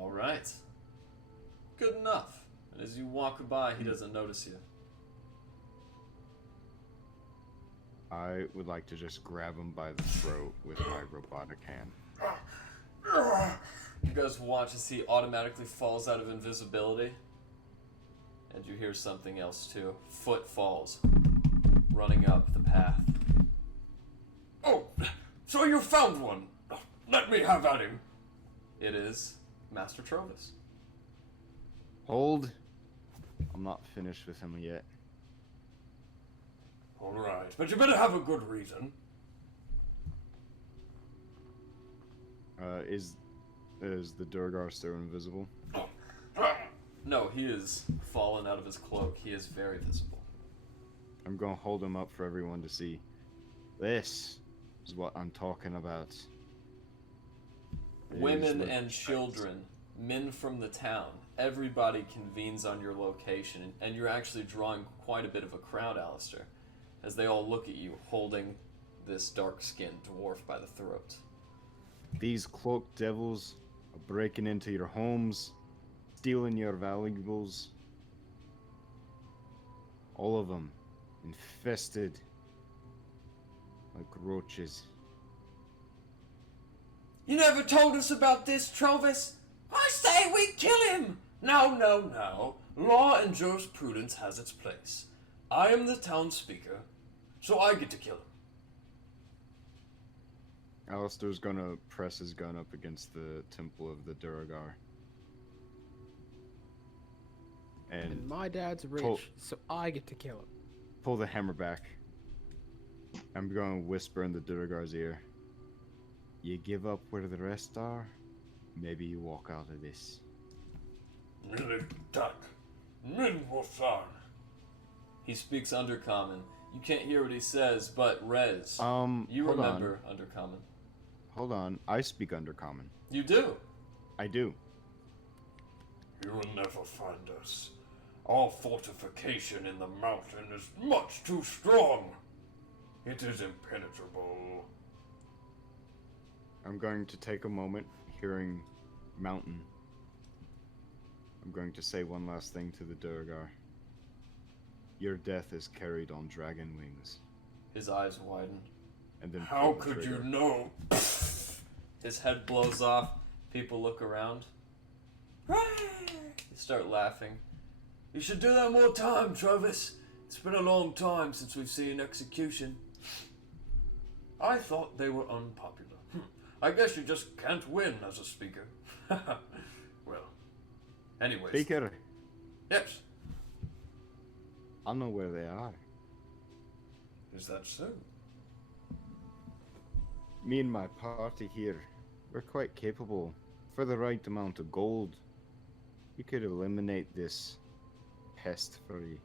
Alright. Good enough. And as you walk by, he doesn't notice you. I would like to just grab him by the throat with my robotic hand. You guys watch as he automatically falls out of invisibility. And you hear something else too. Footfalls running up the path. Oh, so you found one. Let me have at him. It is Master Trovis. Hold. I'm not finished with him yet. Alright, but you better have a good reason. Is the Durgar still invisible? No, he is fallen out of his cloak. He is very visible. I'm gonna hold him up for everyone to see. This is what I'm talking about. Women These and look- children, men from the town, everybody convenes on your location, and you're actually drawing quite a bit of a crowd, Alistair, as they all look at you holding this dark-skinned dwarf by the throat. These cloaked devils are breaking into your homes, stealing your valuables. All of them infested like roaches. You never told us about this, Trovis. I say we kill him. No. Law and jurisprudence has its place. I am the town speaker, so I get to kill him. Alistair's gonna press his gun up against the temple of the Duragar. And And my dad's rich, pull- so I get to kill him. pull the hammer back. I'm gonna whisper in the Duragar's ear. You give up where the rest are, maybe you walk out of this. He speaks Undercommon. You can't hear what he says, but Rez, you hold remember Undercommon. Hold on, I speak Undercommon. You do. I do. You will never find us. Our fortification in the mountain is much too strong. It is impenetrable. I'm going to take a moment, hearing mountain. I'm going to say one last thing to the Duragar. Your death is carried on dragon wings. His eyes widen. And then How pull the could you trigger. know? His head blows off. People look around. They start laughing. You should do that more time, Travis. It's been a long time since we've seen execution. I thought they were unpopular. I guess you just can't win as a speaker. Well, anyways. Speaker, Yes. I know where they are. Is that so? Me and my party here, we're quite capable. For the right amount of gold, we could eliminate this pest for you.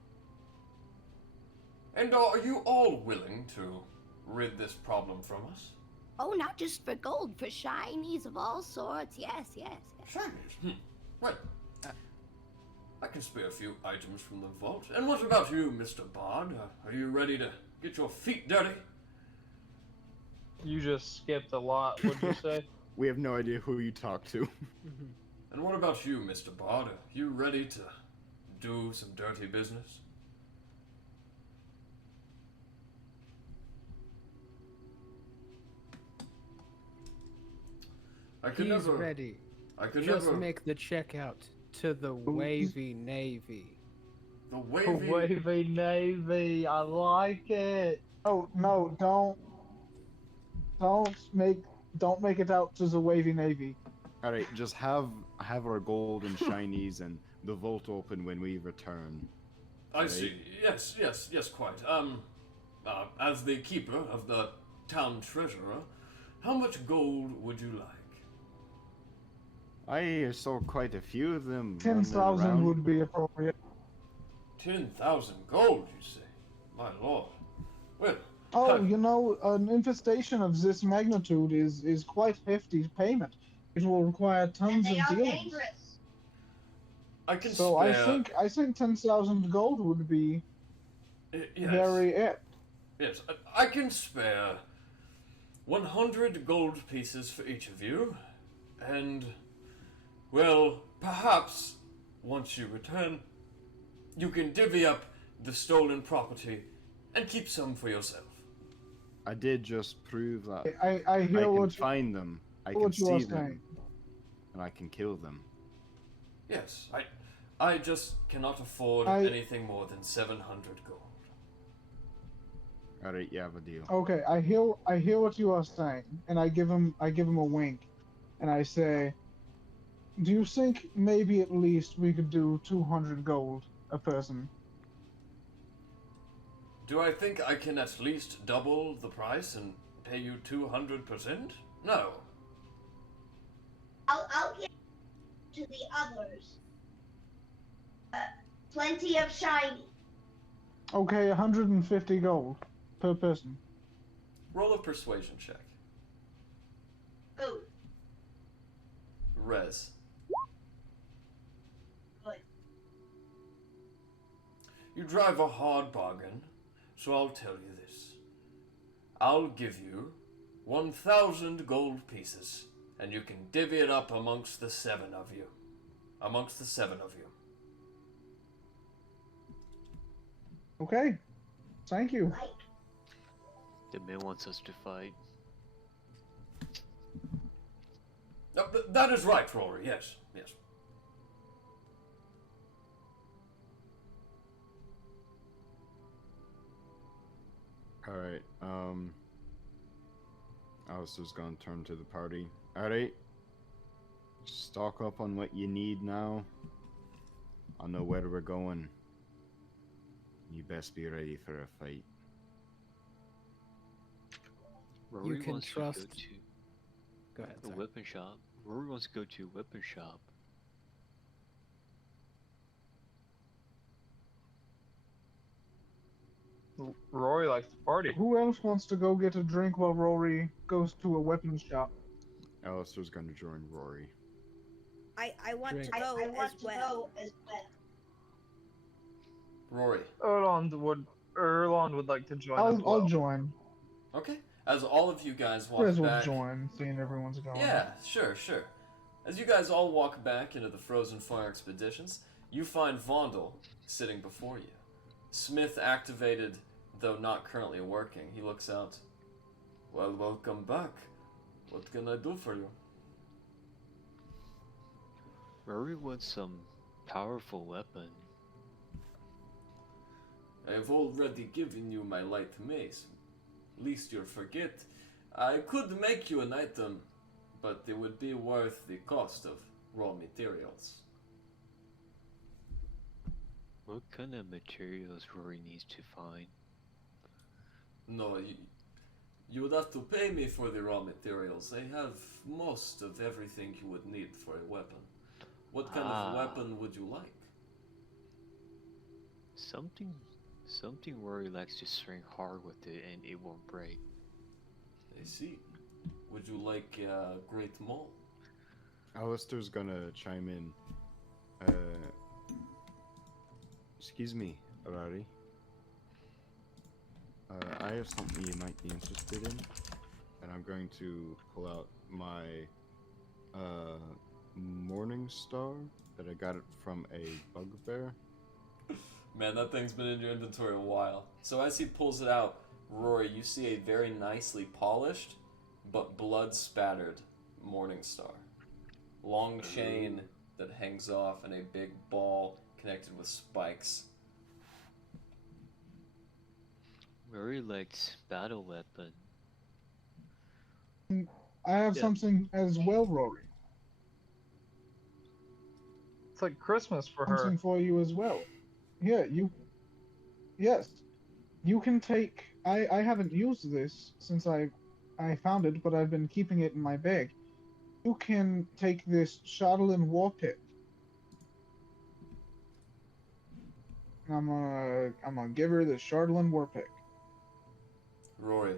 And are you all willing to rid this problem from us? Oh, not just for gold, for shinies of all sorts. Yes, yes, yes. Shinies? Well, I can spare a few items from the vault. And what about you, Mr. Bard? Are you ready to get your feet dirty? You just skipped a lot. What'd you say? We have no idea who you talk to. And what about you, Mr. Bard? Are you ready to do some dirty business? I could He's never. ready. I could Just never. make the check out to the Wavy Navy. The wavy. Wavy Navy, I like it. Oh no! Don't make it out to the wavy navy. All right, just have our gold and shinies and the vault open when we return. I Right. see. Yes, quite. As the keeper of the town treasurer, how much gold would you like? I saw quite a few of them. 10,000 running would be appropriate. 10,000 gold, you say? My lord. Well, Oh, you know, an infestation of this magnitude is quite hefty payment. It will require tons They of are dealings. dangerous. I can So spare. I think 10,000 gold would be Yes. very apt. Yes, I can spare 100 gold pieces for each of you, and, well, perhaps once you return, you can divvy up the stolen property and keep some for yourself. I did just prove that I I hear can what find them, I can what you are see them, saying. and I can kill them. Yes, I just cannot afford I- anything more than 700 gold. All right, you have a deal. Okay, I hear what you are saying, and I give him a wink, and I say, do you think maybe at least we could do 200 gold a person? Do I think I can at least double the price and pay you 200%? No. I'll get to the others. Plenty of shiny. Okay, 150 gold per person. Roll a persuasion check. Ooh, Rez. good. You drive a hard bargain, so I'll tell you this. I'll give you 1,000 gold pieces, and you can divvy it up amongst the 7 of you. Amongst the 7 of you. Okay, thank you. Like, The man wants us to fight. That is right, Rory, yes. All right. Alistair's gonna turn to the party. Alright. Stock up on what you need now. I know where we're going. You best be ready for a fight. Rory can wants trust- to go to Go ahead. the sorry. weapon shop. Rory wants to go to a weapon shop. Rory likes to party. Who else wants to go get a drink while Rory goes to a weapons shop? Alistair's gonna join Rory. I want Drink. to go I want as to well. go as well. Rory. Erlond would like to join as I'll well. join. Okay. As all of you guys walk Might as well back. join, seeing everyone's going. Yeah, sure. As you guys all walk back into the Frozen Fire Expeditions, you find Vondel sitting before you. Smith activated, though not currently working. He looks out. Well, welcome back. What can I do for you? Rory wants some powerful weapon. I've already given you my light mace. Least you'll forget. I could make you an item, but it would be worth the cost of raw materials. What kind of materials Rory needs to find? No, you would have to pay me for the raw materials. I have most of everything you would need for a weapon. What kind of weapon would you like? Something Rory likes to swing hard with it and it won't break. I see. Would you like a great maul? Alistair's gonna chime in. Excuse me, Arari. I have something you might be interested in, and I'm going to pull out my Morning Star that I got it from a bugbear. Man, that thing's been in your inventory a while. So as he pulls it out, Rory, you see a very nicely polished, but blood-spattered Morning Star. Long chain that hangs off and a big ball connected with spikes. Rory likes battle weapon. I have Yeah. something as well, Rory. It's like Christmas for her. Something for you as well. Yeah, Yes. You can take... I haven't used this since I found it, but I've been keeping it in my bag. You can take this Shadowland War Pick. I'm gonna give her the Shardlin War Pick. Rory,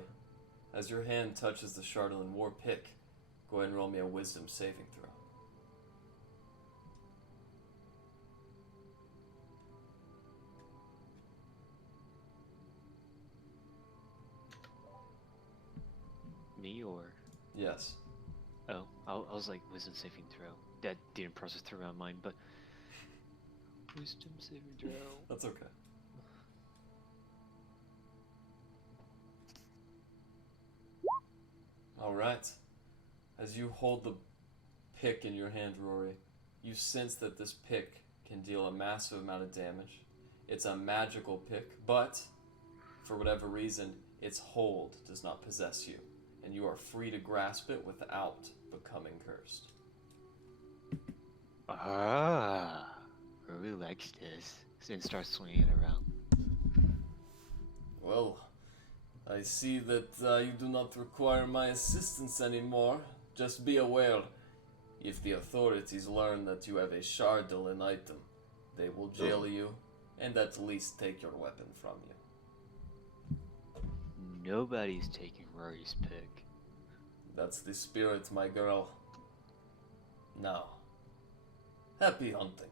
as your hand touches the Shardlin War Pick, go ahead and roll me a Wisdom saving throw. Me or? Yes. Oh, I was like wisdom saving throw. That didn't process through my mind, but wisdom saving throw. That's okay. Alright. As you hold the pick in your hand, Rory, you sense that this pick can deal a massive amount of damage. It's a magical pick, but for whatever reason, its hold does not possess you, and you are free to grasp it without becoming cursed. Ah, Rory likes this. And starts swinging it around. Well, I see that you do not require my assistance anymore. Just be aware, if the authorities learn that you have a Shardolin item, they will jail you and at least take your weapon from you. Nobody's taking Rory's pick. That's the spirit, my girl. Now, happy hunting.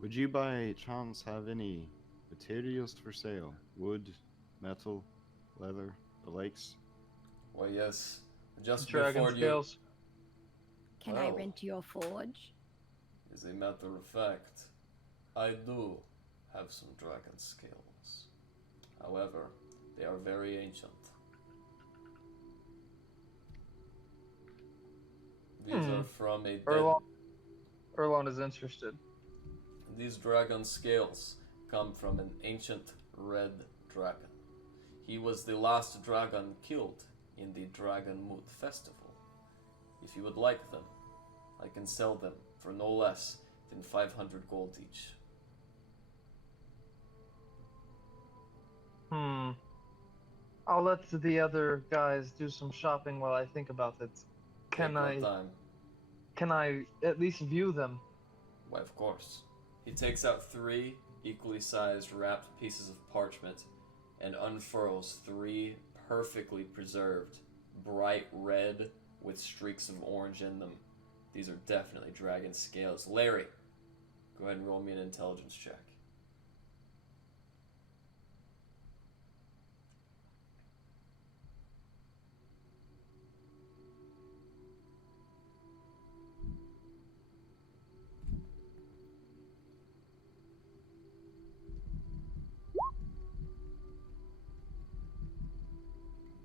Would you by chance have any materials for sale? Wood, metal, leather, the likes? Why, yes. Just Dragon before scales. Can I Well. rent your forge? As a matter of fact, I do have some dragon scales. However, they are very ancient. These are from a dead... Erlon is interested. These dragon scales come from an ancient red dragon. He was the last dragon killed in the Dragon Moot Festival. If you would like them, I can sell them for no less than 500 gold each. I'll let the other guys do some shopping while I think about it. Take your time. Can I at least view them? Why, of course. He takes out 3 equally sized wrapped pieces of parchment and unfurls 3 perfectly preserved, bright red with streaks of orange in them. These are definitely dragon scales. Larry, go ahead and roll me an intelligence check.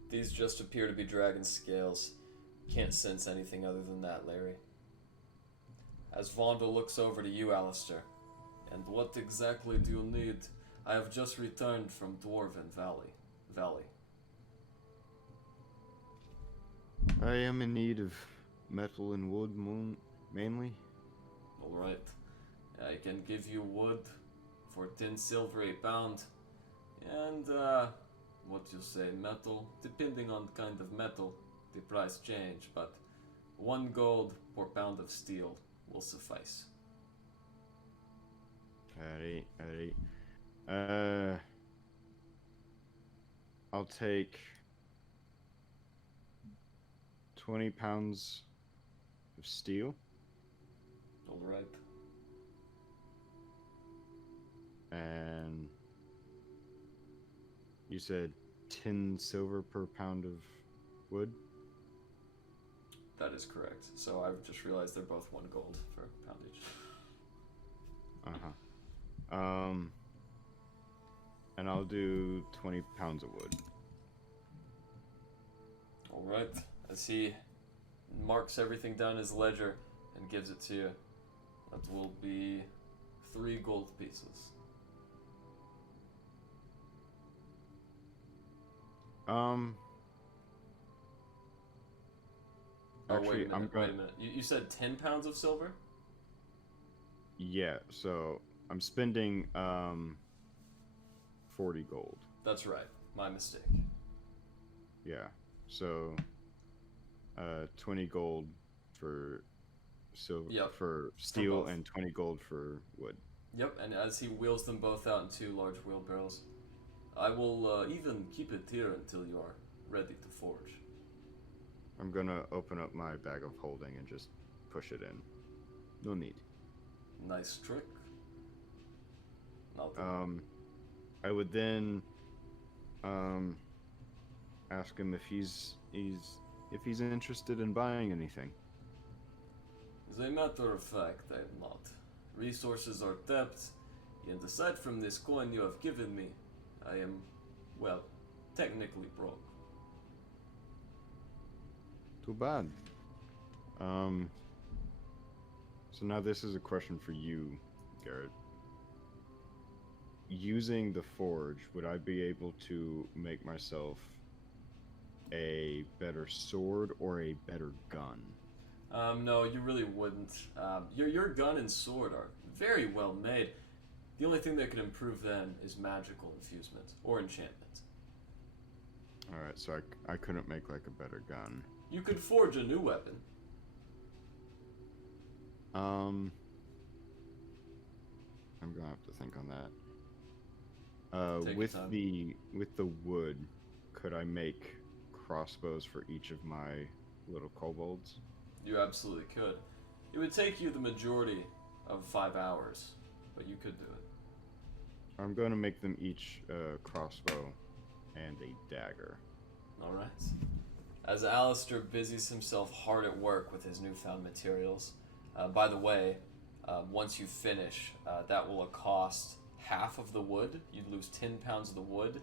These just appear to be dragon scales. Can't sense anything other than that, Larry. As Vonda looks over to you, Alistair. And what exactly do you need? I have just returned from Dwarven Valley. I am in need of metal and wood mainly. Alright. I can give you wood for 10 silver a pound. And, what you say, metal. Depending on the kind of metal, the price change, but 1 gold per pound of steel will suffice. Alright. I'll take 20 pounds of steel. Alright. And you said 10 silver per pound of wood? That is correct. So I've just realized they're both 1 gold for a pound each. And I'll do 20 pounds of wood. Alright. As he marks everything down his ledger and gives it to you, that will be 3 gold pieces. Actually, wait a minute. You said 10 pounds of silver? Yeah, so I'm spending 40 gold. That's right. My mistake. Yeah. So 20 gold for silver for steel and 20 gold for wood. Yep, and as he wheels them both out in 2 large wheelbarrows, I will even keep it here until you are ready to forge. I'm gonna open up my bag of holding and just push it in. No need. Nice trick. I would then ask him if he's interested in buying anything. As a matter of fact, I am not. Resources are tapped, and aside from this coin you have given me, I am, well, technically broke. Too bad. So now this is a question for you, Garrett. Using the forge, would I be able to make myself a better sword or a better gun? No, you really wouldn't. Your gun and sword are very well made. The only thing that could improve them is magical infusement or enchantment. Alright, so I couldn't make like a better gun. You could forge a new weapon. I'm gonna have to think on that. Take With your time. with the wood, could I make crossbows for each of my little kobolds? You absolutely could. It would take you the majority of 5 hours, but you could do it. I'm going to make them each a crossbow and a dagger. Alright. As Alistair busies himself hard at work with his newfound materials, by the way, once you finish, that will cost half of the wood. You'd lose 10 pounds of the wood.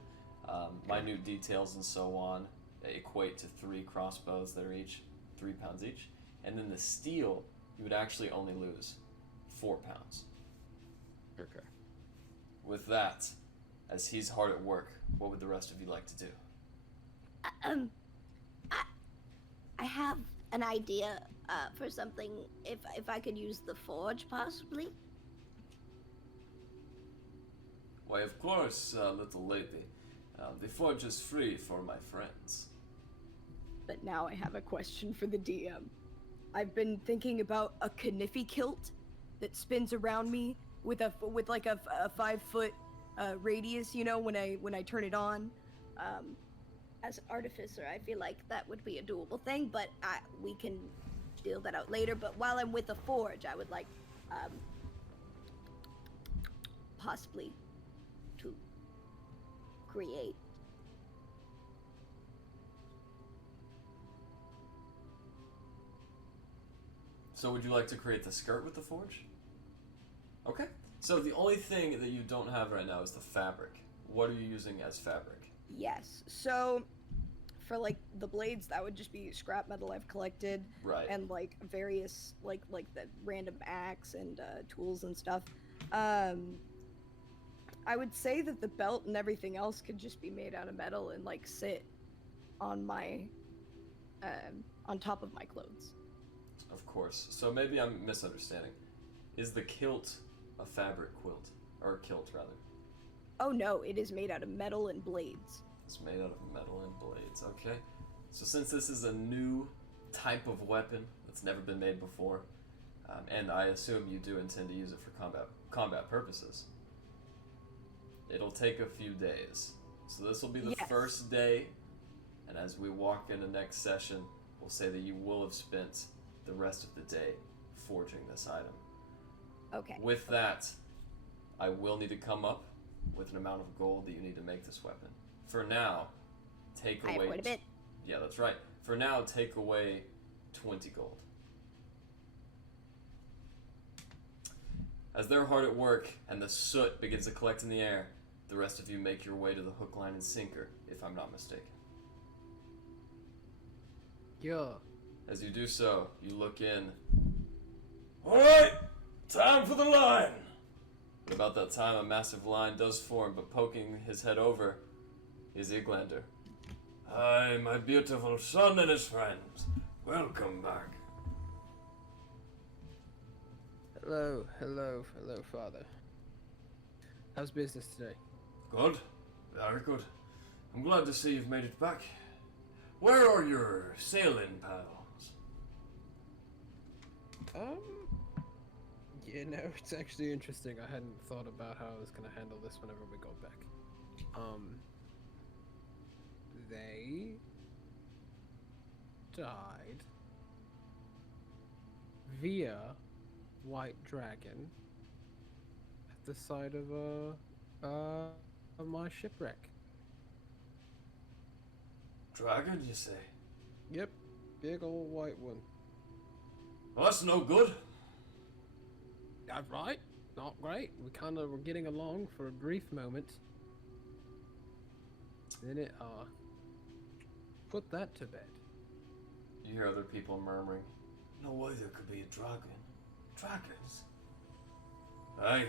Minute details and so on equate to 3 crossbows that are each 3 pounds each. And then the steel, you would actually only lose 4 pounds. Okay. With that, As he's hard at work, what would the rest of you like to do? I have an idea for something. If I could use the forge, possibly. Why, of course, little lady. The forge is free for my friends. But now I have a question for the DM. I've been thinking about a Kniffy kilt that spins around me with like a 5-foot radius. You know, when I turn it on. As an artificer, I feel like that would be a doable thing, but we can deal that out later. But while I'm with the forge, I would like possibly to create. So would you like to create the skirt with the forge? Okay. So the only thing that you don't have right now is the fabric. What are you using as fabric? Yes. So, for like the blades, that would just be scrap metal I've collected, Right. and like various like the random axe and tools and stuff. I would say that the belt and everything else could just be made out of metal and like sit on my on top of my clothes. Of course. So maybe I'm misunderstanding. Is the kilt a fabric quilt? Or kilt, rather? Oh no, it is made out of metal and blades. It's made out of metal and blades. Okay. So since this is a new type of weapon that's never been made before, and I assume you do intend to use it for combat purposes, it'll take a few days. So this will be the first day, and as we walk into next session, we'll say that you will have spent the rest of the day forging this item. Okay. With that, I will need to come up with an amount of gold that you need to make this weapon. For now, take away... I have quite a bit. Yeah, that's right. For now, take away 20 gold. As they're hard at work and the soot begins to collect in the air, the rest of you make your way to the hook, line, and sinker, if I'm not mistaken. Yeah. As you do so, you look in. Alright, time for the line. At about that time, a massive line does form, but poking his head over is Iglander. Hi, my beautiful son and his friends. Welcome back. Hello, Father. How's business today? Good, very good. I'm glad to see you've made it back. Where are your sailing pals? You know, it's actually interesting. I hadn't thought about how I was gonna handle this whenever we got back. They died via White Dragon at the side of my shipwreck. Dragon, you say? Yep, big old white one. Well, that's no good. Right, not great. We kind of were getting along for a brief moment. Then it put that to bed. You hear other people murmuring. No way there could be a dragon. Dragons? Aye.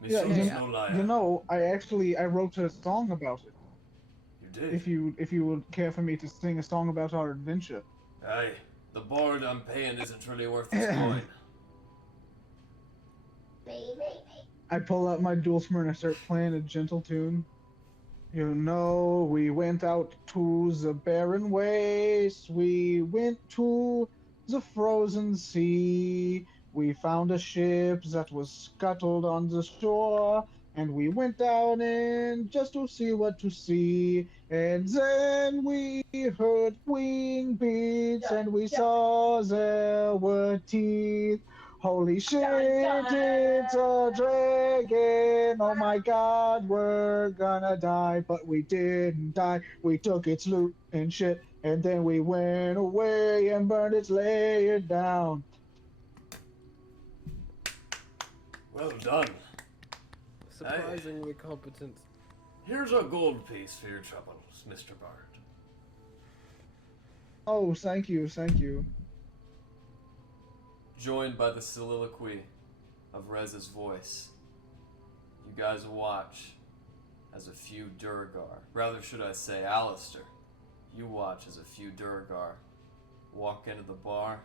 Me Yeah, son's you, no liar. you know, I wrote a song about it. You did? If you would care for me to sing a song about our adventure. Aye. The board I'm paying isn't really worth this coin. I pull out my dual smyrn and I start playing a gentle tune. You know, we went out to the barren waste. We went to the frozen sea. We found a ship that was scuttled on the shore. And we went down in just to see what to see. And then we heard wing beats and we saw there were teeth. Holy shit, it's a dragon. Oh my god, we're gonna die. But we didn't die. We took its loot and shit. And then we went away and burned its lair down. Well done. Surprisingly competent. Here's a gold piece for your troubles, Mr. Bard. Oh, thank you, thank you. Joined by the soliloquy of Rez's voice, you guys watch as a few Durgar, rather should I say Alistair, you watch as a few Durgar walk into the bar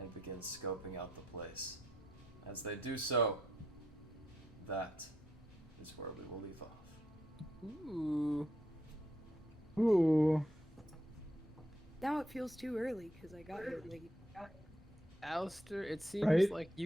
and begin scoping out the place. As they do so, that is where we will leave off. Ooh. Ooh. Now it feels too early because I got here late. Alistair, it seems Right? like you